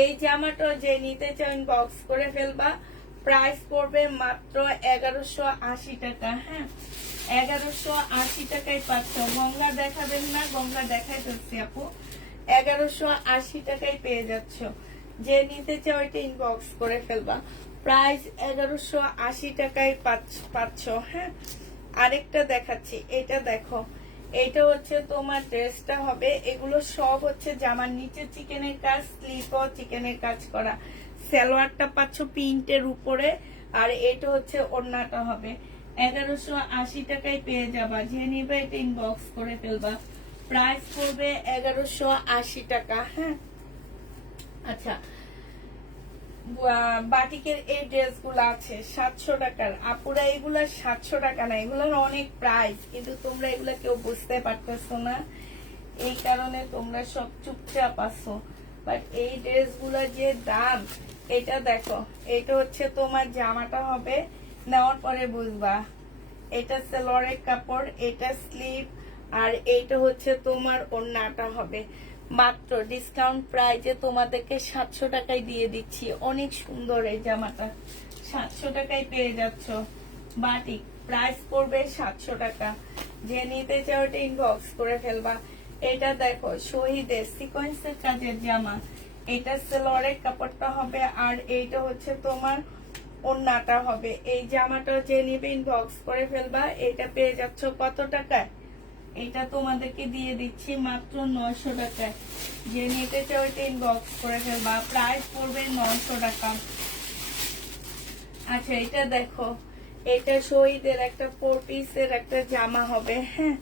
এই জামাটা যে নিতে চাও বক্স করে ফেলবা। প্রাইস পড়বে মাত্র 1180 টাকা। হ্যাঁ, 1180 টাকায় পাচ্ছ। গঙ্গা দেখাবেন না, গঙ্গা দেখাই ফেলছি আপু। 1180 টাকায় পেয়ে যাচ্ছ। যে নিতে চাও এটা ইনবক্স করে ফেলবা। প্রাইস 1180 টাকায় পাচ্ছ। হ্যাঁ, আরেকটা দেখাচ্ছি, এটা দেখো, এইটা হচ্ছে তোমার ড্রেসটা হবে। এগুলো সব হচ্ছে জামার নিচে চিকেনের কাজ, স্লিপও চিকেনের কাজ করা। সালোয়ারটা পাচ্ছ প্রিন্টের উপরে, আর এটা হচ্ছে ওড়নাটা হবে। 1180 টাকায় পেয়ে যাবা। যে নিবে এটা ইনবক্স করে ফেলবা। প্রাইস পড়বে 1180 টাকা। হ্যাঁ, আচ্ছা, বাটিকের এই ড্রেসগুলো আছে 700 টাকার। আপুরা এগুলা 700 টাকা না, এগুলোর অনেক প্রাইস, কিন্তু তোমরা এগুলা কেউ বুঝতে পারতেছো না, এই কারণে তোমরা সব চুপচাপ আসো। বাট এই ড্রেসগুলোর যে দাম, এটা দেখো, এটা হচ্ছে তোমার জামাটা হবে, নেওয়ার পরে বুঝবা। এটা সালোয়ারের কাপড়, এটা স্লিভ, আর এইটা হচ্ছে তোমার ওড়নাটা হবে। মাত্র ডিসকাউন্ট প্রাইজে তোমাদেরকে 700 টাকায় দিয়ে দিচ্ছি। অনেক সুন্দর এই জামাটা, 700 টাকায় পেয়ে যাচ্ছ। বাটিক প্রাইস পড়বে 700 টাকা। যে নিতে চাও এটা ইনবক্স করে ফেলবা। এটা দেখো, শহীদের সিকোয়েন্সের কাজের জামা। এটা সালোয়ারের কাপড়টা হবে, আর এইটা হচ্ছে তোমার ওড়নাটা হবে। এই জামাটা যে নিবে ইনবক্স করে ফেলবা। এটা পেয়ে যাচ্ছ কত টাকায়? এটা তোমাদেরকে দিয়ে দিচ্ছি মাত্র 900 টাকায়। যে নিতে চাও এটা ইনবক্স করে ফেলবা। প্রাইস পড়বে 900 টাকা। আচ্ছা, এটা দেখো, এটা শহীদের একটা 4 পিসের একটা জামা হবে। হ্যাঁ,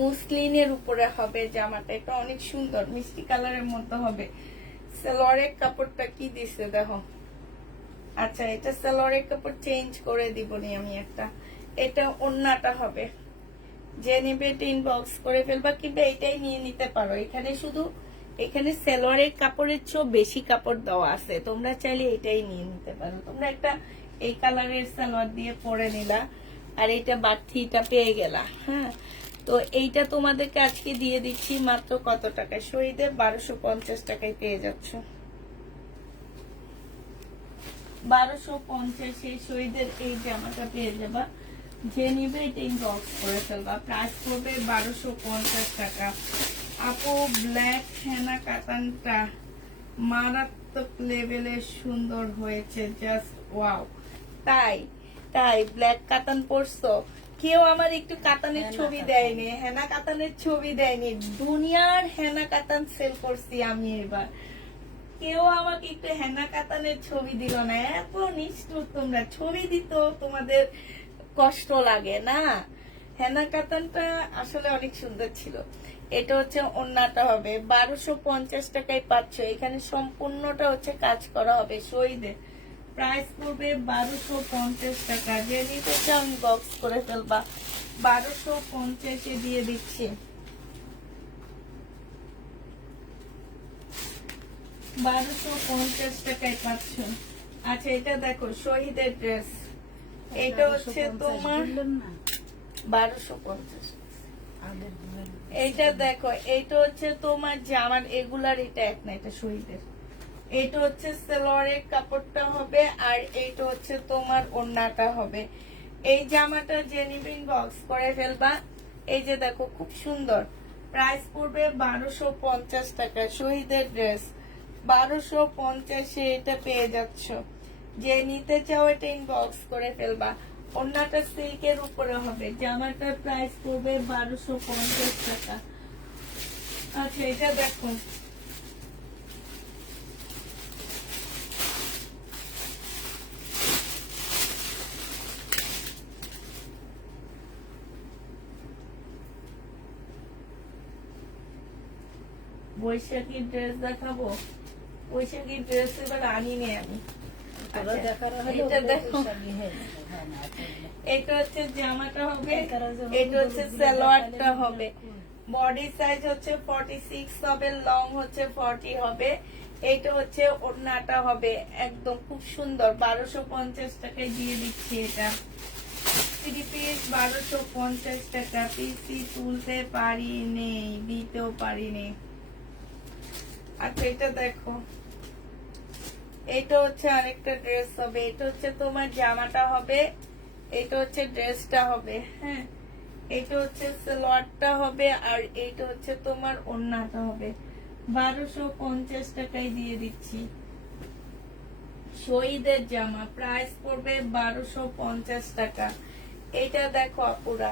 মুসলিনের উপরে হবে জামাটা। এটা অনেক সুন্দর, মিষ্টি কালারের মধ্যে হবে। সালোয়ারের কাপড়টা কি দিছে দেখো। আচ্ছা, এটা সালোয়ারের কাপড় চেঞ্জ করে দিবনি আমি একটা। এটা ওড়নাটা হবে। যে নেবে এটা ইনবক্স করে ফেলবা, কিংবা এটাই নিয়ে নিতে পারো। এখানে শুধু এখানে সালোয়ারের কাপড়ের চেয়েও বেশি কাপড় দেওয়া আছে, তোমরা চাইলে এটাই নিয়ে নিতে পারো। তোমরা একটা এই কালারের সালোয়ার দিয়ে পরে নিলা, আর এইটা বাড়তিটা পেয়ে গেলা। হ্যাঁ, তো এইটা তোমাদেরকে আজকে দিয়ে দিচ্ছি মাত্র কত টাকা? শহীদের 1250 টাকায় পেয়ে যাচ্ছ। 1250 এই শহীদের এই জামাটা পেয়ে যাবা। যে নিবে এটা ইনবক্স করে ফেলবা। প্রাইস পড়বে 1250 টাকা। আপু ব্ল্যাক হেনা কাতানটা মারাত্মক লেভেলের সুন্দর হয়েছে, জাস্ট ওয়াও। তাই তাই ব্ল্যাক কাতান পরছো? কেউ আমার একটু কাতানের ছবি দেয়নি, হেনা কাতানের ছবি দেয়নি। দুনিয়ার হেনা কাতান সেল করছি আমি এবার। কেউ আমাকে একটু হেনা কাতানের ছবি দিল না। এত নিষ্ঠুর তোমরা, ছবি দিত তোমাদের কষ্ট লাগে না? হেনা কাতানটা আসলে অনেক সুন্দর ছিল। এটা হচ্ছে ওন্নাটা হবে 1250 টাকায় পাচ্ছ। এখানে সম্পূর্ণটা হচ্ছে কাজ করা হবে শহীদের। প্রাইস পড়বে 1250 টাকা। যে নিতে চাও আমি বক্স করে ফেলবা। 1250 দিয়ে দিচ্ছি। 1250 টাকায় পাচ্ছ। আচ্ছা এটা দেখো শহীদের ড্রেস, এটা হচ্ছে তোমার 1250। এইটা দেখো, এইটা হচ্ছে তোমার জামার এগুলার, এটা এক না, এটা শহীদের। এইটা হচ্ছে সালোয়ারের কাপড়টা হবে, আর এইটা হচ্ছে তোমার ওড়নাটা হবে। এই জামাটা জেনিবিন বক্স করে ফেলবা। এই যে দেখো খুব সুন্দর। প্রাইস পড়বে 1250 টাকা। শহীদের ড্রেস 1250 এটা পেয়ে যাচ্ছ। যে নিতে চাও এটা ইনবক্স করে ফেলবা। ওড়নাটা সিল্কের উপরে হবে। জামাটার প্রাইস পড়বে 1250 টাকা। আচ্ছা এটা দেখো, বৈশাখী ড্রেস দেখাবো। বৈশাখী ড্রেস এবার আনিনি আমি। এটা দেখো, এটা হচ্ছে জামাটা হবে, এটা হচ্ছে সালোয়ারটা হবে। বডি সাইজ হচ্ছে 46 হবে, লং হচ্ছে 40 হবে। এটা হচ্ছে ওড়নাটা হবে, একদম খুব সুন্দর। 1250 টাকায় দিয়ে দিচ্ছি এটা। 3 পিস 1250 টাকা। পিসি তুলতে পারি নেই, দিতেও পারি নেই। আচ্ছা এটা দেখো, এটা হচ্ছে আরেকটা ড্রেস হবে। এটা হচ্ছে তোমার জামাটা হবে, এটা হচ্ছে ড্রেসটা হবে। হ্যাঁ, এটা হচ্ছে সালোয়ারটা হবে, আর এইটা হচ্ছে তোমার ওড়নাটা হবে। 1250 টাকায় দিয়ে দিচ্ছি। শহীদের জামা প্রাইস পড়বে 1250 টাকা। এটা দেখো আপুরা,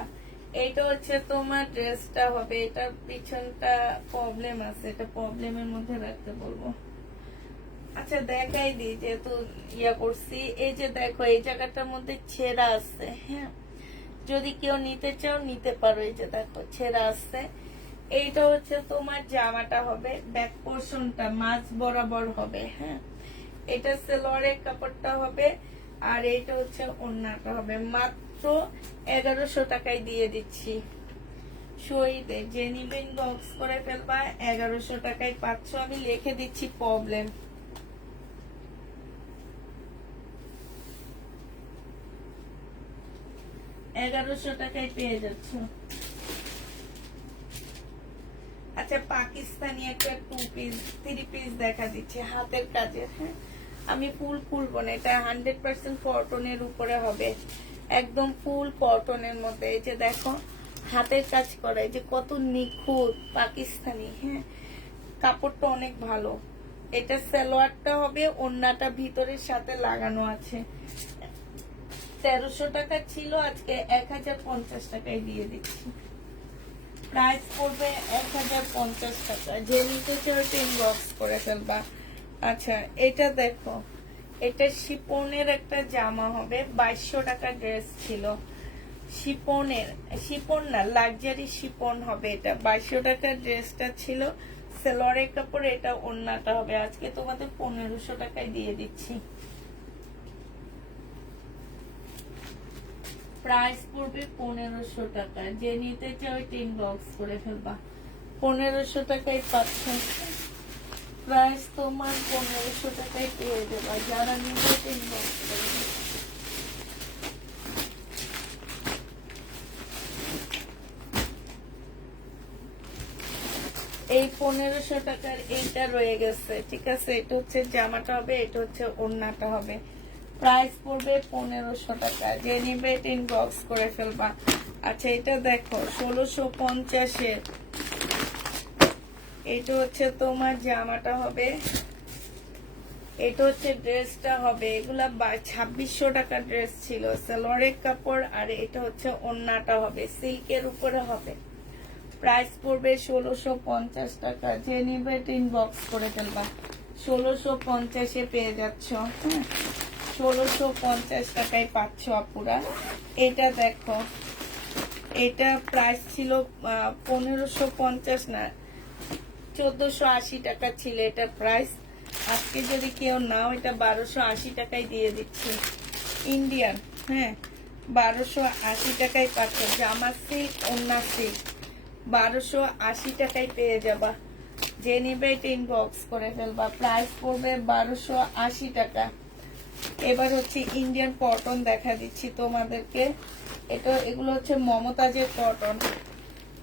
এটা হচ্ছে তোমার ড্রেসটা হবে। এটা পিছনটা প্রবলেম আছে, এটা প্রবলেমের মধ্যে রাখতে বলবো। আচ্ছা দেখাই দিই যেহেতু ইয়া করছি। এই যে দেখো এই জায়গাটার মধ্যে ছেঁড়া আছে। হ্যাঁ, যদি কেউ নিতে চাও নিতে পারো। এই যে দেখো ছেঁড়া আছে। এইটা হচ্ছে তোমার জামাটা হবে, ব্যাক পোর্শনটা মাঝ বরাবর হবে। হ্যাঁ, এটা সালোয়ারের কাপড়টা হবে, আর এইটা হচ্ছে ওড়নাটা হবে। মাত্র 1100 টাকায় দিয়ে দিচ্ছি। শহীদে যে নিবেন বক্স করে ফেলবা। 1100 টাকায় পাচ্ছ। আমি লিখে দিচ্ছি প্রবলেম। $1100 টাকায় পেয়ে যাচ্ছ। আচ্ছা পাকিস্তানি একটা 2 পিস 3 পিস দেখা দিচ্ছে হাতের কাজের। হ্যাঁ, আমি ফুল খুলবো না, এটা 100% কটনের উপরে হবে, একদম ফুল কটনের মধ্যে। এই যে দেখো হাতের কাজ করা, এই যে কত নিখুঁত পাকিস্তানি। হ্যাঁ, কাপড়টা অনেক ভালো। এটা সালোয়ারটা হবে, ওড়নাটা ভিতরের সাথে লাগানো আছে। 1300 টাকা ছিল, আজকে 1050 টাকায় দিয়ে দিচ্ছি। প্রাইস পড়বে 1050 টাকা। যে নিতে চাও ইনবক্স করে ফেলবা। আচ্ছা এটা দেখো, এটা শিপনের একটা জামা হবে। 2200 টাকা ড্রেস ছিল। শিপনের, শিপন না লাক্সারি শিপন হবে এটা। 2200 টাকার ড্রেসটা ছিল। সালোয়ারের কাপড়, এটা ওড়নাটা হবে। আজকে তোমাদের 1500 টাকায় দিয়ে দিচ্ছি। প্রাইস পড়বে 1500 টাকা। যে নিতে চাও ইনবক্স করে ফেলবা। 1500 টাকায় পাচ্ছ। প্রাইস তোমার 1500 টাকায় পেয়ে যাবা, যারা নিবে ইনবক্স করবে। এই 1500 টাকার এইটা রয়ে গেছে, ঠিক আছে। এটা হচ্ছে জামাটা হবে, এটা হচ্ছে ওড়নাটা হবে। প্রাইস পড়বে 1500 টাকা, যে নিবে এটা ইনবক্স করে ফেলবা। আচ্ছা এটা দেখো 1650 এর, এটা হচ্ছে তোমার জামাটা হবে, এটা হচ্ছে ড্রেসটা হবে। এগুলা 2600 টাকার ড্রেস ছিল, সালোয়ারের কাপড়। আর এটা হচ্ছে ওড়নাটা হবে, সিল্কের উপরে হবে। প্রাইস পড়বে 1650 টাকা, যে নিবে ইনবক্স করে ফেলবা। 1650 পেয়ে যাচ্ছ, হ্যাঁ 1650 টাকায় পাচ্ছ আপুরা। এটা দেখো, এটা প্রাইস ছিল 1550 না 1480 টাকা ছিল এটা প্রাইস। আজকে যদি কেউ নাও, এটা 1280 টাকায় দিয়ে দিচ্ছি, ইন্ডিয়ান, হ্যাঁ 1280 টাকায় পাচ্ছ। জামা সিল্ক, ওড়না সিল্ক, 1280 টাকায় পেয়ে যাবা। যে নিবে এটা ইনবক্স করে ফেলবা। প্রাইস পড়বে 1280 টাকা। এবার হচ্ছে ইন্ডিয়ান কটন দেখা দিচ্ছি তোমাদেরকে। এগুলো হচ্ছে মমতাজের কটন।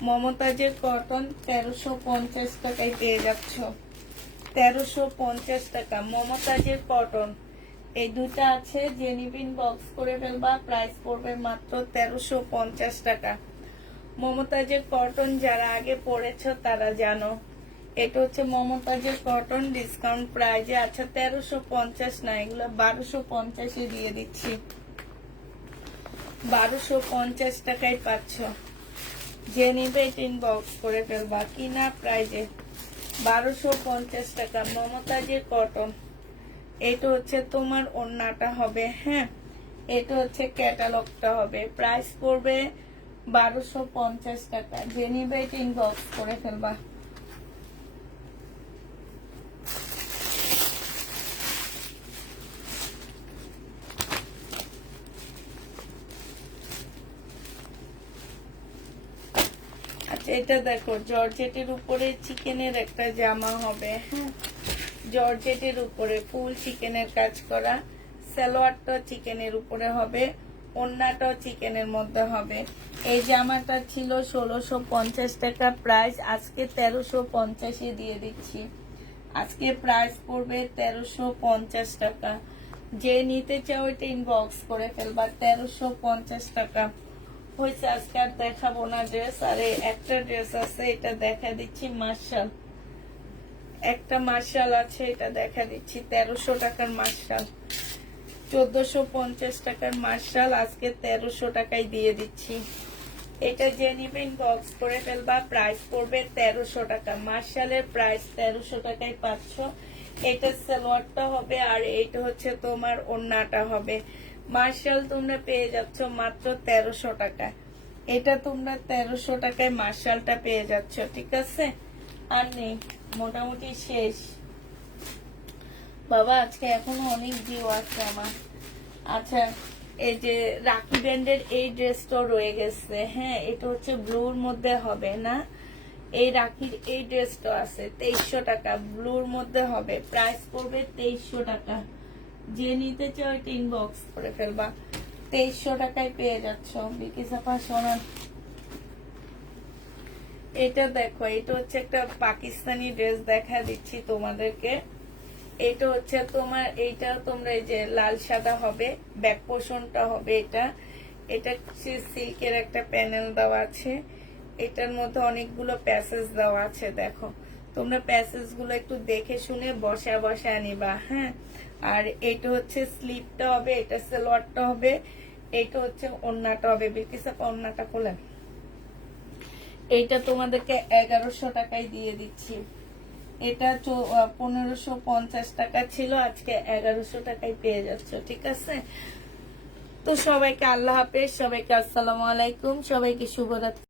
মমতাজের কটন 1350 টাকায় পেয়ে যাচ্ছ, 1350 টাকা মমতাজের কটন। এই দুটা আছে, যে নিবে ইনবক্স করে ফেলবা। প্রাইস পড়বে মাত্র 1350 টাকা। মমতাজের কটন যারা আগে পড়েছো তারা জানো। এটা হচ্ছে মমতাজের কটন, ডিসকাউন্ট প্রাইজে। আচ্ছা 1350 না, এগুলো 1250 দিয়ে দিচ্ছি, 1250 টাকায় পাচ্ছ। যে নিবে এটা ইনবক্স করে ফেলবা। কিনা প্রাইজে 1250 টাকা মমতাজের কটন। এটা হচ্ছে তোমার ওড়নাটা হবে, হ্যাঁ এটা হচ্ছে ক্যাটালগটা হবে। প্রাইস পড়বে 1250 টাকা। যে নিবে এটা ইনবক্স করে ফেলবা। আচ্ছা এটা দেখো, জর্জেটের উপরে চিকেনের একটা জামা হবে, হ্যাঁ জর্জেটের উপরে ফুল চিকেনের কাজ করা। সালোয়ারটা চিকেনের উপরে হবে, ওড়নাটাও চিকেনের মধ্যে হবে। এই জামাটা ছিল 1650 টাকা প্রাইস, আজকে 1350 দিয়ে দিচ্ছি। আজকে প্রাইস পড়বে 1350 টাকা। যে নিতে চাও এটা ইনবক্স করে ফেলবা। 1350 টাকা হয়েছে। আজকে আর দেখাবো না ড্রেস। আর একটা ড্রেস আছে, এটা দেখা দিচ্ছি মার্শাল। একটা মার্শাল আছে, এটা দেখা দিচ্ছি 1300 টাকার মার্শাল। 1450 টাকার মার্শাল আজকে 1300 টাকায় দিয়ে দিচ্ছি। এটা যে নিবে ইনবক্স করে ফেলবা। প্রাইস পড়বে 1300 টাকা। মার্শালের প্রাইস 1300 টাকায় পাচ্ছ। এটা সালোয়ারটা হবে, আর এইটা হচ্ছে তোমার ওড়নাটা হবে। মার্শাল তোমরা পেয়ে যাচ্ছ মাত্র 1300 টাকা। এটা তোমরা 1300 টাকায় মার্শালটা পেয়ে যাচ্ছ, ঠিক আছে। আর নেই, মোটামুটি শেষ বাবা। আজকে এখনো অনেক ভিউ আছে আমার। আচ্ছা এই যে রাখি ব্যান্ডের এই ড্রেসটাও রয়ে গেছে, হ্যাঁ এটা হচ্ছে ব্লুর মধ্যে হবে না। এই রাখির এই ড্রেসটা আছে 2300 টাকা, ব্লুর মধ্যে হবে। প্রাইস পড়বে 2300 টাকা। যে নিতে চাও এটা ইনবক্স করে ফেলবা। 2300 টাকায় পেয়ে যাচ্ছ। বিকিসাফা সোনার এটা দেখো, এটা হচ্ছে একটা পাকিস্তানি ড্রেস দেখা দিচ্ছি তোমাদেরকে। এটা হচ্ছে তোমার, এইটা তোমরা এই যে লাল সাদা হবে, ব্যাক পোর্শনটা হবে এটা। এটা সিল্কের একটা প্যানেল দেওয়া আছে, এটার মধ্যে অনেকগুলো প্যাসেজ দেওয়া আছে। দেখো তোমরা প্যাসেজ গুলো একটু দেখে শুনে বসায় বসায় নিবা, হ্যাঁ। আর এটা হচ্ছে স্লিপটা হবে, এটা সালোয়ারটা হবে, এটা হচ্ছে ওড়নাটা হবে। বিলকিস আপা ওড়নাটা খোলেন। এইটা তোমাদেরকে 1100 টাকায় দিয়ে দিচ্ছি। এটা 1550 টাকা ছিল, আজকে 1100 টাকায় পেয়ে যাচ্ছ, ঠিক আছে। তো সবাইকে আল্লাহ হাফেজ, সবাইকে আসসালামু আলাইকুম, সবাইকে শুভরাত্রি।